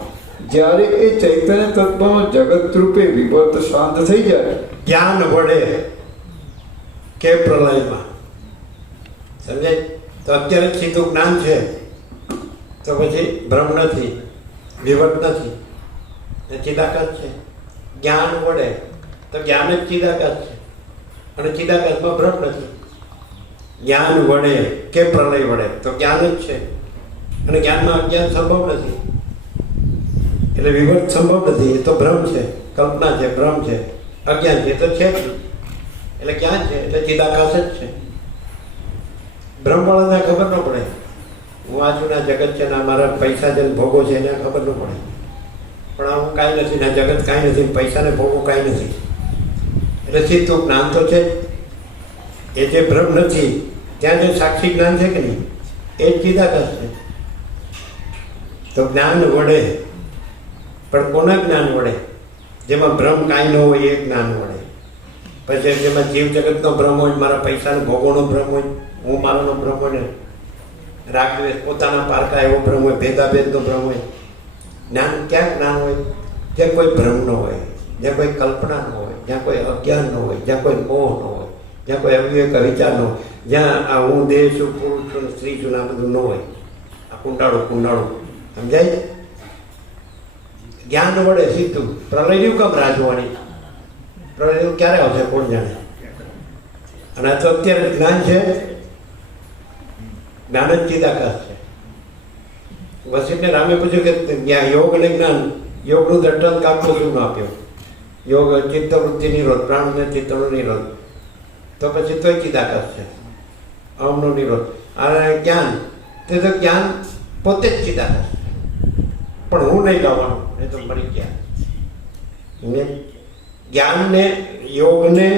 જ્યારે એ ચૈતન્ય તત્વનો જગત રૂપે વિવર્ત શાંત થઈ જાય, જ્ઞાન વડે કે પ્રલયમાં. સમજે? તો અત્યારે સીધું જ્ઞાન છે તો પછી ભ્રમ નથી, વિવર્ત નથી, એ ચિદાકાશ છે. જ્ઞાન વડે તો જ્ઞાન જ ચિદાકાશ છે અને ચિદાકાશમાં ભ્રમ નથી. જ્ઞાન વડે કે પ્રલય વડે તો જ્ઞાન જ છે અને જ્ઞાનમાં અજ્ઞાન સંભવ નથી, એટલે વિવર્ત સંભવ નથી. એ તો ભ્રમ છે, કલ્પના છે, ભ્રમ છે, અજ્ઞાન છે તો છે જ નહીં. એટલે જ્ઞાન છે એટલે ચિદાકાશ જ છે. ભ્રમવાળાને ખબર ન પડે હું આ છું ને જગત છે ને મારા પૈસા છે ને ભોગો છે એને ખબર ન પડે, પણ આ હું કાંઈ નથી ને જગત કાંઈ નથી, પૈસાને ભોગો કાંઈ નથી. એટલે સીધું જ્ઞાન તો છે જ. એ જે ભ્રમ નથી ત્યાં જે સાક્ષી જ્ઞાન છે કે નહીં એ જ ચિદાકાશ છે. તો જ્ઞાન વડે, પણ કોના જ્ઞાન વડે? જેમાં ભ્રમ કાંઈ ન હોય એ જ્ઞાન વડે. પછી જેમાં જીવ જગતનો ભ્રમ હોય, મારા પૈસાનો ભોગોનો ભ્રમ હોય, હું મારોનો ભ્રમ હોય ને રાગદ્વેષ પોતાના પારકા એવો ભ્રમ હોય, ભેદાભેદનો ભ્રમ હોય. જ્ઞાન ક્યાં જ્ઞાન હોય? જ્યાં કોઈ ભ્રમ ન હોય, જ્યાં કોઈ કલ્પના ન હોય, જ્યાં કોઈ અજ્ઞાન ન હોય, જ્યાં કોઈ મોહ ન હોય, જ્યાં કોઈ અવિવેક વિચાર ન હોય, જ્યાં આ હું દેહ છું, પુરુષ છું, સ્ત્રી છું આ બધું ન હોય. આ કુંડાળું સમજાય? જ્ઞાન વડે સીધું. પ્રલયનું કામ રાજવાની? પ્રલય ક્યારે આવશે કોણ જાણે? અને આ તો અત્યારે જ્ઞાન છે, જ્ઞાન જ ચિદાકાશ છે. વસીને રામે પૂછ્યું કે યોગ અને જ્ઞાન, યોગનું દ્રષ્ટાંત કાપતો શું આપ્યો? યોગ ચિત્તવૃત્તિ નિરોધ, પ્રાણ ને ચિત્તનો નિરોધ, તો પછી તોય ચિદાકાશ છે, અહમનો નિરોધ. અને જ્ઞાન તે તો જ્ઞાન પોતે જ ચિદાકાશ, પણ હું નહીં લાવવાનું, એ તો મરી ગયા. જ્ઞાનને, યોગને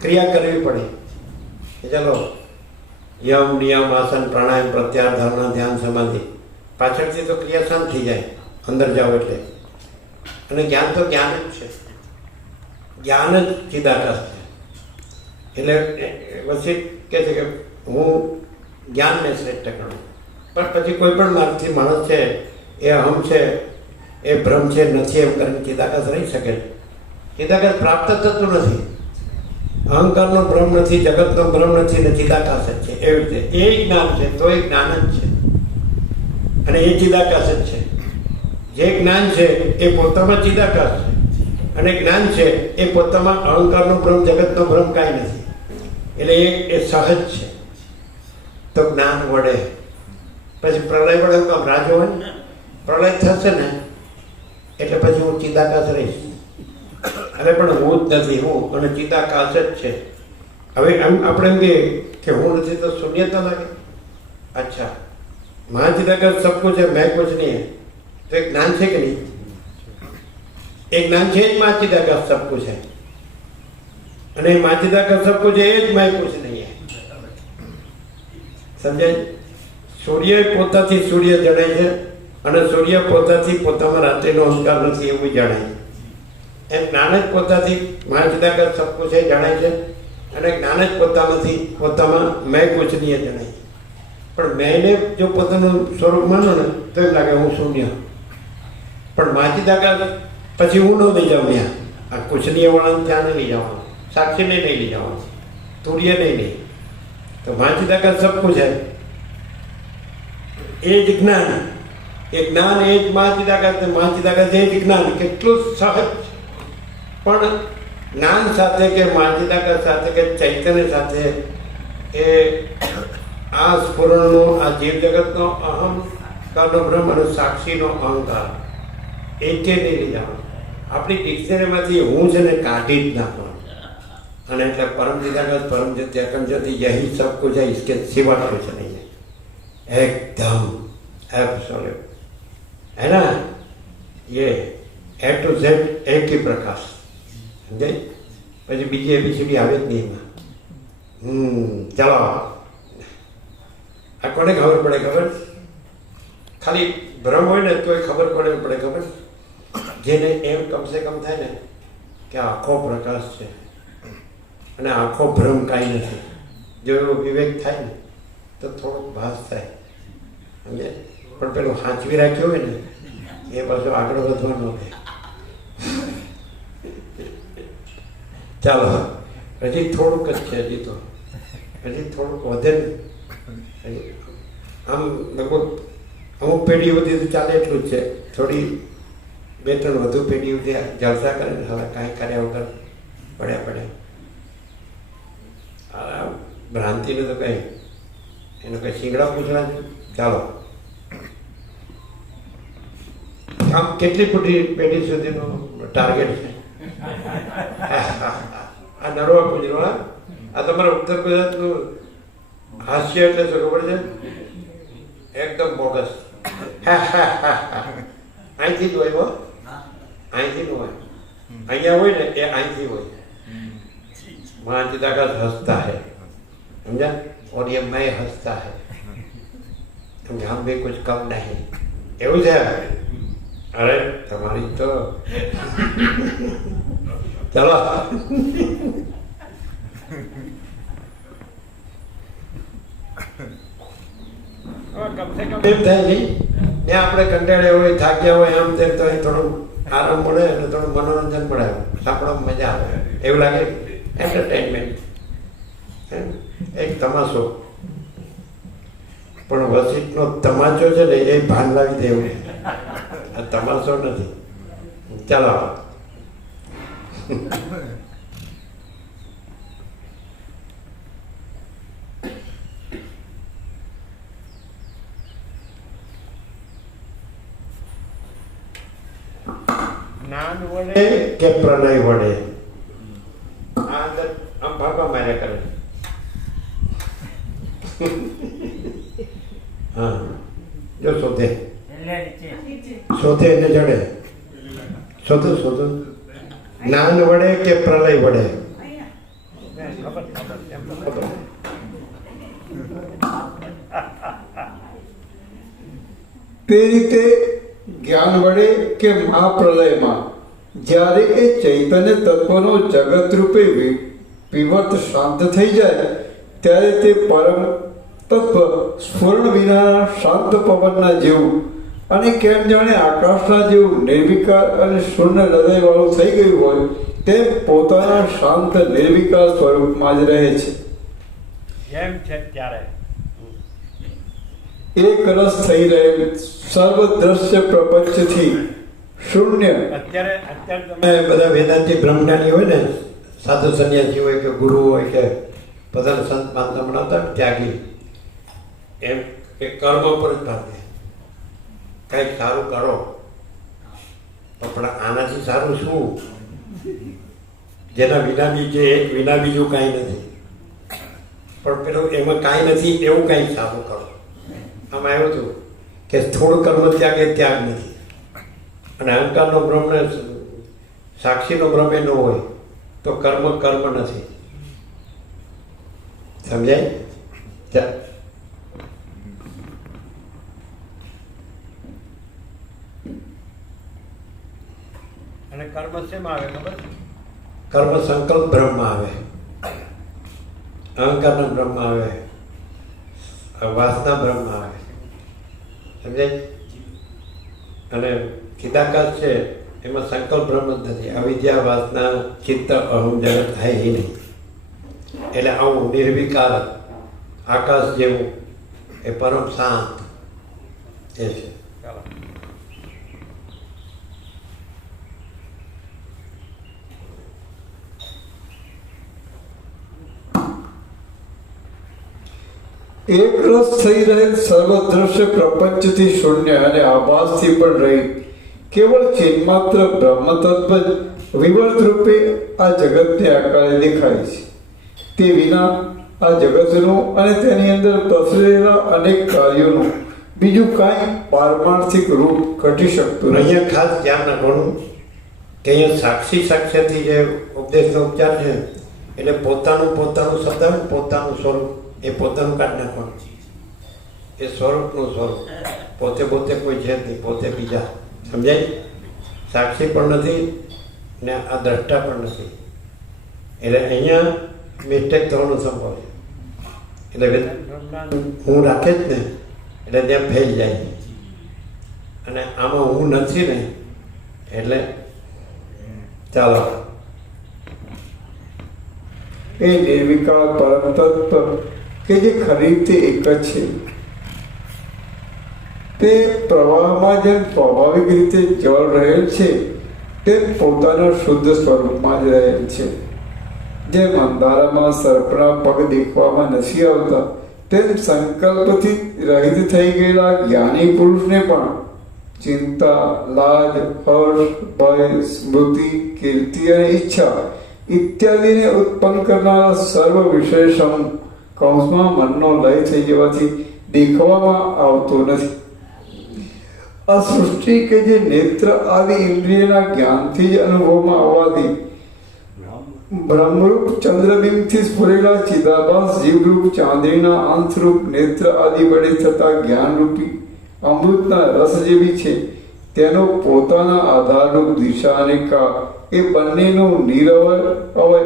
ક્રિયા કરવી પડે. ચાલો યમ, નિયમ, આસન, પ્રાણાયામ, પ્રત્યાહાર, ધારણા, ધ્યાન, સમાધિ, પાછળથી તો ક્રિયા શાંત થઈ જાય અંદર જાઓ એટલે. અને જ્ઞાન તો જ્ઞાન જ છે, જ્ઞાન જ ચિદાકાશ છે. એટલે વસિત કહે છે કે હું જ્ઞાનને શ્રેષ્ઠ ગણું. પણ પછી કોઈ પણ માર્ગથી માણસ છે એ અહમ છે, એ ભ્રમ છે, નથી એમ કરીને ચિદાકાશ રહી શકે. ચિદાકાશ પ્રાપ્ત થતું નથી. અહંકારનો ભ્રમ નથી, જગતનો ભ્રમ નથી ને ચિદાકાશ જ છે. એવી રીતે એ જ્ઞાન છે તો એ જ્ઞાન જ છે અને એ ચિદાકાશ જ છે. જે જ્ઞાન છે એ પોતામાં ચિદાકાશ છે અને જ્ઞાન છે એ પોતામાં અહંકારનો ભ્રમ, જગતનો ભ્રમ કાંઈ નથી. એટલે એ સહજ છે. તો જ્ઞાન વડે પછી પ્રલય વડે કામ રાજો હોય ને, પ્રલય થશે ને એટલે પછી હું ચિદાકાશ રહીશ. અરે પણ હું જ નથી, હું અને ચિદાકાશ જ છે. હવે એમ આપણે એમ કે હું નથી તો શૂન્યતા લાગે. અચ્છા, મહાચિદાકાશ સબ કુછ है, मैं कुछ नहीं है, तो एक ज्ञान છે કે નહીં? એક જ્ઞાન છે જ મહાચિદાકાશ સબ કુછ है. અને माचिदा का सब कुछ है જ मैं कुछ नहीं है સમજાય સૂર્ય પોતાથી સૂર્ય જણાય છે અને સૂર્ય પોતાથી પોતામાં રાત્રિનો અંધકાર નથી એવું જણાય છે એમ જ્ઞાન જ પોતાથી माचिदा का सब कुछ है જણાય છે અને જ્ઞાન જ પોતામાંથી પોતામાં मैं कुछ नहीं है જણાય પણ मैंने જો પોતાનું સ્વરૂપ માનો ને તો એમ લાગે હું શૂન્ય પણ माचिदा का પછી હું ન લઈ જાઉં ત્યાં આ कुछ नहीं वाળાને ત્યાં નહીં લઈ જવાનું साक्षी ने नहीं ले जाओ तूर्य नहीं तो माचिदा का सब कुछ है એ જ જ્ઞાન એ જ્ઞાન એ જ માचिदा का એ જ જ્ઞાન કેટલું સહજ પણ જ્ઞાન સાથે કે माचिदा का સાથે કે ચૈતન્ય સાથે એ આ સ્ફુરણનો આ જીવ જગતનો અહમ કાનો બ્રહ્મ અને સાક્ષીનો અહંકાર એકે નહીં લઈ જવાનું આપણી ડિક્શનરીમાંથી હું છે ને કાઢી જ નાખવાનું અને એટલે परम चिदागत परम ज्योति अखंड ज्योति यही सब कुछ है इसके सिवा कुछ नहीं है एकदम एब्सोल्यूट है ना ये ए टू जेड एक ही प्रकाश समझे પછી બીજી એબીસીડી આવે જ નહીં એમાં ચાલો આ કોને ખબર પડે ખબર ખાલી ભ્રમ હોય ને તોય ખબર કોને પડે ખબર જેને એમ કમસે કમ થાય ને કે આખો પ્રકાશ છે અને આખો ભ્રમ કાંઈ નથી જો એવો વિવેક થાય ને તો થોડોક ભાસ થાય સમજે પણ પેલું હાંચવી રાખ્યું હોય ને એ પાછું આગળ વધવાનું રહે ચાલો હજી થોડુંક જ છે હજી તો હજી થોડુંક વધે ને હજી આમ લગભગ અમુક પેઢી સુધી તો ચાલે એટલું જ છે થોડી 2-3 વધુ પેઢી સુધી જલસા કરે ને હવે કાંઈ કર્યા વગર પડ્યા ભ્રાંતિને તો કઈ એનો કઈ શીંગડા પૂછડા ચાલો આમ કેટલી પેઢી સુધીનો ટાર્ગેટ છે આ નરવા પૂછડો આ તમારા ઉત્તર ગુજરાતનું હાસ્ય એટલે શું ખબર છે એકદમ બોગસ અહીંથી જ હોય અહીંથી ન હોય અહીંયા હોય ને એ અહીંથી હોય माचिदा का हंसता है समझा और ये मैं हंसता है हम भी कुछ कम नहीं એવું છે અરે તમારી તો ચાલો એમ થાય નહીં ને આપણે કંટાળ્યા હોય થાક્યા હોય આમ તેમ તો થોડું આરામ મળે અને થોડું મનોરંજન મળે સાંભળવામાં મજા આવે એવું લાગે એન્ટરટેનમેન્ટ એક તમાશો પણ વસીટનો તમાચો છે ને એ ભાન લાવી દેવું આ તમાશો નથી ચાલો જ્ઞાન વડે કે પ્રલય વડે આ અંદર આમ ભાગવા માર્યા કરે હા જો શોધે એને જડે શોધો જ્ઞાન વડે કે પ્રલય વડે તે રીતે જ્ઞાન વડે કે મહાપ્રલયમાં જ્યારે એ ચૈતન્ય તત્વનો જગત રૂપે વિવર્ત શાંત થઈ જાય ત્યારે તે પરમ તત્વ સ્ફુરણ વિના શાંત પવનના જેવું અને કેમ જાણે આકાશના જેવું નિર્વિકાર અને શૂન્ય હૃદયવાળું થઈ ગયું હોય તે પોતાના શાંત નિર્વિકાર સ્વરૂપમાં જ રહે છે એમ છે ત્યારે એક રસ થઈ રહેલ સર્વ દ્રશ્ય પ્રપંચથી શૂન્ય અત્યારે તમે બધા વેદાંતિ બ્રહ્મજ્ઞાની હોય ને સાધુ સંન્યાસી હોય કે ગુરુ હોય કે પોતાના સંત માનતા બનાવતા ત્યાગી એમ કે કર્મ પર જ ભાગે કંઈક સારું કરો પણ આનાથી સારું શું જેના વિના બીજે એક વિના બીજું કાંઈ નથી પણ પેલું એમાં કાંઈ નથી એવું કાંઈ સારું કરો આમાં એવું હતું કે થોડું કર્મ ત્યાગ એ ત્યાગ નથી અને અહંકારનો બ્રહ્મ ને સાક્ષીનો બ્રહ્મ એ ન હોય તો તો કર્મ કર્મ નથી. સમજાય? ચાલ. અને કર્મ શેમાં આવે ખબર છે? કર્મ સંકલ્પ બ્રહ્મમાં આવે, અહંકારના બ્રહ્મમાં આવે, વાસના બ્રહ્મમાં આવે. સમજાય? અને ચિદાકાશ છે એમાં સંકલ્પ બ્રહ્મ જ નથી. અવિદ્યા, વાસના, ચિત્ત, અહમ જગત હે એ નહીં. એટલે આવું નિર્વિકાર આકાશ જેવું એ પરમ શાંત એ છે. ચાલો. એક રસ થઈ રહેલ સર્વદ્રશ્ય પ્રપંચથી શૂન્ય અને આભાસથી પણ રહી કેવળ ચિન્માત્ર બ્રહ્મ તત્વ જ વિવર્ત રૂપે આ જગતને આકારે દેખાય છે. તે વિના આ જગતનું અને તેની અંદર પ્રસરેલા અનેક કાર્યોનું બીજું કાંઈ પારમાર્થિક રૂપ ઘટી શકતું નહીં. અહીંયા ખાસ ધ્યાન રાખવાનું કે અહીંયા સાક્ષી સાક્ષ્યથી જે ઉપદેશનો ઉપચાર છે એટલે પોતાનું શબ્દ આવે ને, પોતાનું સ્વરૂપ એ પોતાનું કાઢી નાખવાનું. એ સ્વરૂપનું સ્વરૂપ પોતે કોઈ છે જ નહીં, પોતે બીજા. સમજાય? સાક્ષી પણ નથી ને આ દ્રષ્ટા પણ નથી. એટલે અહીંયા મિસ્ટેક થવાનું સંભવ છે. એટલે હું રાખે જ ને એટલે ત્યાં ફેલ જાય. અને આમાં હું નથી ને એટલે ચાલો. એ નિર્વિકાર પરમ તત્વ કે જે ખરી રીતે એક જ છે તે પ્રવાહમાં જેમ સ્વાભાવિક રીતે જળ રહેલ છે તેમ પોતાના શુદ્ધ સ્વરૂપમાં જ રહેલ છે. જેમ અંધારામાં સર્પના પગ દેખવામાં નથી આવતા તેમ સંકલ્પથી રહિત થઈ ગયેલા જ્ઞાની પુરુષને પણ ચિંતા, લાજ, હર્ષ, ભય, સ્મૃતિ, કીર્તિ અને ઈચ્છા ઇત્યાદિને ઉત્પન્ન કરનારા સર્વ વિશેષણ કૌંસમાં મનનો લય થઈ જવાથી દેખવામાં આવતો નથી. આ સૃષ્ટિ કે જે નેત્ર આદિ ઇન્દ્રિયના જ્ઞાનથી જ અનુભવમાં આવવાથી બ્રહ્મરૂપ ચંદ્રબિંબથી સ્ફુરેલા ચિદાભાસ જીવરૂપ ચાંદીના અંશરૂપ નેત્ર આદિ વડે થતા જ્ઞાનરૂપી અમૃતના રસ જેવી છે તેનો પોતાના આધારરૂપ દિશા અને કા એ બંનેનું નિરવય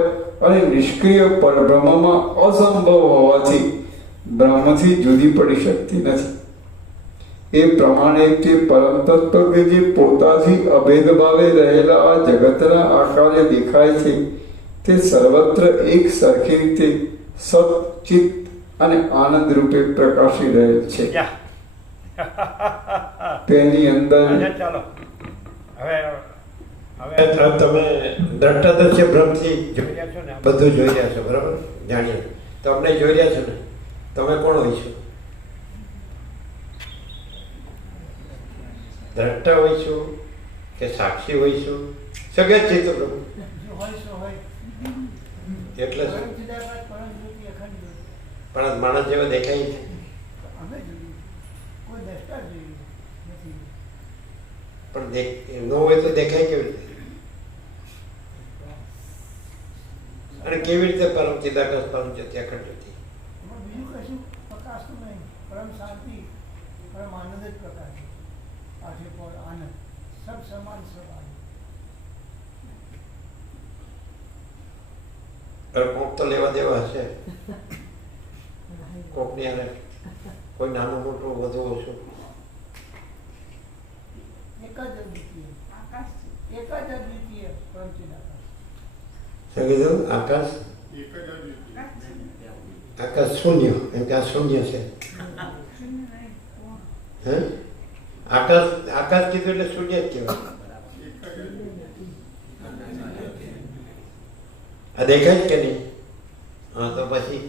અને નિષ્ક્રિય પરબ્રહ્મમાં અસંભવ હોવાથી બ્રહ્મથી જુદી પડી શકતી નથી. એ પ્રમાણે તે પરમ તત્વ કે જે પોતાથી અભેદ ભાવે રહેલા આ જગતના આકારે દેખાય છે તે સર્વત્ર એક સરખી રીતે સત, ચિત્ત અને આનંદ રૂપે પ્રકાશી રહેલ છે. તેની અંદર ચાલો હવે તમે દ્રષ્ટાદર્શ્ય બ્રહ્મથી જોઈ રહ્યા છો ને, બધું જોઈ રહ્યા છો, બરાબર? જાણીએ તો અમને જોઈ રહ્યા છો ને, તમે કોણ હોય છો? દ્રષ્ટા હોય છો કે સાક્ષી હોય છો? સગત છે તો પ્રભુ એટલે શું? પણ આ માણસ જેવો દેખાય છે પણ ન હોય તો દેખાય કેવી રીતે? અને કેવી રીતે પરમ ચિદાકાશ પરમ જ્યોતિ અખંડ જ્યોતિ? બીજું કશું પ્રકાશનું નહીં, પરમ શાંતિ, પરમ આનંદ જ પ્રકાશ છે. આખે પર આનંદ, સબ સમાન સબ આનંદ. કોક તો લેવા દેવા હશે, કોકની આને કોઈ નાનું મોટું વધુ ઓછું એક જ અદ્વિતીય આકાશ છે, એક જ અદ્વિતીય પરમ ચિદાકાશ. શું કીધું? આકાશ આકાશ શૂન્ય, એમ કે આ શૂન્ય છે. હે આકાશ આકાશ કીધું એટલે શૂન્ય જ કહેવાય. આ દેખાય કે નહીં? હા તો પછી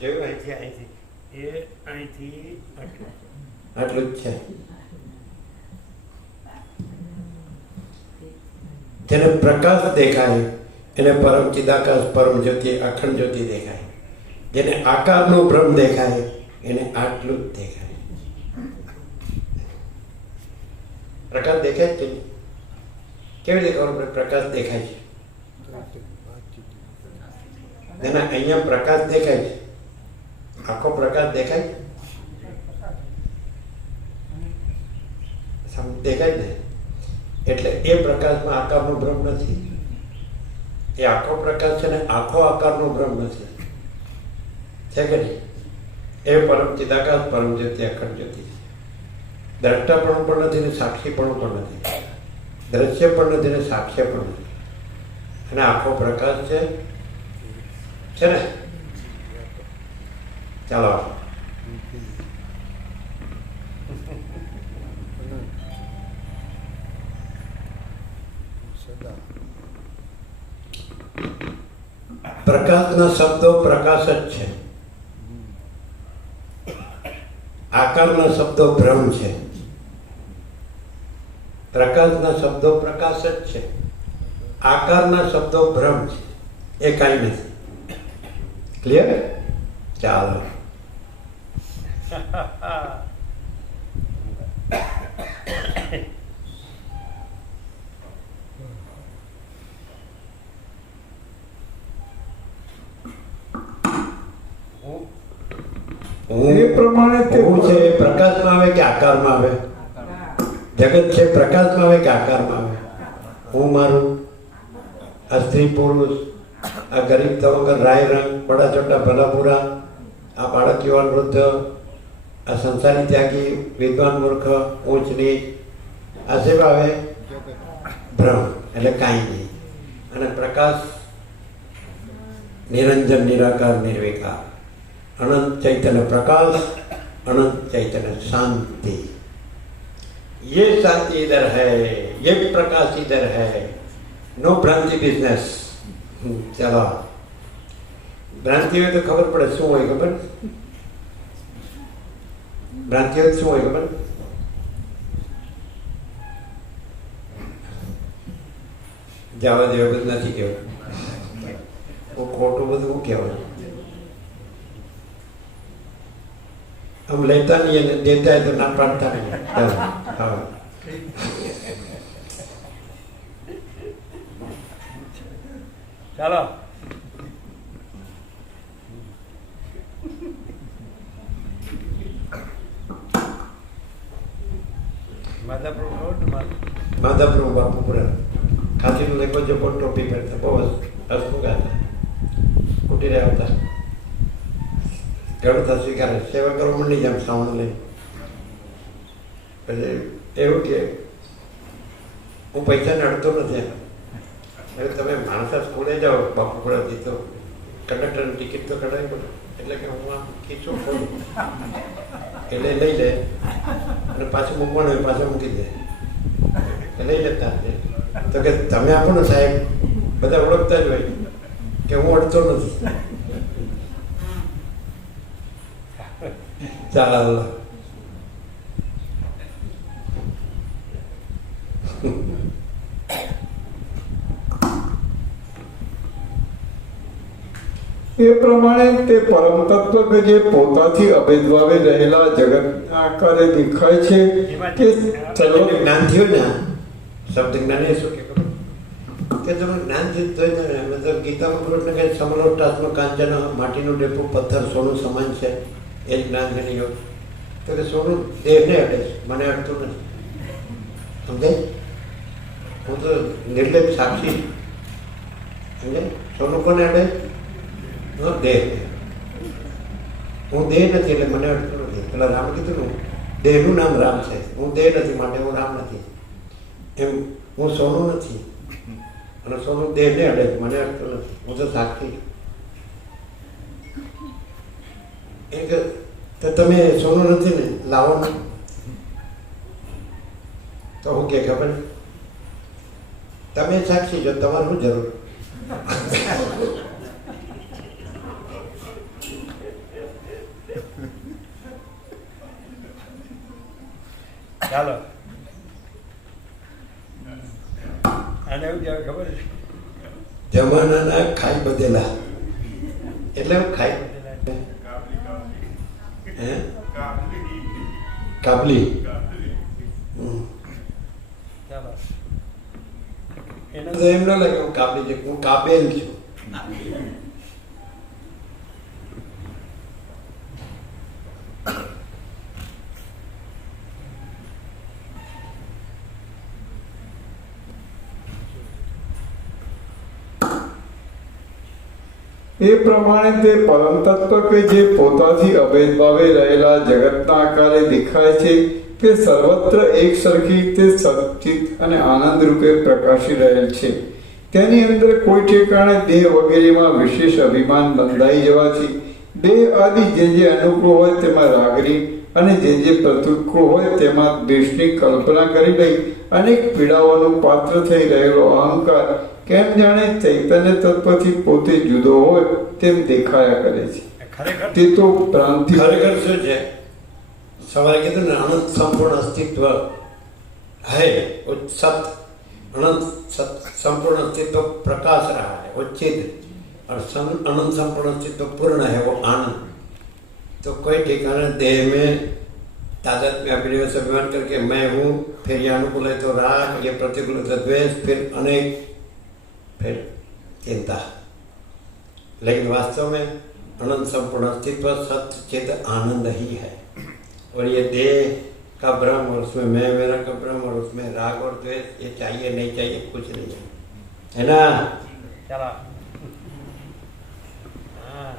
જોયું અહીંથી એ અહીંથી આટલું જ છે. જેને પ્રકાશ દેખાય એને પરમ ચિદાકાશ પરમ જ્યોતિ અખંડ જ્યોતિ દેખાય. જેને આકારનો ભ્રમ દેખાય એને આટલું જ દેખાય. પ્રકાશ દેખાય કે નહીં? કેવી રીતે ખબર પડે પ્રકાશ દેખાય છે? એના અહીંયા પ્રકાશ દેખાય છે, આખો પ્રકાશ દેખાય દેખાય ને, એટલે એ પ્રકાશમાં આકારનો ભ્રમ નથી. એ આખો પ્રકાશ છે ને આખો આકારનો ભ્રમ નથી, છે કે નહીં? એ પરમ ચિદાકાશ પરમ જ્યોતિ અખંડ જ્યોતિ છે. દ્રષ્ટાપણું પણ નથી ને સાક્ષીપણું પણ નથી, દ્રશ્ય પણ નથી ને સાક્ષ્ય પણ નથી, અને આખો પ્રકાશ છે ને. ચાલો પ્રકાશના શબ્દો પ્રકાશ જ છે, આકારના શબ્દો ભ્રમ છે. પ્રકાશના શબ્દો પ્રકાશ જ છે, આકારના શબ્દો ભ્રમ છે, એ કાંઈ નથી. ક્લિયર? ચાલો એ પ્રમાણે તે હું છે એ પ્રકાશમાં આવે કે આકારમાં આવે? જગત છે પ્રકાશમાં આવે કે આકારમાં આવે? હું મારું, આ સ્ત્રી પુરુષ, આ ગરીબ તવંગર રાય રંગ, બડા છોટા ભલા બુરા, આ બાળક યુવાન વૃદ્ધ, આ સંસારી ત્યાગી વિદ્વાન મૂર્ખ, ઊંચ નીચ, આ સેવા આવે ભ્રમ, એટલે કાંઈ નહીં. અને પ્રકાશ નિરંજન નિરાકાર નિર્વિકાર अनंत चैतन्य प्रकाश, अनंत चैतन्य शांति. ये शांति इधर है, ये प्रकाश इधर है. नो भ्रांति बिजनेस. चलो भ्रांति हो तो खबर पड़े शू हो खबर? भ्रांति हो शू हो खबर? जवा जेव बध नहीं कहवा, वो खोटू बधु कहवा. हम लेता नहीं है, देता है तो ना पड़ता नहीं. हाँ चलो माधवप्रभु बापूपुरा खाती નું લેકો જો પણ ટોપી પહેરતા, બહુ હસતું ગાતા, કુટીરે આવતા, ગળતા સ્વીકારે, સેવા કરવા મંડી જાય શ્રાવણ લઈ. એટલે એવું કે હું પૈસાને અડતો નથી. હવે તમે માણસા સ્કૂલે જાઓ બાપુપુરાથી તો કંડક્ટરની ટિકિટ તો કઢાવી પડે, એટલે કે હું આમ ખીચો ખોલું એટલે લઈ લે, અને પાછું મૂકવાનું હોય પાછું મૂકી દે, લઈ જતા. તો કે તમે આપો ને સાહેબ, બધા ઓળખતા જ હોય કે હું અડતો નથી. ચાલો એ પ્રમાણે તે પરમ તત્વ કે જે પોતાથી અભેદભાવે રહેલા જગત આકારે દેખાય છે કે ચલો જ્ઞાન થયું ને, શબ્દ જ્ઞાન એ શું કે ખબર? કે તમે જ્ઞાન થયું તો મતલબ ગીતામાં કૃષ્ણ કહે સમલોષ્ટાત્મ કાંચન, માટીનું ડેપું પથ્થર સોનું સમાન છે, એ જ જ્ઞાન ગણી ગયો. તો કે સોનું દેહને અડે છે, મને અડતું નથી. સમજાય? હું તો નિર્લેપ સાક્ષી. સમજાય? સોનું કોને અડે? દેહ. હું દેહ નથી એટલે મને અડતું નથી. પેલા રામ કીધું ને, દેહનું નામ રામ છે, હું દેહ નથી માટે હું રામ નથી. એમ હું સોનું નથી અને સોનું દેહને અડે, મને અડતું નથી. હું તો સાક્ષી. એ કે તો તમે સોનું નથી ને, લાવો ને. તો હું કે ખબર, તમે સાક્ષી છો, તમારે શું જરૂર? ચાલો આને એવું કહેવાય ખબર છે? જમાનાના ખાઈ બધેલા. એટલે હું ખાઈ કાબલી. ચાલો એને તો એમ ન લાગે હું કાબેલ છું, હું કાબેલ છું. એ પ્રમાણે તે પરમ તત્વ કે જે પોતાથી અભેદભાવે રહેલા જગતના આકારે દેખાય છે તે સર્વત્ર એક સરખી તે સચિત અને આનંદ રૂપે પ્રકાશી રહેલ છે. તેની અંદર કોઈ ઠેકાણે દેહ વગેરેમાં વિશેષ અભિમાન બંધાઈ જવાથી દેહ આદિ જે અનુકૂળ હોય તેમાં રાગની અને જે પ્રતિકૂળ હોય તેમાં દ્વેષની કલ્પના કરી લઈ અનેક પીડાઓનું પાત્ર થઈ રહેલો અહંકાર કેમ જાણે ચૈતન્ય તત્વથી પોતે જુદો હોય તેમ દેખાયા કરે છે. ખરેખર તે તો ભ્રાંતિ. ખરેખર શું છે? સવારે કીધું ને, અનંત સંપૂર્ણ અસ્તિત્વ है, वो सत अनंत संपूर्ण अस्तित्व प्रकाश रहा है, वो चित्त और अनंत संपूर्ण अस्तित्व पूर्ण है, वो आनंद. तो कोई ठिकाना देह में तादाद में अभिनिवेश अभिमान करके मैं हूँ, फिर ये अनुकूल है तो राग, ये प्रतिकूल है तो द्वेष, फिर अनेक, फिर चिंता. लेकिन वास्तव में अनंत संपूर्ण अस्तित्व सत्य चित्त आनंद ही है. और ये देह का भ्रम और उसमें मैं मेरा का भ्रम और उसमें राग और द्वेष, ये चाहिए नहीं चाहिए कुछ नहीं है, है ना? चला हाँ.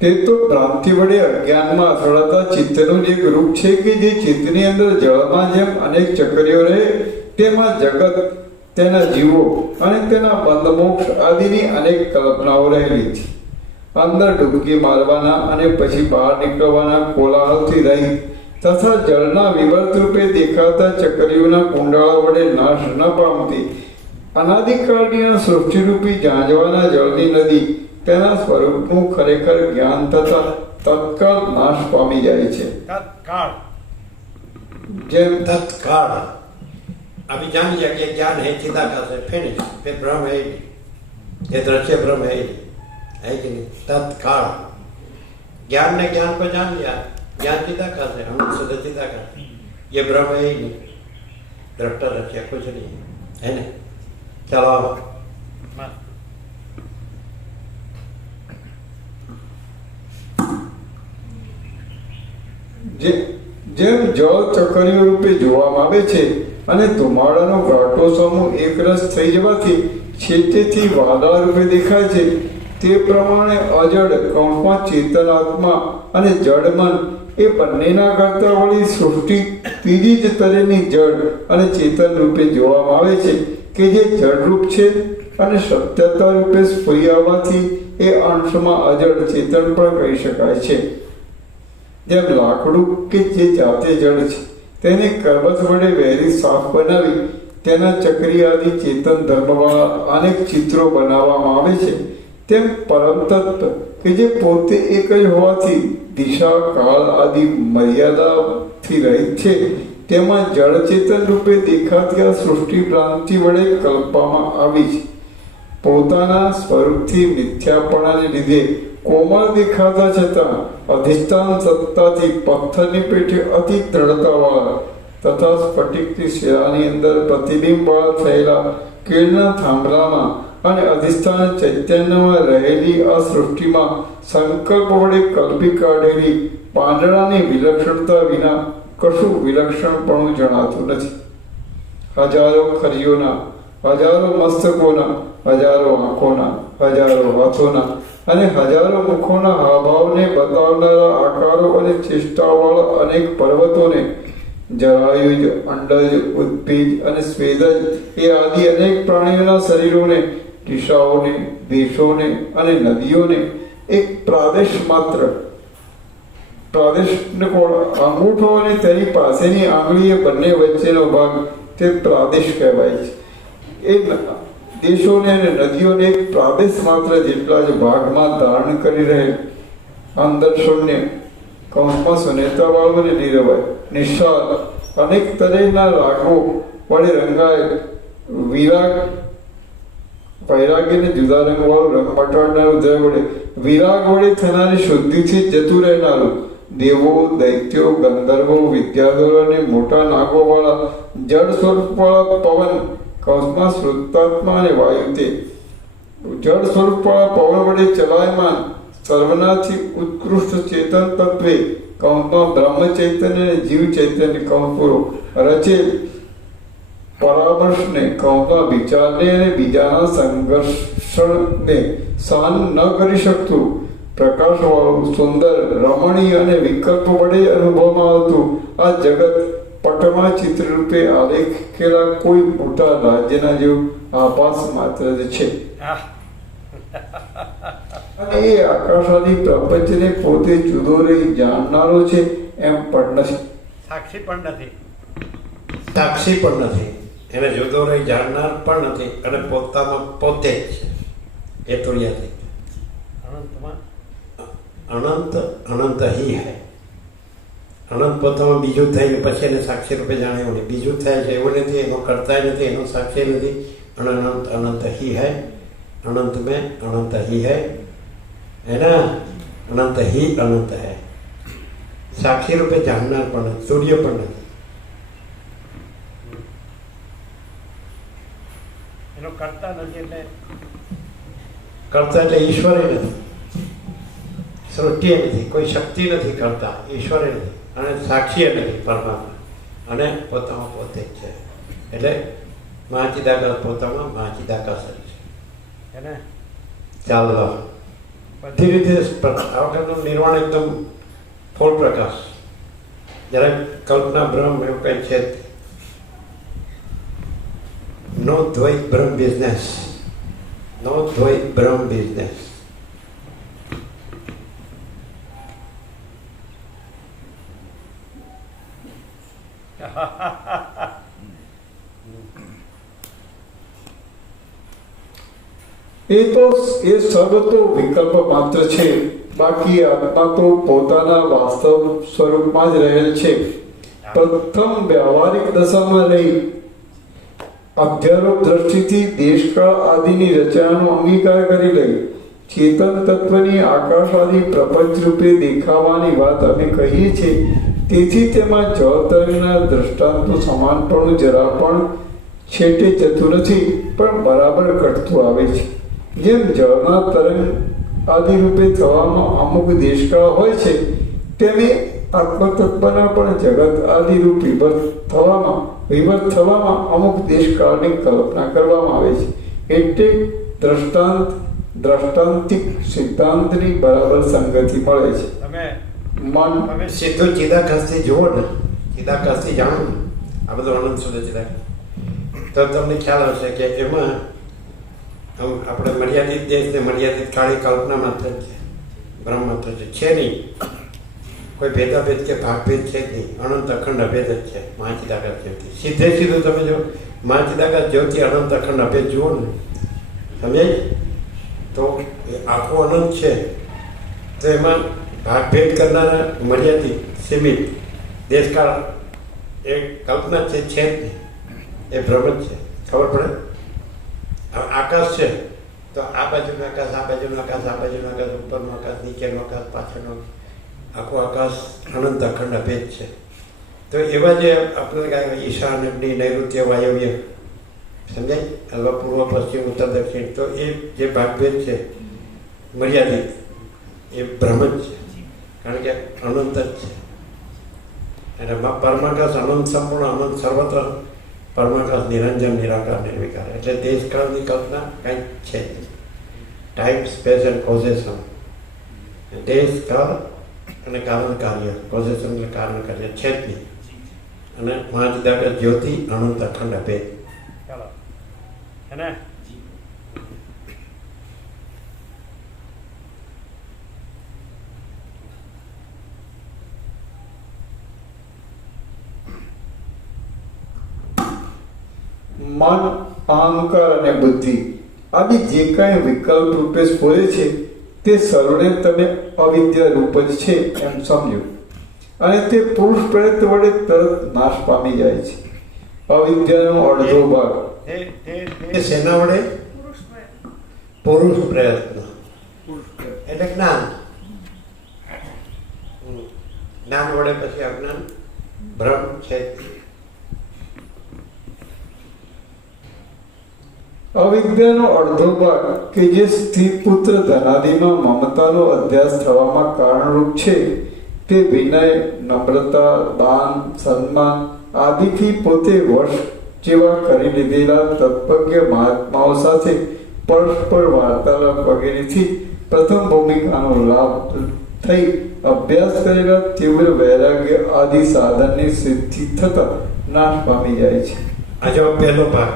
તે તો ભ્રાંતિ વડે અજ્ઞાનમાં અથડાતા ચિત્તનું જ એક રૂપ છે કે જે ચિત્તની અંદર જળમાં જેમ અનેક ચક્રીઓ રહે તેમાં જગત, તેના જીવો અને તેના બંધમોક્ષ આદિની અનેક કલ્પનાઓ રહેલી છે. અંદર ડૂબકી મારવાના અને પછી બહાર નીકળવાના કોલાહલથી રહી તથા જળના વિવર્ત રૂપે દેખાતા ચક્રીઓના કુંડાળા વડે નાશ ન પામતી અનાદિકાળની સૃષ્ટિરૂપી ઝાંઝવાના જળની નદી તેના સ્વરૂપનું ખરેખર જ્ઞાન થતા તત્કાળ નાશ પામી જાય છે. तत्काल જેમ तत्काल अभी जान लिया कि ज्ञान है चिदाकाश है, फिनिश, फिर ब्रह्म है, ये दृश्य ब्रह्म है कि नहीं? तत्काल ज्ञान ने ज्ञान को जान लिया, ज्ञान चिदाकाश है, हम शुद्ध चिदाकाश, ये ब्रह्म है ही नहीं, दृष्टा दृश्य कुछ नहीं है ना? चलो જેમ જળ ચક્રીઓ રૂપે જોવામાં આવે છે અને ધુમાડાનો ઘાટો સમૂહ એકરસ થઈ જવાથી છેટેથી વાદળા રૂપે દેખાય છે તે પ્રમાણે અજડ કૌંસમાં ચેતન આત્મા અને જડ મન એ બંનેના કરતા વળી સૃષ્ટિ ત્રીજી જ તરેની જડ અને ચેતન રૂપે જોવામાં આવે છે કે જે જડરૂપ છે અને સત્યતા રૂપે સ્ફુરી આવવાથી એ અંશમાં અજડ ચેતન પણ કહી શકાય છે. જેમ લાકડું કે જે જાતે જડ છે તેને કરબથ વડે વેરી સાફ બનાવી તેના ચક્રી આદિ ચેતન ધર્મવાળા અનેક ચિત્રો બનાવવામાં આવે છે, તેમ પરમ તત્વ કે જે પોતે એક જ હોવાથી દિશા કાળ આદિ મર્યાદાથી રહિત છે તેમાં જળ ચેતન રૂપે દેખાતી આ સૃષ્ટિ ભ્રાંતિ વડે કલ્પવામાં આવી છે. પોતાના સ્વરૂપથી મિથ્યાપણાને લીધે કોમળ દેખાતા છતાં અધિષ્ઠાન સત્તાથી પથ્થરની પેઠે અતિ દ્રઢતાવાળા તથા સ્ફટિકની શિરાની અંદર પ્રતિબિંબવાળા થયેલા કેળના થાંભલામાં અને અધિષ્ઠાન ચૈતન્યમાં રહેલી આ સૃષ્ટિમાં સંકલ્પ વડે કલ્પી કાઢેલી પાંદડાની વિલક્ષણતા વિના કશું વિલક્ષણપણું જણાતું નથી. હજારો ખરીઓના, હજારો મસ્તકોના, હજારો આંખોના, હજારો હાથોના અને હજારો મુખોના હાવભાવને બતાવનારા આકારો અને ચેષ્ટાવાળા અનેક પર્વતોને, જરાયુજ, અંડજ, ઉદ્ભીજ અને સ્વેદજ એ આદિ અનેક પ્રાણીઓના શરીરોને, દિશાઓને, દેશોને અને નદીઓને એક પ્રાદેશ માત્ર અંગૂઠો અને તેની પાસેની આંગળીએ બંને વચ્ચેનો ભાગ તે પ્રાદેશ કહેવાય છે. એ દેશોને અને નદીઓને એક પ્રાદેશ માત્ર જેટલા જ ભાગમાં ધારણ કરી રહેલ અંદર શૂન્ય કૌંસમાં શૂન્યતાવાળું અને નિરવય નિશાળ અનેક તરેના રાગો વડે રંગાય વિરાગ વૈરાગ્યને જુદા રંગવાળું રંગ મટાડનારું હૃદય વડે વિરાગ વડે થનારી શુદ્ધિથી જતું રહેનારું દેવો દૈત્યો ગંધર્વો વિદ્યાધરો અને મોટા નાગો વાળા જળ સ્વરૂપ વાળા પવન કૌશમાં શ્રુતાત્મા અને વાયુ તે જળ સ્વરૂપ વાળા પવન વડે ચલાયમાન સર્વનાથી ઉત્કૃષ્ટ ચેતન તત્વે કૌશમાં બ્રહ્મ ચૈતન્ય અને જીવ ચૈતન્ય કૌશ પૂરો રચે પરામર્શને કૌશમાં વિચારને અને બીજાના સંઘર્ષણને સહન ન કરી શકતું પ્રકાશવાળું સુંદર રમણીય અને વિકલ્પ વડે અનુભવમાં આવતું આ જગત પટમાં ચિત્રરૂપે આલેખેલા કોઈ મોટા રાજ્યના જેવું આભાસ માત્ર જ છે. અને એ આકાશાદી પ્રપંચને પોતે જુદો રહી જાણનારો છે એમ પણ નથી. સાક્ષી પણ નથી. સાક્ષી પણ નથી, એને જુદો રહી જાણનાર પણ નથી, અને પોતામાં પોતે જ છે. એ તુર્યાતી અનંતમાં અનંત અનંત હી હૈ. અનંત પોતામાં બીજું થાય ને પછી એને સાક્ષી રૂપે જાણે એવું નહીં. બીજું થાય છે એવું નથી, એનો કરતા નથી, એનો સાક્ષી નથી. અનંત અનંત હી હૈ. अनंत में अनंत ही है ना. अनंत ही अनंत है. साक्षी रूपे जाननार पण નથી, સૂર્ય પણ નથી. એનો કરતા નથી એટલે કરતા એટલે ઈશ્વરે નથી, સૃષ્ટિ નથી, કોઈ શક્તિ નથી કરતા, ઈશ્વરે નથી, અને સાક્ષી નથી પરમાત્મા, અને પોતામાં પોતે જ છે. એટલે મહાચિદાકાશ પોતામાં મહાચિદાકાશ જ છે. એને ચાલવા બધી રીતે આ વખતનું નિર્વાણ એકદમ ફૂલ પ્રકાશ. જરાક કલ્પના ભ્રમ એવું કંઈ છે જ. નો દ્વૈત બ્રહ્મ બિઝનેસ, નો દ્વૈત બ્રહ્મ બિઝનેસ. એ સબ તો વિકલ્પ માત્ર છે, બાકી આત્મા તો પોતાના વાસ્તવ સ્વરૂપમાં જ રહેલ છે. પ્રથમ વ્યવહારિક દશામાં રહી અધ્યારોપ દ્રષ્ટિથી દેશકાળ આદિની રચનાનો અંગીકાર કરી લઈ ચેતન તત્વની આકાશ આદિ પ્રપંચ રૂપે દેખાવાની વાત અમે કહીએ છીએ. તેથી તેમાં જળ તરંગના દ્રષ્ટાંતો સમાનપણું જરા પણ છેટે જતું નથી, પણ બરાબર ઘટતું આવે છે. જેમ જળના તરંગ આદિ રૂપે થવામાં અમુક દેશકાળ હોય છે, તેમ આત્મતત્વના પણ જગત આદિ રૂપ વિવર્ત થવામાં અમુક દેશકાળની કલ્પના કરવામાં આવે છે. એટલે દ્રષ્ટાંતિક સિદ્ધાંતની બરાબર સંગતિ મળે છે. તમે સીધું ચિદાકાશથી જુઓ ને, ચિદાકાશથી જાણો ને આ બધું આનંદ સુધી ચિદાકાશ, તો તમને ખ્યાલ આવશે કે એમાં આપણે મર્યાદિત દેશને મર્યાદિત કાળી કલ્પના માત્ર છે, બ્રહ્મ માત્ર છે નહીં. કોઈ ભેદાભેદ કે ભાગભેદ છે જ નહીં. અનંત અખંડ અભેદ જ છે મહાચિદાકાશ જ્યોતિ. સીધે સીધું તમે જો મહાચિદાકાશ જ્યોતિ અનંત અખંડ અભેદ જુઓ ને, સમજાય તો આખું અનંત છે. તો એમાં ભાગભેદ કરનારા મર્યાદિત સીમિત દેશકાળ એ કલ્પના છે જ નહીં, એ ભ્રમ જ છે. ખબર પડે? આકાશ છે તો આ બાજુનો આકાશ, આ બાજુનો આકાશ, આ બાજુનો આકાશ, ઉપરનો આકાશ, નીચેનો આકાશ, પાછળનો, આખું આકાશ અનંત અખંડ અભેદ છે. તો એવા જે આપણે કાંઈ ઈશાન, અગ્નિ, નૈઋત્ય, વાયવ્ય, સમજાય, અથવા પૂર્વ, પશ્ચિમ, ઉત્તર, દક્ષિણ, તો એ જે ભાગભેદ છે મર્યાદિત, એ ભ્રમ જ છે, કારણ કે અનંત જ છે. અને પરમાકાશ અનંત, સંપૂર્ણ અનંત, સર્વત્ર પરમાકાશ, નિરંજન, નિરાકાર, નિર્વિકાર. એટલે દેશકાળની કલ્પના કંઈ છે જ નહીં. ટાઈમ, સ્પેસ એન્ડ કોઝેશન, દેશકાળ અને કારણ કાર્ય, કોઝેશન એટલે કારણ કાર્ય છે જ નહીં. અને મહાચિદાકાશ જ્યોતિ અનંત અખંડ અભેદ. ચાલો એને મન, અહંકાર અને બુદ્ધિ આદિ જે કાંઈ વિકલ્પ રૂપે સ્ફોરે છે તે સર્વને તમે અવિદ્યા રૂપ જ છે એમ સમજો, અને તે પુરુષ પ્રયત્ન વડે તરત નાશ પામી જાય છે. અવિદ્યાનો અડધો ભાગ એ શેના વડે? પુરુષ પ્રયત્ન. પુરુષ પ્રયત્ન એટલે જ્ઞાન. જ્ઞાન વડે પછી અજ્ઞાન ભ્રમ છે. અવિદ્યાનો અડધો ભાગ કે જે સ્થિત પુત્ર ધનાદિમાં મમતાનો અધ્યાસ થવામાં કારણરૂપ છે તે વિનય, નમ્રતા, દાન, સન્માન આદિથી પોતે વશ જેવા કરી લીધેલા તત્પજ્ઞ મહાત્માઓ સાથે પરસ્પર વાર્તાલાપ વગેરેથી પ્રથમ ભૂમિકાનો લાભ થઈ અભ્યાસ કરેલા તીવ્ર વૈરાગ્ય આદિ સાધનની સિદ્ધિ થતા નાશ પામી જાય છે. આ જો પહેલો ભાગ.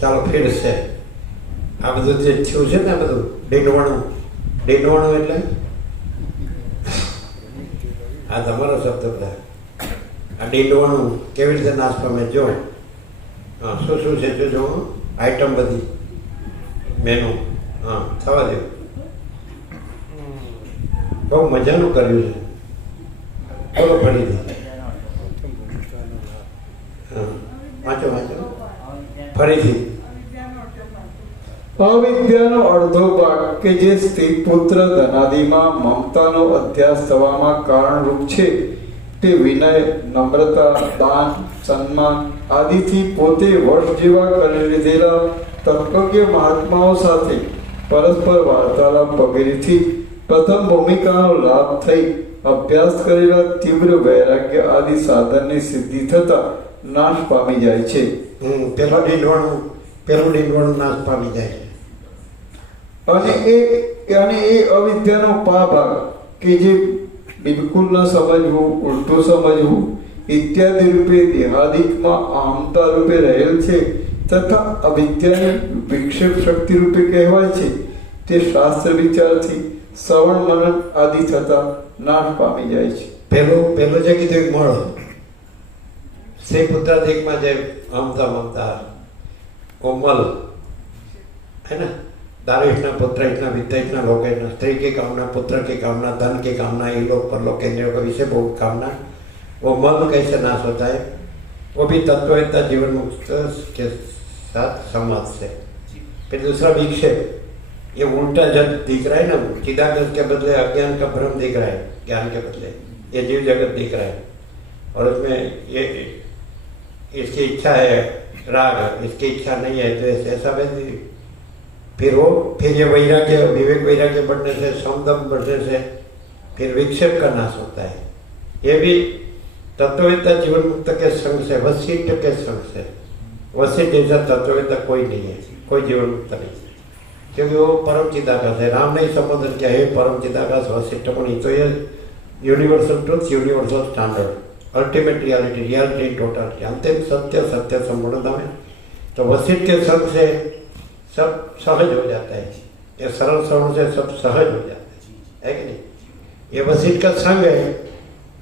ચાલો ફેરશે. આ બધું જે થયું છે ને, આ બધું ડીંડવાણું. ડીંડવાણું એટલે આ તમારો શબ્દ બધા. આ ડીંડવાણું કેવી રીતે નાશ પામે જો. હા, શું શું છે જો આઈટમ બધી મેનુ. હા, થવા દો. બહુ મજાનું કર્યું છે. બોલો ફરી દો. હા, વાંચો વાંચો ફરીથી. અવિદ્યાનો અડધો ભાગ કે જે સ્ત્રી પુત્ર ધનાદિમાં મમતાનો અધ્યાસ થવામાં કારણરૂપ છે તે વિનય, નમ્રતા, દાન, સન્માન આદિથી પોતે વશ જેવા કરી લીધેલા તત્વજ્ઞ મહાત્માઓ સાથે પરસ્પર વાર્તાલાપ વગેરેથી પ્રથમ ભૂમિકાનો લાભ થઈ અભ્યાસ કરેલા તીવ્ર વૈરાગ્ય આદિ સાધનની સિદ્ધિ થતા નાશ પામી જાય છે. પેલું ડીંડવાણું નાશ પામી જાય છે. અને એ અવિદ્યાનો પા ભાગ કે જે બિલકુલ ન સમજવું, ઉલટું સમજવું ઇત્યાદિ રૂપે દેહાદિકમાં અહમતા રૂપે રહેલ છે તથા અવિદ્યાની વિક્ષેપ શક્તિ રૂપે કહેવાય છે તે શાસ્ત્ર વિચારથી શ્રવણ મનન આદિ થતા નાશ પામી જાય છે. પેલું જે કીધું મળ સ્ત્રી પુત્રાધિકમાં જે અમતા મમતા कोमल है ना, दारू इतना पुत्र इतना वित्त इतना लोग इतना स्त्री की कामना, पुत्र की कामना, धन की कामना, ये लोग पर लोग केंद्रियों का विषय बहुत कामना, वो मन कैसे नाश होता है, वो भी तत्ववेत्ता जीवन मुक्त के साथ संवाद से. फिर दूसरा विक्षेप, ये उल्टा जब दिख रहा है ना, चिदागत के बदले अज्ञान का भ्रम दिख रहा है, ज्ञान के बदले ये जीव जगत दिख रहा है, और उसमें ये इसकी इच्छा है राग, इसकी इच्छा नहीं है द्वेष, ऐसा भी. फिर ये वैराग्य, विवेक वैराग्य बढ़ने से, समदम बढ़ने से फिर विक्षेप का नाश होता है. ये भी तत्ववेत्ता जीवन मुक्त के संग से, वशिष्ठ के संग से. वशिष्ठ जैसा तत्ववेत्ता कोई नहीं है, कोई जीवन मुक्त नहीं है, क्योंकि वो परम चिदाकाश है. राम ने ही संबोधन किया है परम चिदाकाश वशिष्ठ को नहीं. तो ये universal truth, universal standard, ultimate reality, reality totality, अंतिम सत्य, सत्य संपूर्णता में. तो वशिष्ठ के संग से सब सहज हो जाता है. ये सरल श्रवण से सब सहज हो जाता है कि नहीं. ये वशिष्ठ का संग है,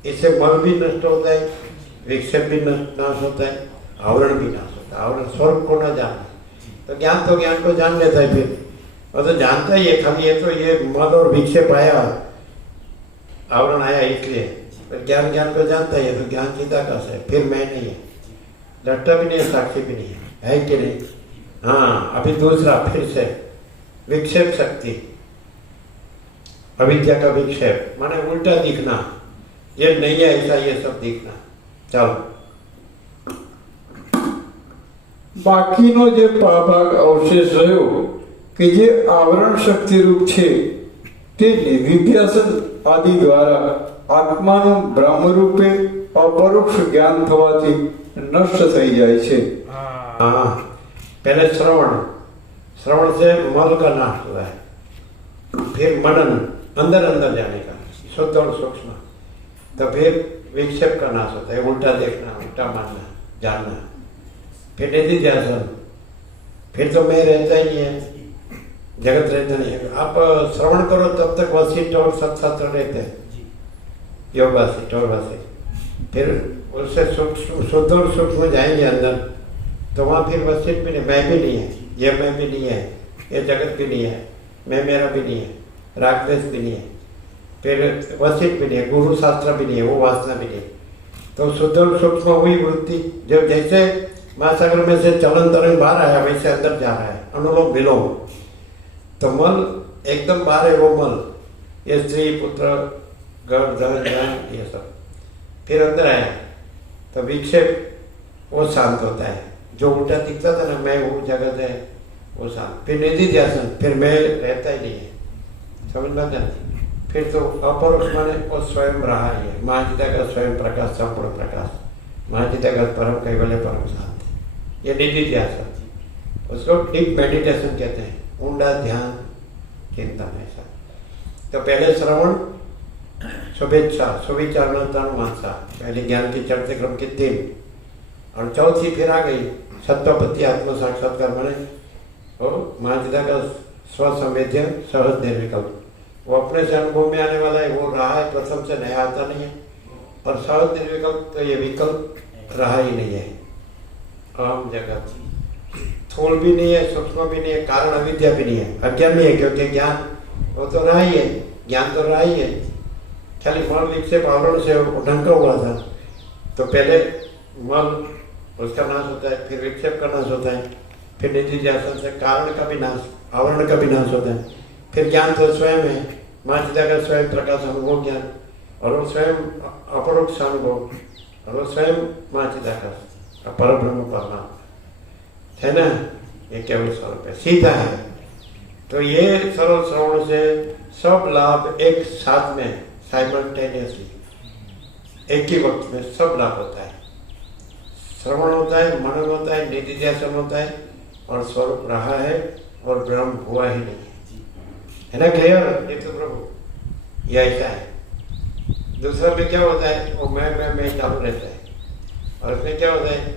इससे मन भी नष्ट होता है, विक्षेप भी नाश होता है, आवरण भी नाश होता है. आवरण स्वर्ग को न जानना, तो ज्ञान को जान लेता है फिर, और तो जानता ही है खाली. ये तो ये मद और विक्षेप आया, आवरण आया इसलिए, पर ज्ञान को जानता है, तो ज्ञान चिदाकाश है, फिर मैं नहीं है, दृष्टा भी नहीं है, साक्षी भी नहीं है कि नहीं. हाँ, अभी दूसरा फिर से विक्षेप शक्ति, अविद्या का विक्षेप माने उल्टा दिखना, ये नहीं है ऐसा, ये सब दिखना. चलो બાકીનો જે ભાગ અવશેષ રહ્યો કે જે આવરણ શક્તિ રૂપ છે તે નિધિધ્યાસન આદિ દ્વારા આત્માનું બ્રહ્મ રૂપે અપરોક્ષ જ્ઞાન થવાથી નષ્ટ થઈ જાય છે. हाँ, पहले श्रवण से मल का नाश हुआ है, फिर मनन, अंदर जाने का, शुद्ध और सूक्ष्म, तो फिर विक्षेप का नाश होता है, उल्टा देखना, उल्टा मानना, जानना. फिर निधिध्यासन, फिर तो मैं रहता ही नहीं है, जगत रहता नहीं है. आप श्रवण करो तब तक वशिष्ठ और सत्शास्त्र रहते हैं, योग वासिष्ठ और वासिष्ठ. फिर उससे शुद्ध और सूक्ष्म जाएंगे अंदर, तो वहाँ फिर वशिष्ठ भी नहीं, मैं भी नहीं है, ये मैं भी नहीं है, ये जगत भी नहीं है, मैं मेरा भी नहीं है, राग द्वेष भी नहीं है, फिर वशिष्ठ भी नहीं है, गुरु शास्त्र भी नहीं है, वो वासना भी नहीं है. तो शुद्ध और सूक्ष्म हुई वृत्ति। जो जैसे महासागर में से चलन तरंग बाहर आया वैसे अंदर जा रहा है, अनुलोम विलोम। तो मल एकदम बाहर है वो मल, ये स्त्री पुत्र घर धन धन ये सब, फिर अंदर आया तो विक्षेप वो शांत होता है। जो उल्टा दिखता था ना मैं वो जगत है वो शांत। फिर निधि ध्यान, फिर मैं रहता ही नहीं है, समझ में आता है। फिर तो अपरोक्ष माने वो स्वयं रहा ही है, महाचिदाकाश स्वयं प्रकाश संपूर्ण प्रकाश, महाचिदाकाश परम कैवल्य परम शांति, ये निधि ध्यान। उसको डीप मेडिटेशन कहते हैं, ऊंडा ध्यान चिंतन ऐसा। तो पहले श्रवण, शुभेच्छा, सुविचारणा, तनुमानसा, पहले ज्ञान की चढ़ते क्रम की 3, और चौथी फिर आ गई सत्वपति आत्म साक्षात्कार माने और महाचिदाकाश स्वसंवेद्य सहज निर्विकल्प। वो अपने से अनुभव में आने वाला है, वो रहा है, प्रथम से नया आता नहीं है। और सहज निर्विकल्प तो ये विकल्प रहा ही नहीं है। अहम जगत स्थूल भी नहीं है, सूक्ष्म भी नहीं है, कारण अविद्या भी नहीं है, अज्ञान नहीं है, क्योंकि ज्ञान वो तो रहा ही है, ज्ञान तो रहा ही है। खाली मल विक्षेप आवरण से ढंका हुआ था। तो पहले मल उसका नाश होता है, फिर विक्षेप का नाश होता है, फिर निधि ध्यान से कारण का भी नाश, आवरण का भी नाश होता है। फिर ज्ञान तो स्वयं है, महाचिदाकाश स्वयं प्रकाश अनुभव ज्ञान, और वो स्वयं अपरोक्ष अनुभव, और वो स्वयं महाचिदाकाश पर ब्रह्म परमात्मा है ना। ये केवल स्वरूप है, सीधा है। तो ये सरल श्रवण से सब लाभ एक साथ में साइमल्टेनियसली एक ही वक्त में सब लाभ होता है। श्रवण होता है, मनन होता है, निधि ध्यान होता है, और स्वरूप रहा है और ब्रह्म हुआ ही नहीं है ना। क्लियर? ये तो प्रभु ये ऐसा है। दूसरा में क्या होता है, वो मैं चालू रहता है। और इसमें क्या होता है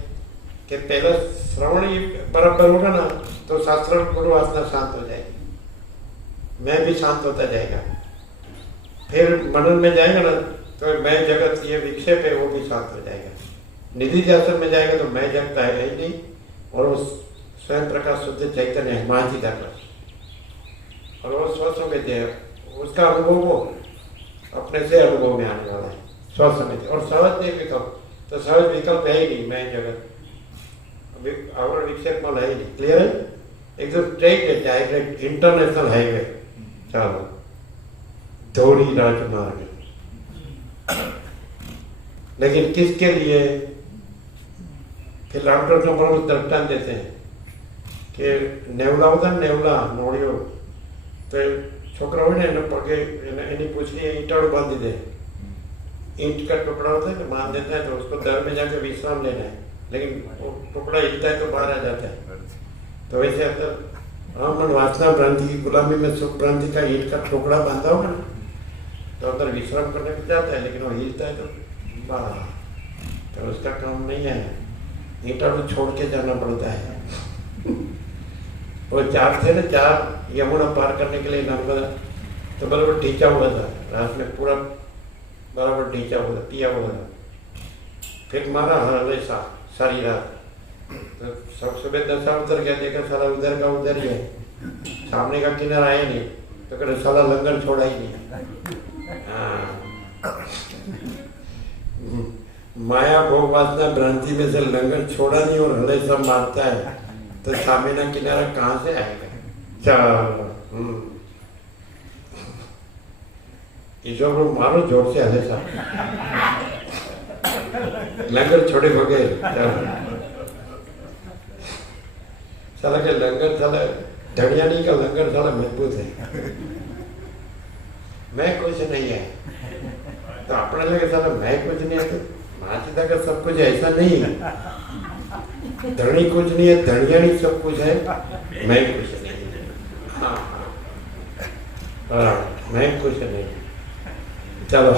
कि पहला श्रवण ही बराबर होगा ना तो शास्त्र गुरु वासना शांत हो जाएगी, मैं भी शांत होता जाएगा। फिर मनन में जाएगा ना तो मैं जगत ये विक्षेप है वो भी शांत हो जाएगा। निधि ध्यान में जाएगा तो मैं जगता है ही नहीं, और वो स्वयं प्रकाश शुद्ध चैतन्य है, महाचिदाकाश, और वो स्वसंवेद्य है। उसका अनुभव वो अपने से अनुभव में आने वाला है, स्वसंवेद्य। और सहज निर्विकल्प, तो सहज विकल्प है ही नहीं, मैं जगत आवरण विक्षेप में है ही नहीं। क्लियर है? एकदम स्ट्रेट है, डायरेक्ट इंटरनेशनल हाईवे। चलो धोड़ी राजमार्ग, लेकिन किसके लिए? फिर डॉक्टर का बड़ा दृष्टांत देते हैं कि नेवला होता है, नेवला नोड़ियो, तो छोकरा हो ने पगे एनी पूछनी ईंटाड़ू बांधी दे, ईंट का टुकड़ा होता है तो मान देता है, तो उसको दर में जाकर विश्राम लेना है, लेकिन वो टुकड़ा हिलता है तो बाहर आ जाता है। तो वैसे अंदर मन वासना भ्रांति की गुलामी में सुख भ्रांति का ईंट का टुकड़ा बांधा होगा ना, तो अंदर विश्राम करने को जाता है, लेकिन वो हिलता है तो बाहर, तो उसका काम नहीं है, ईंटाड़ू छोड़ के जाना पड़ता है। वो 4 थे ना, 4 यमुना पार करने के लिए नर्मदा, तो बराबर ढींचा हुआ था, रात में पूरा बराबर ढींचा हुआ था, पिया हुआ था। फिर मारा हर सारी रात, तो सब सुबह दशा उतर गया, देखा साला उधर का उधर ही है, सामने का किनारा आया नहीं, तो कहते साला लंगर छोड़ा ही नहीं। हाँ, माया भोग वासना भ्रांति में से लंगर छोड़ा नहीं और हले सब मारता है, तो सामने का किनारा कहाँ से आएगा? चलो ईश्वर को मारो जोर से हले सा, लंगर छोड़े हो गए। साला के लंगर साला धड़ियानी का लंगर साला मजबूत है, मैं कुछ नहीं है, तो अपने लगे साला मैं कुछ नहीं है, तो महाचिदा का सब कुछ ऐसा नहीं है, धनी कुछ नहीं है, धड़ियानी सब कुछ है, मैं कुछ नहीं है। हाँ, मैं कुछ नहीं। चलो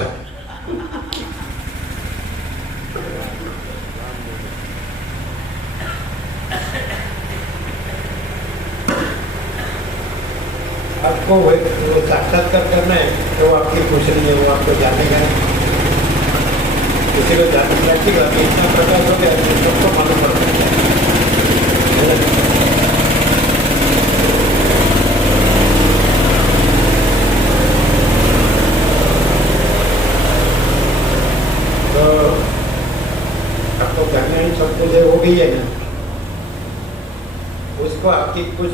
आपको वो साक्षात्कार करना है तो आपकी कुछ नहीं है, वो आपको जानेगा, किसी को जाने रखेगा कि इतना प्रकाश हो गया तो सबको मालूम पड़ सकता है। तो गई है ना, उसको आपकी कुछ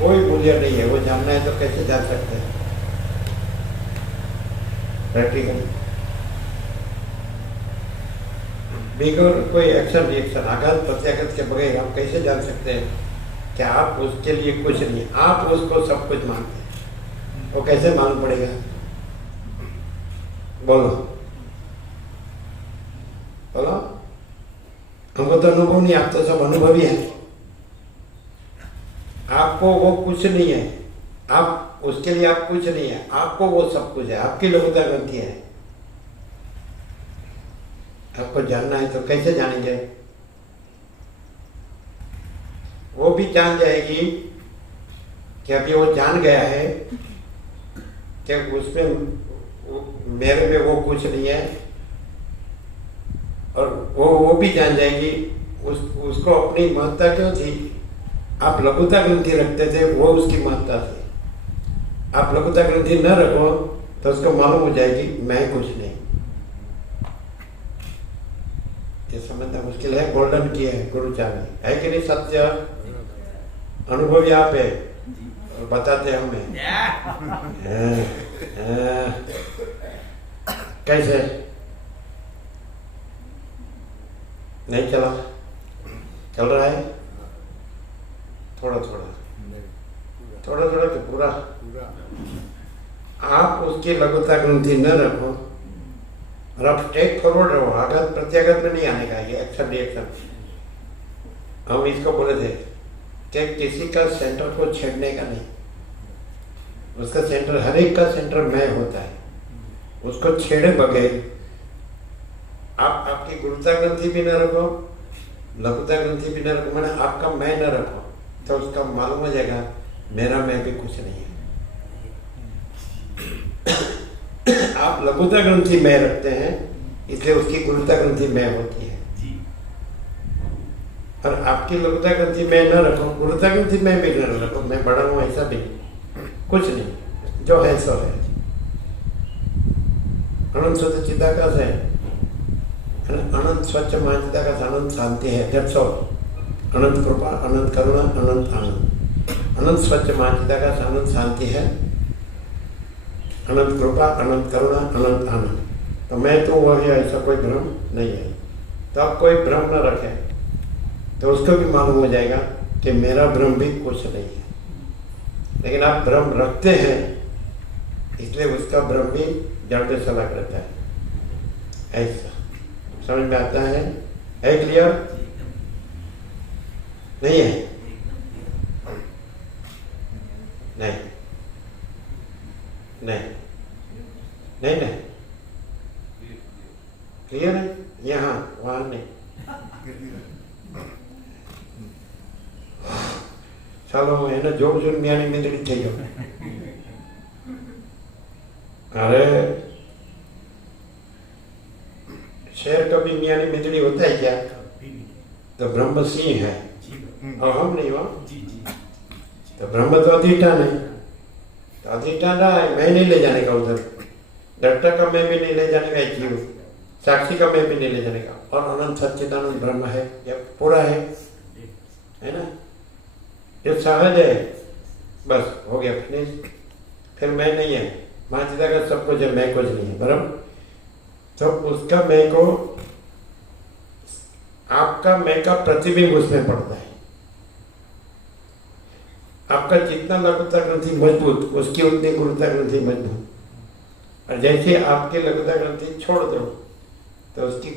कोई मूल्य नहीं है। वो जानना है तो कैसे जान सकते हैं प्रैक्टिकल, बिगड़ कोई एक्शन रिएक्शन आघात प्रत्याघात के बगैर हम कैसे जान सकते हैं कि आप उसके लिए कुछ नहीं, आप उसको सब कुछ मानते हैं। वो कैसे मालूम पड़ेगा? बोलो बोलो, हमको तो अनुभव नहीं, आप तो सब अनुभवी हैं। आपको वो कुछ नहीं है, आप उसके लिए आप कुछ नहीं है, आपको वो सब कुछ है। आपकी लघुता ग्रंथि है। आपको जानना है तो कैसे जानेंगे? वो भी जान जाएगी कि अभी वो जान गया है कि उसमें मेरे में वो कुछ नहीं है, और वो भी जान जाएगी उसको अपनी महत्ता क्यों थी। आप लघुता ग्रंथि रखते थे, वो उसकी महत्ता थी। आप लघुता ग्रंथि न रखो तो उसको मालूम हो जाएगी मैं कुछ नहीं। ये समझना मुश्किल है। गोल्डन की है गुरुचारी, है कि नहीं? सत्य अनुभवी आप है और बताते हमें। कैसे नहीं चला, चल रहा है थोड़ा थोड़ा थोड़ा थोड़ा तो पूरा। आप उसकी लघुता ग्रंथि न रखो और आप टेक फॉरवर्ड रहो। आघात प्रत्याघात में नहीं आने का, ये एक्शन रिएक्शन। हम इसको बोले थे कि किसी का सेंटर को छेड़ने का नहीं, उसका सेंटर, हर एक का सेंटर मैं होता है, उसको छेड़े बगैर आप आपकी गुरुता ग्रंथि भी न रखो, लघुता ग्रंथि भी न रखो, मैंने आपका मैं न रखो, तो उसका मालूम हो जाएगा मेरा मैं भी कुछ नहीं है। आप लघुता ग्रंथि में रखते हैं, इसलिए उसकी गुरुता ग्रंथि में होती है। और आपकी लघुता ग्रंथि में न रखो, गुरुता ग्रंथि में भी न रखो, मैं बड़ा हूं ऐसा भी कुछ नहीं, जो है सो है। अनंत स्वच्छ चिदाकाश है, अनंत स्वच्छ महाचिदाकाश, अनंत शांति है। जब सो अनंत कृपा, अनंत करुणा, अनंत आनंद। अनंत स्वच्छ महाचिदाकाश, अनंत शांति है, अनंत कृपा, अनंत करुणा, अनंत आनंद। तो मैं तो वो है, ऐसा कोई भ्रम नहीं है। तो आप कोई भ्रम न रखें तो उसको भी मालूम हो जाएगा कि मेरा भ्रम भी कुछ नहीं है। लेकिन आप भ्रम रखते हैं, इसलिए उसका भ्रम भी जड़ पे चला करता है। ऐसा समझ में आता है? क्लियर? नहीं है? नहीं नहीं नहीं नहीं क्लियर है? यहाँ वहां नहीं। ચાલો એને જોગ જોઈને મિયાની મીંદડી થઈ ગયો। अरे शेर कभी मियानी मींदड़ी होता है क्या? तो ब्रह्म सिंह है और हम नहीं हो। तो ब्रह्म तो अधिष्ठान है, तो अधिष्ठान रहा है, मैं नहीं ले जाने का उधर। डॉक्टर का मैं भी नहीं ले जाने का, जीव साक्षी का मैं भी नहीं ले जाने का। और अनंत सच्चिदानंद ब्रह्म है, ये पूरा है ना? ये सहज है, बस हो गया, फिनिश। फिर मैं नहीं है, महाचिदा का सब कुछ है, मैं कुछ नहीं है, बराबर। तो उसका मैं को, आपका मैं का प्रतिबिंब उसमें पड़ता है। आपका जितना लघुता ग्रंथि मजबूत, उसकी उतनी गुरुता ग्रंथि मजबूत। और जैसे आपकी लघुता ग्रंथि छोड़ दो तो उसकी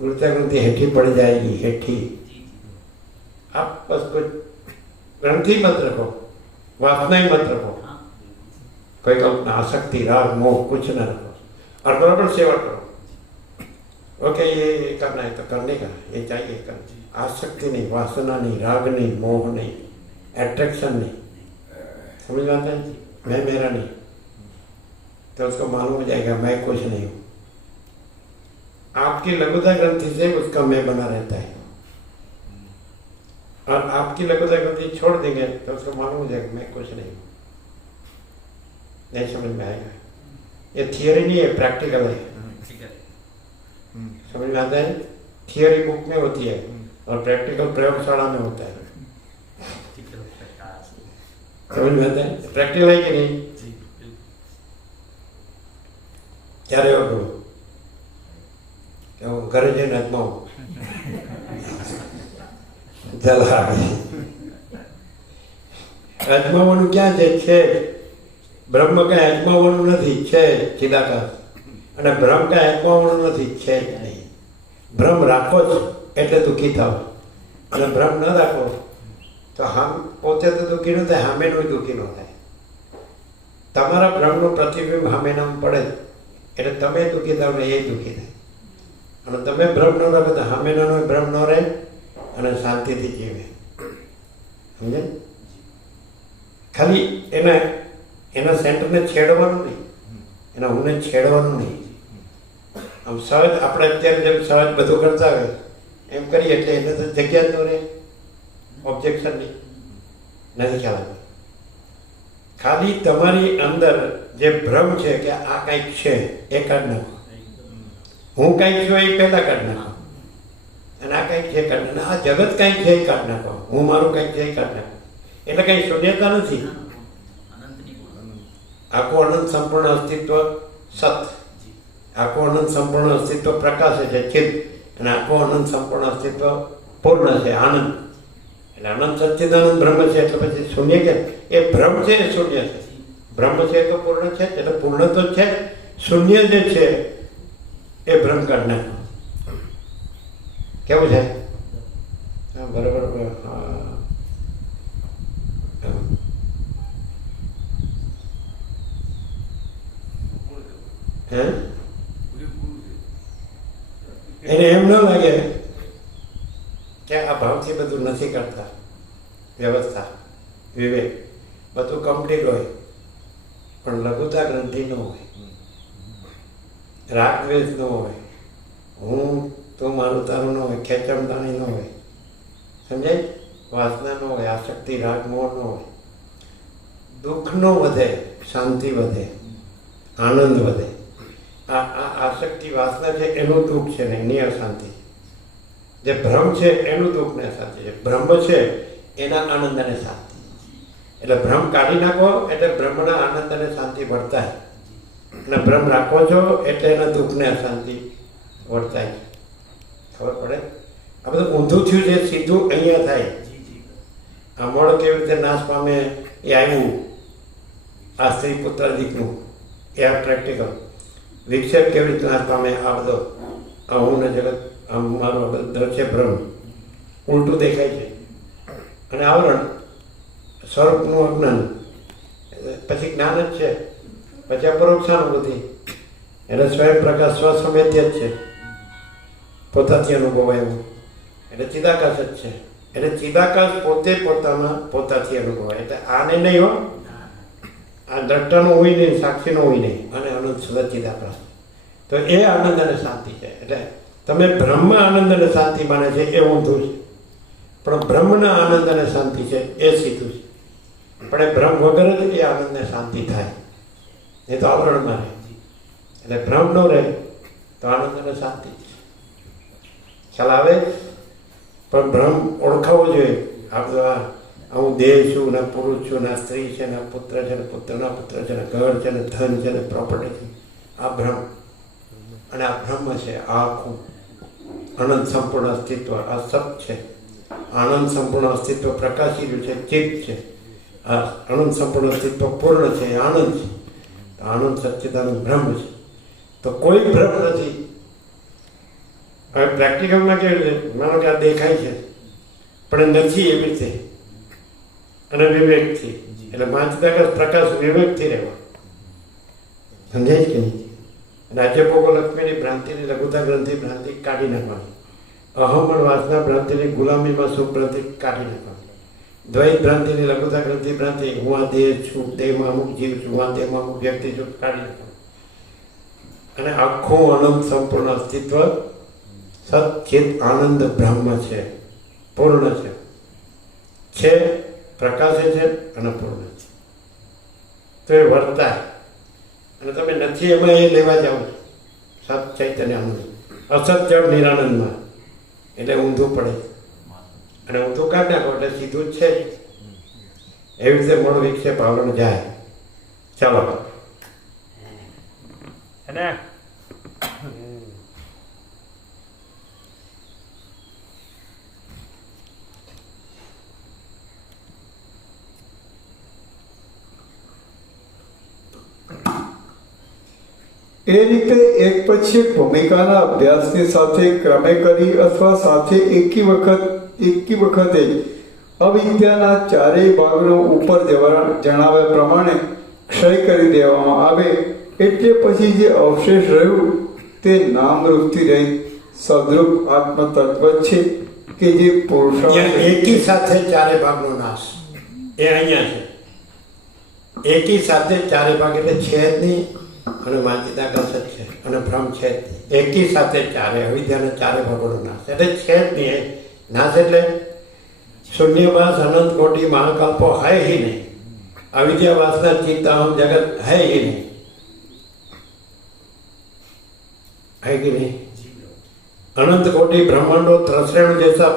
गुरुता ग्रंथि हेठी पड़ जाएगी, हेठी। आप बस कुछ ग्रंथि मत रखो, वासना ही मत रखो, कोई कल्पना, आसक्ति, राग, मोह कुछ न रखो, और बराबर सेवा करो। ओके, ये करना है तो करने का, ये चाहिए करना। आसक्ति नहीं, वासना नहीं, राग नहीं, मोह नहीं, एट्रैक्शन नहीं। समझ में आता है? मैं मेरा नहीं, तो उसको मालूम हो जाएगा मैं कुछ नहीं हूँ। आपकी लघुता ग्रंथि से उसका मैं बना रहता है, और आपकी लघुता ग्रंथि छोड़ देंगे तो उसको मालूम हो जाएगा मैं कुछ नहीं हूँ। नहीं समझ में आएगा? ये थियरी नहीं है, प्रैक्टिकल है। समझ में आता है? थियरी बुक में होती है, और प्रैक्टिकल प्रयोगशाला में होता है। समझ में आता है? प्रैक्टिकल है कि नहीं? ક્યારે ઓળખું કે હું ઘરે જઈને અજમાવું? ચાલો આગળ. અજમાવાનું ક્યાં છે? બ્રહ્મ કાંઈ અજમાવાનું નથી, છે ચિદાકાશ. અને ભ્રમ કાંઈ અજમાવાનું નથી, છે જ નહીં. ભ્રમ રાખો જ એટલે દુઃખી થાવ, અને ભ્રમ ન રાખો તો પોતે તો દુઃખી ન થાય, સામેનું દુઃખી ન થાય. તમારા ભ્રમનું પ્રતિબિંબ સામેનામાં પડે એટલે તમે દુઃખી થાવ ને એ દુઃખી થાય. અને તમે ભ્રમ ન રાખો તો સામેનાનો ભ્રમ ન રહે અને શાંતિથી જીવે. સમજે? ખાલી એના સેન્ટરને છેડવાનું નહીં, એના હુંને છેડવાનું નહીં. આમ સહજ આપણે અત્યારે જેમ સહજ બધું કરતા હોય એમ કરીએ એટલે એને તો જગ્યા જ ન રહે, ઓબ્જેક્શન નહીં. નથી ખ્યાલ આવે. ખાલી તમારી અંદર જે ભ્રમ છે કે આ કંઈક છે એ કાઢ નાખો. હું કંઈક છું એ પહેલાં કાઢ નાખો, અને આ કંઈક છે કાઢ નાખો. આ જગત કંઈક છે એ કાઢ નાખો. હું મારું કંઈક છે એ કાઢ નાખો. એટલે કંઈ શૂન્યતા નથી. આખું અનંત સંપૂર્ણ અસ્તિત્વ સત, આખું અનંત સંપૂર્ણ અસ્તિત્વ પ્રકાશ છે, ચિત્ત, અને આખું અનંત સંપૂર્ણ અસ્તિત્વ પૂર્ણ છે, આનંદ. એટલે અનંત સચ્ચિદાનંદ બ્રહ્મ છે. એટલે પછી શૂન્ય કે એ ભ્રમ છે એ શૂન્ય છે, બ્રહ્મ છે તો પૂર્ણ છે. એટલે પૂર્ણ તો છે, શૂન્ય જે છે એ ભ્રમ કાઢ નાખો. કેવું છે? હા, બરાબર. એને એમ ન લાગે કે આ ભાવથી બધું નથી કરતા. વ્યવસ્થા, વિવેક બધું કમ્પ્લીટ હોય, પણ લઘુતા ગ્રંથિ ન હોય, રાગ દ્વેષ ન હોય, હું તું મારું તારું ન હોય, ખેંચમતાણી ન હોય. સમજાય? વાસના ન હોય, આસક્તિ રાગ મોહ ન હોય. દુઃખ ન વધે, શાંતિ વધે, આનંદ વધે. આ આસક્તિ વાસના છે એનું દુઃખ છે ને એની અશાંતિ. જે ભ્રમ છે એનું દુઃખ ને અશાંતિ છે. બ્રહ્મ છે એના આનંદ અને શાંતિ. એટલે ભ્રમ કાઢી નાખો એટલે બ્રહ્મના આનંદ અને શાંતિ વર્તાય, અને ભ્રમ રાખો છો એટલે એના દુઃખ ને અશાંતિ વર્તાય. ખબર પડે? આ બધું ઊંધું થયું છે, સીધું અહીંયા થાય. આ મળ કેવી રીતે નાશ પામે એ આવ્યું આ સ્ત્રી પુત્ર દીકનું, એ આ પ્રેક્ટિકલ. વિક્ષેપ કેવી રીતે નાશ પામે આ બધો, આ હું ને જગત, આમ મારો દ્રશ્ય ભ્રમ ઉલટું દેખાય છે. અને આવરણ સ્વરૂપનું અજ્ઞાન, પછી જ્ઞાન જ છે, પછી અપરોક્ષાનુભૂતિ. એટલે સ્વયં પ્રકાશ સ્વસંવેદ્ય જ છે, પોતાથી અનુભવાય એવું. એટલે ચિદાકાશ જ છે. એટલે ચિદાકાશ પોતે પોતાથી અનુભવાય. એટલે આને નહીં હો, આ દ્રષ્ટાનો હોય નહીં, સાક્ષીનો હોય નહીં, અને અનંત સદા ચિદાકાશ. તો એ આનંદ અને શાંતિ છે. એટલે તમે બ્રહ્મમાં આનંદ અને શાંતિ માને છે એ ઊંધું છે, પણ બ્રહ્મના આનંદ અને શાંતિ છે એ સીધું છે. પણ એ ભ્રમ વગર જ એ આનંદ ને શાંતિ થાય, એ તો આવરણમાં રહે. એટલે ભ્રમ ન રહે તો આનંદ અને શાંતિ છે. ખ્યાલ આવે? પણ ભ્રમ ઓળખાવો જોઈએ. આ બધું હું દેહ છું, ને પુરુષ છું, ને સ્ત્રી છે, ને પુત્ર છે, ને પુત્રના પુત્ર છે, ને ઘર છે, ને ધન છે, ને પ્રોપર્ટી છે. આ ભ્રમ. અને આ બ્રહ્મ છે, આ આખું અનંત સંપૂર્ણ અસ્તિત્વ આ સત છે. આનંદ સંપૂર્ણ અસ્તિત્વ પ્રકાશી રહ્યું છે, ચિત્ત છે. આ અનંત સંપૂર્ણ અસ્તિત્વ પૂર્ણ છે, આનંદ છે. આનંદ સચ્ચિદાનંદ બ્રહ્મ છે. તો કોઈ ભ્રમ નથી. હવે પ્રેક્ટિકલમાં કેવું છે? માનો કે આ દેખાય છે પણ નથી એવી રીતે, અને વિવેકથી. એટલે માનસિક પ્રકાશ વિવેકથી રહેવા. સમજાય કે નહીં? રાજ્યભોગો લક્ષ્મીની ભ્રાંતિની લઘુતા ગ્રંથિ ભ્રાંતિ કાઢી નાખવાની. અહમ અને વાસના ભ્રાંતિની ગુલામીમાં સુખ ભ્રાંતિ કાઢી નાખવાની. દ્વૈત ભ્રાંતિની લઘુતા ગ્રંથિ ભ્રાંતિ, હું આ દેહ છું, દેહમાં અમુક જીવ છું, આ દેહમાં અમુક વ્યક્તિ છું, કાઢી નાખવાનું. અને આખું અનંત સંપૂર્ણ અસ્તિત્વ સચ્ચિત આનંદ બ્રહ્મ છે, પૂર્ણ છે, પ્રકાશે છે અને પૂર્ણ છે. તો એ વર્તાય. અને તમે નથી એમાં એ લેવા જાઓ સત ચૈતન્ય આનંદ, અસત જળ નિરાનંદમાં. એટલે ઊંધું પડે. અને ઊંધું કાઢી નાખો એટલે સીધું જ છે જ. એવી રીતે મૂળ વિક્ષેપ આવરણ જાય. ચાલો અને એ રીતે એક પછી એક ભૂમિકાના અભ્યાસની સાથે ક્રમે કરી અથવા સાથે એકી વખતે અવિદ્યાના ચારેય ભાગનો ઉપર જણાવ્યા પ્રમાણે ક્ષય કરી દેવામાં આવે એટલે પછી જે અવશેષ રહ્યું તે નામરૂપથી રહી સદરૂપ આત્મ તત્વ છે કે જે પુરુષાર્થ અહીંયા એકી સાથે ચારે ભાગનો નાશ એ અહીંયા છે. એકી સાથે ચારે ભાગ એટલે છે જ નહીં અને માનસિકાકર્ષ જ છે અને ભ્રમ છે જ નહીં. એકી સાથે ચારે અવિદ્યાના ચારે ભાગોનો નાશ એટલે છે જ નહીં. નાશ એટલે शून्यवास अनंत कोटि महाकल्पो है ही नहीं. अविद्या वासना चित्त अहम जगत है ही नहीं. है कि नहीं? अनंत कोटि ब्रह्मांडों त्रसरेणु जैसा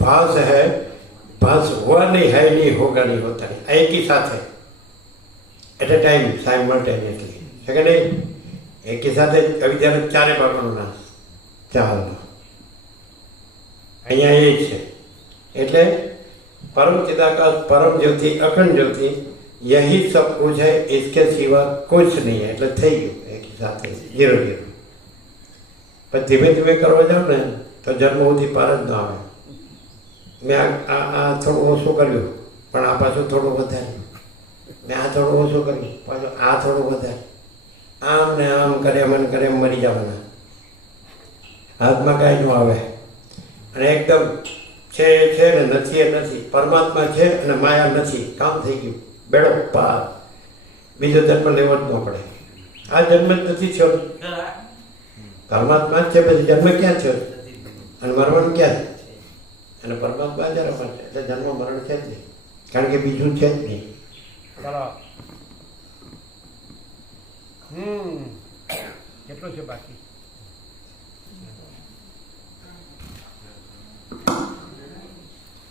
भास है, भास हुआ नहीं, है नहीं, होगा नहीं, होता नहीं. एक ही साथ है एट ए टाइम साइमल्टेनियसली. है कि नहीं? एक ही साथ अविद्या चारे भागों नाश. चाल અહીંયા એ છે એટલે परम चिदाकाश परम ज्योति अखंड ज्योति यही सब कुछ है, इसके सिवा कुछ नहीं है. એટલે થઈ ગયું એક સાથે 0-0. પણ ધીમે ધીમે કરવા જાવ ને તો જન્મ સુધી પાર જ ન આવે. મેં આ થોડું ઓછું કર્યું પણ આ પાછું થોડું વધાર્યું. મેં આ થોડું ઓછું કર્યું પાછું આ થોડું વધાર્યું. આમ ને આમ કરે મરી જવાના. હાથમાં કાંઈ ન આવે અને એકદમ છે ને નથી એ નથી. પરમાત્મા છે અને માયા નથી. કામ થઈ ગયું, બેડો પાર. બીજો જન્મ લેવો જ ન પડે. આ જન્મ જ નથી થયો. પરમાત્મા જ છે, પછી જન્મ ક્યાં થયો અને મરવાનું ક્યાં? અને પરમાત્મા જ રમણ છે એટલે જન્મ મરણ છે જ નહીં, કારણ કે બીજું છે જ નહીં. ચાલો કેટલું છે બાકી?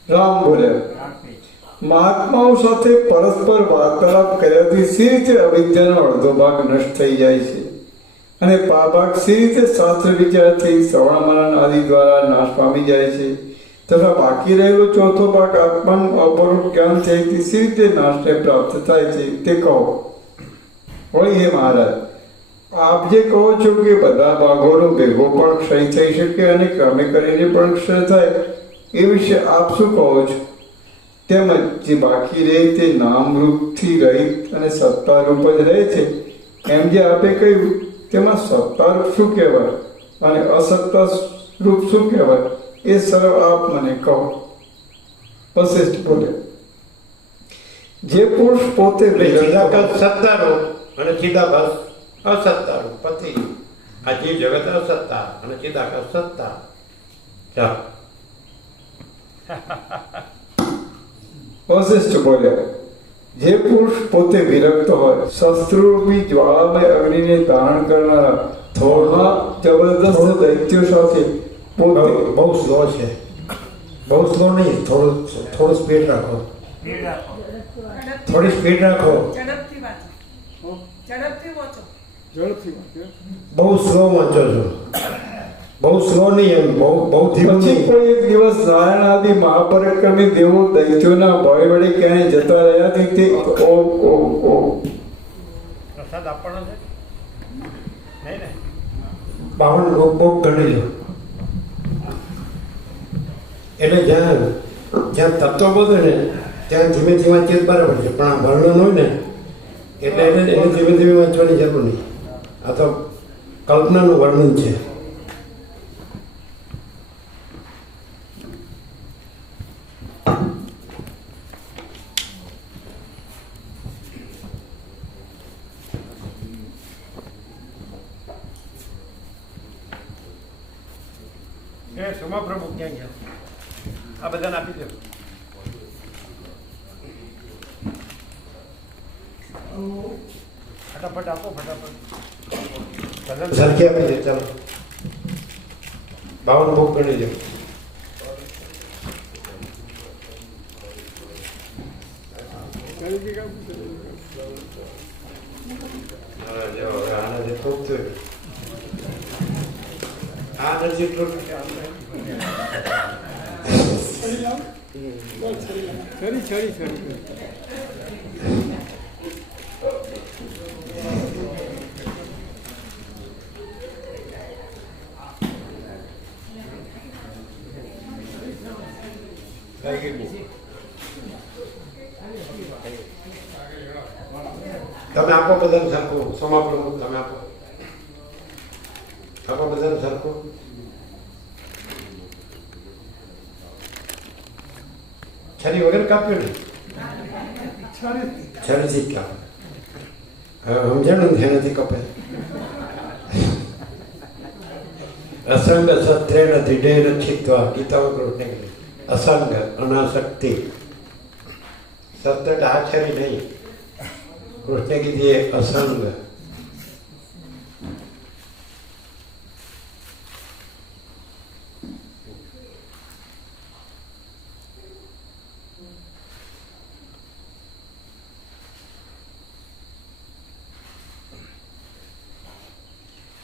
રામ બોલ્યા, મહાત્માઓ સાથે પરસ્પર વાર્તાલાપ કર્યાથી સી રીતે અવિદ્યાનો અડધો ભાગ નષ્ટ થઈ જાય છે અને ભાગ સી રીતે શાસ્ત્ર વિચારથી શ્રવણ મનન આદિ દ્વારા નાશ પામી જાય છે તથા બાકી રહેલો ચોથો ભાગ આત્માનું અપરોક્ષ જ્ઞાન થઈથી સી રીતે નાશને પ્રાપ્ત થાય છે તે કહો. વળી હે મહારાજ, આપ જે કહો છો કે બધા ભાગોનો ભેગો પણ ક્ષય થઈ શકે અને ક્રમે કરીને પણ ક્ષય થાય, એ વિશે આપ શું કહો છો? તેમજ જે બાકી રહે તે નામરૂપથી રહિત અને સત્તારૂપ જ રહે છે એમ જે આપે કહ્યું તેમાં સત્તારૂપ શું કહેવાય અને અસત્તા રૂપ શું કહેવાય એ સરળ આપ મને કહો. વશિષ્ઠ બોલે, જે પુરુષ પોતે ચિદાકાશ સત્તારૂપ અને ચિદાભાસ અસત્તારૂપ પતિ. આ જીવ જગત અસત્તા અને ચિદાકાશ સત્તા. ચાલો વશિષ્ઠ બોલ્યા, જે પુરુષ પોતે વિરક્ત હોય, શસ્ત્રરૂપી જ્વાળામય અગ્નિને ધારણ કરનારા થોડા જબરદસ્ત દૈત્યો સાથે પોતે બહુ સ્લો છે. બહુ સ્લો નહીં, થોડું સ્પીડ રાખો. થોડી સ્પીડ રાખો. ઝડપથી વાંચો. ઝડપથી વાંચો. બહુ સ્લો વાંચો છો. બહુ સ્લો નહીં, એમ બહુ ધીમું પછી નહીં. કોઈ એક દિવસ નારાયણ આદિ મહાપરાક્રમી દેવો દૈત્યોના ભય વડે ક્યાંય જતા રહ્યાથી તે ઓમ ઓમ ઓમ પ્રસાદ આપવાનો છે નહીં ને? 52 બહુ ગણી લો. એટલે જ્યાં તત્વ બધું ને ત્યાં ધીમે ધીમે ચેત બરાબર છે, પણ આ વર્ણન હોય ને એટલે એને ધીમે ધીમે વાંચવાની જરૂર નહીં. આ તો કલ્પનાનું વર્ણન છે. સોમા પ્રભુ ક્યાં ગયા? આ બધાને આપી દો. ફટાફટ આપો, ફટાફટ. સરખી આપી દે. ચાલો 52 બહુ ગણી લો. આનાથી ખૂબ થયું. આ નથી એટલું તમે આપો બધાને સરખું. સમા પ્રમુખ તમે આપો બધાને સરખું. છરી વગર કાપ્યું ને? છરીથી જ કાપે. સમજાણું ને એનાથી કપે. અસંગ સત્રેણ દૃઢેર છિત્વા ગીતા કૃષ્ણ અસંગ અનાસક્તિ. સત્ય આ છરી નહીં. કૃષ્ણ કીધી એ અસંગ.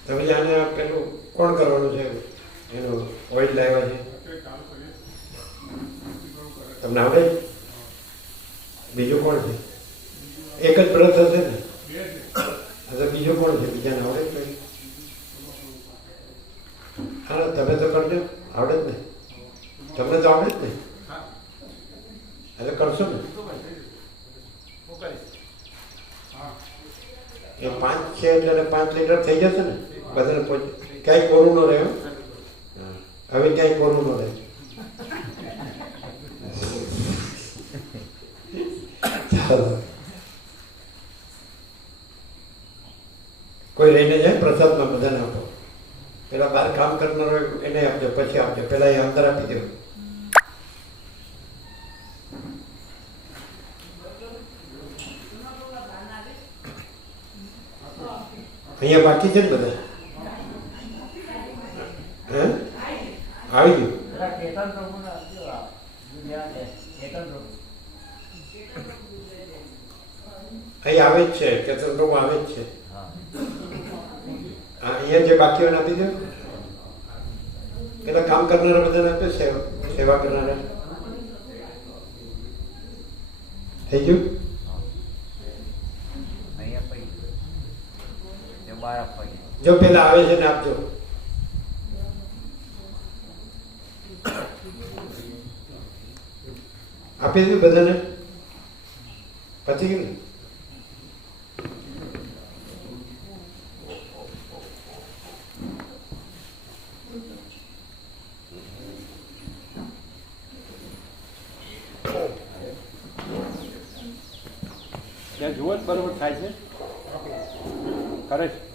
તમે આને પેલું કોણ કરવાનું છે? એનું ઓઇલ લાવ્યા છે તમને આવડે? બીજું કોણ છે? એક જ બ્રશ હશે ને? તો બીજું કોણ છે? બીજાને આવડે? હા તમે તો કરજો. આવડે જ ને? તમને તો આવડે જ ને? એટલે કરશો ને? એ 5 છે એટલે 5 લીટર થઈ જશે ને બધાને. ક્યાંય કોરું ન રહે. હવે ક્યાંય કોરું ન રહે. કોઈ રહીને જાય પ્રસાદમાં બધાને આપો. પેલા બહાર કામ કરનાર હોય એને આપજો, પછી આપજો. પેલા એ અંદર આપી દો. અહીંયા બાકી છે ને બધા? હે આવી ગયું? અહીં આવે જ છે. કેતન પ્રભુ આવે જ છે. અહીંયા જે બાકી હોય આપી દો. પેલા કામ કરનારા બધાને આપે. સેવા કરનારા થઈ ગયું? જો પેલા આવે છે ને આપજો. આપી દીધું બધાને? પછી ગયું ને? ત્યાં જુઓ જ બરોબર થાય છે. કરે છે.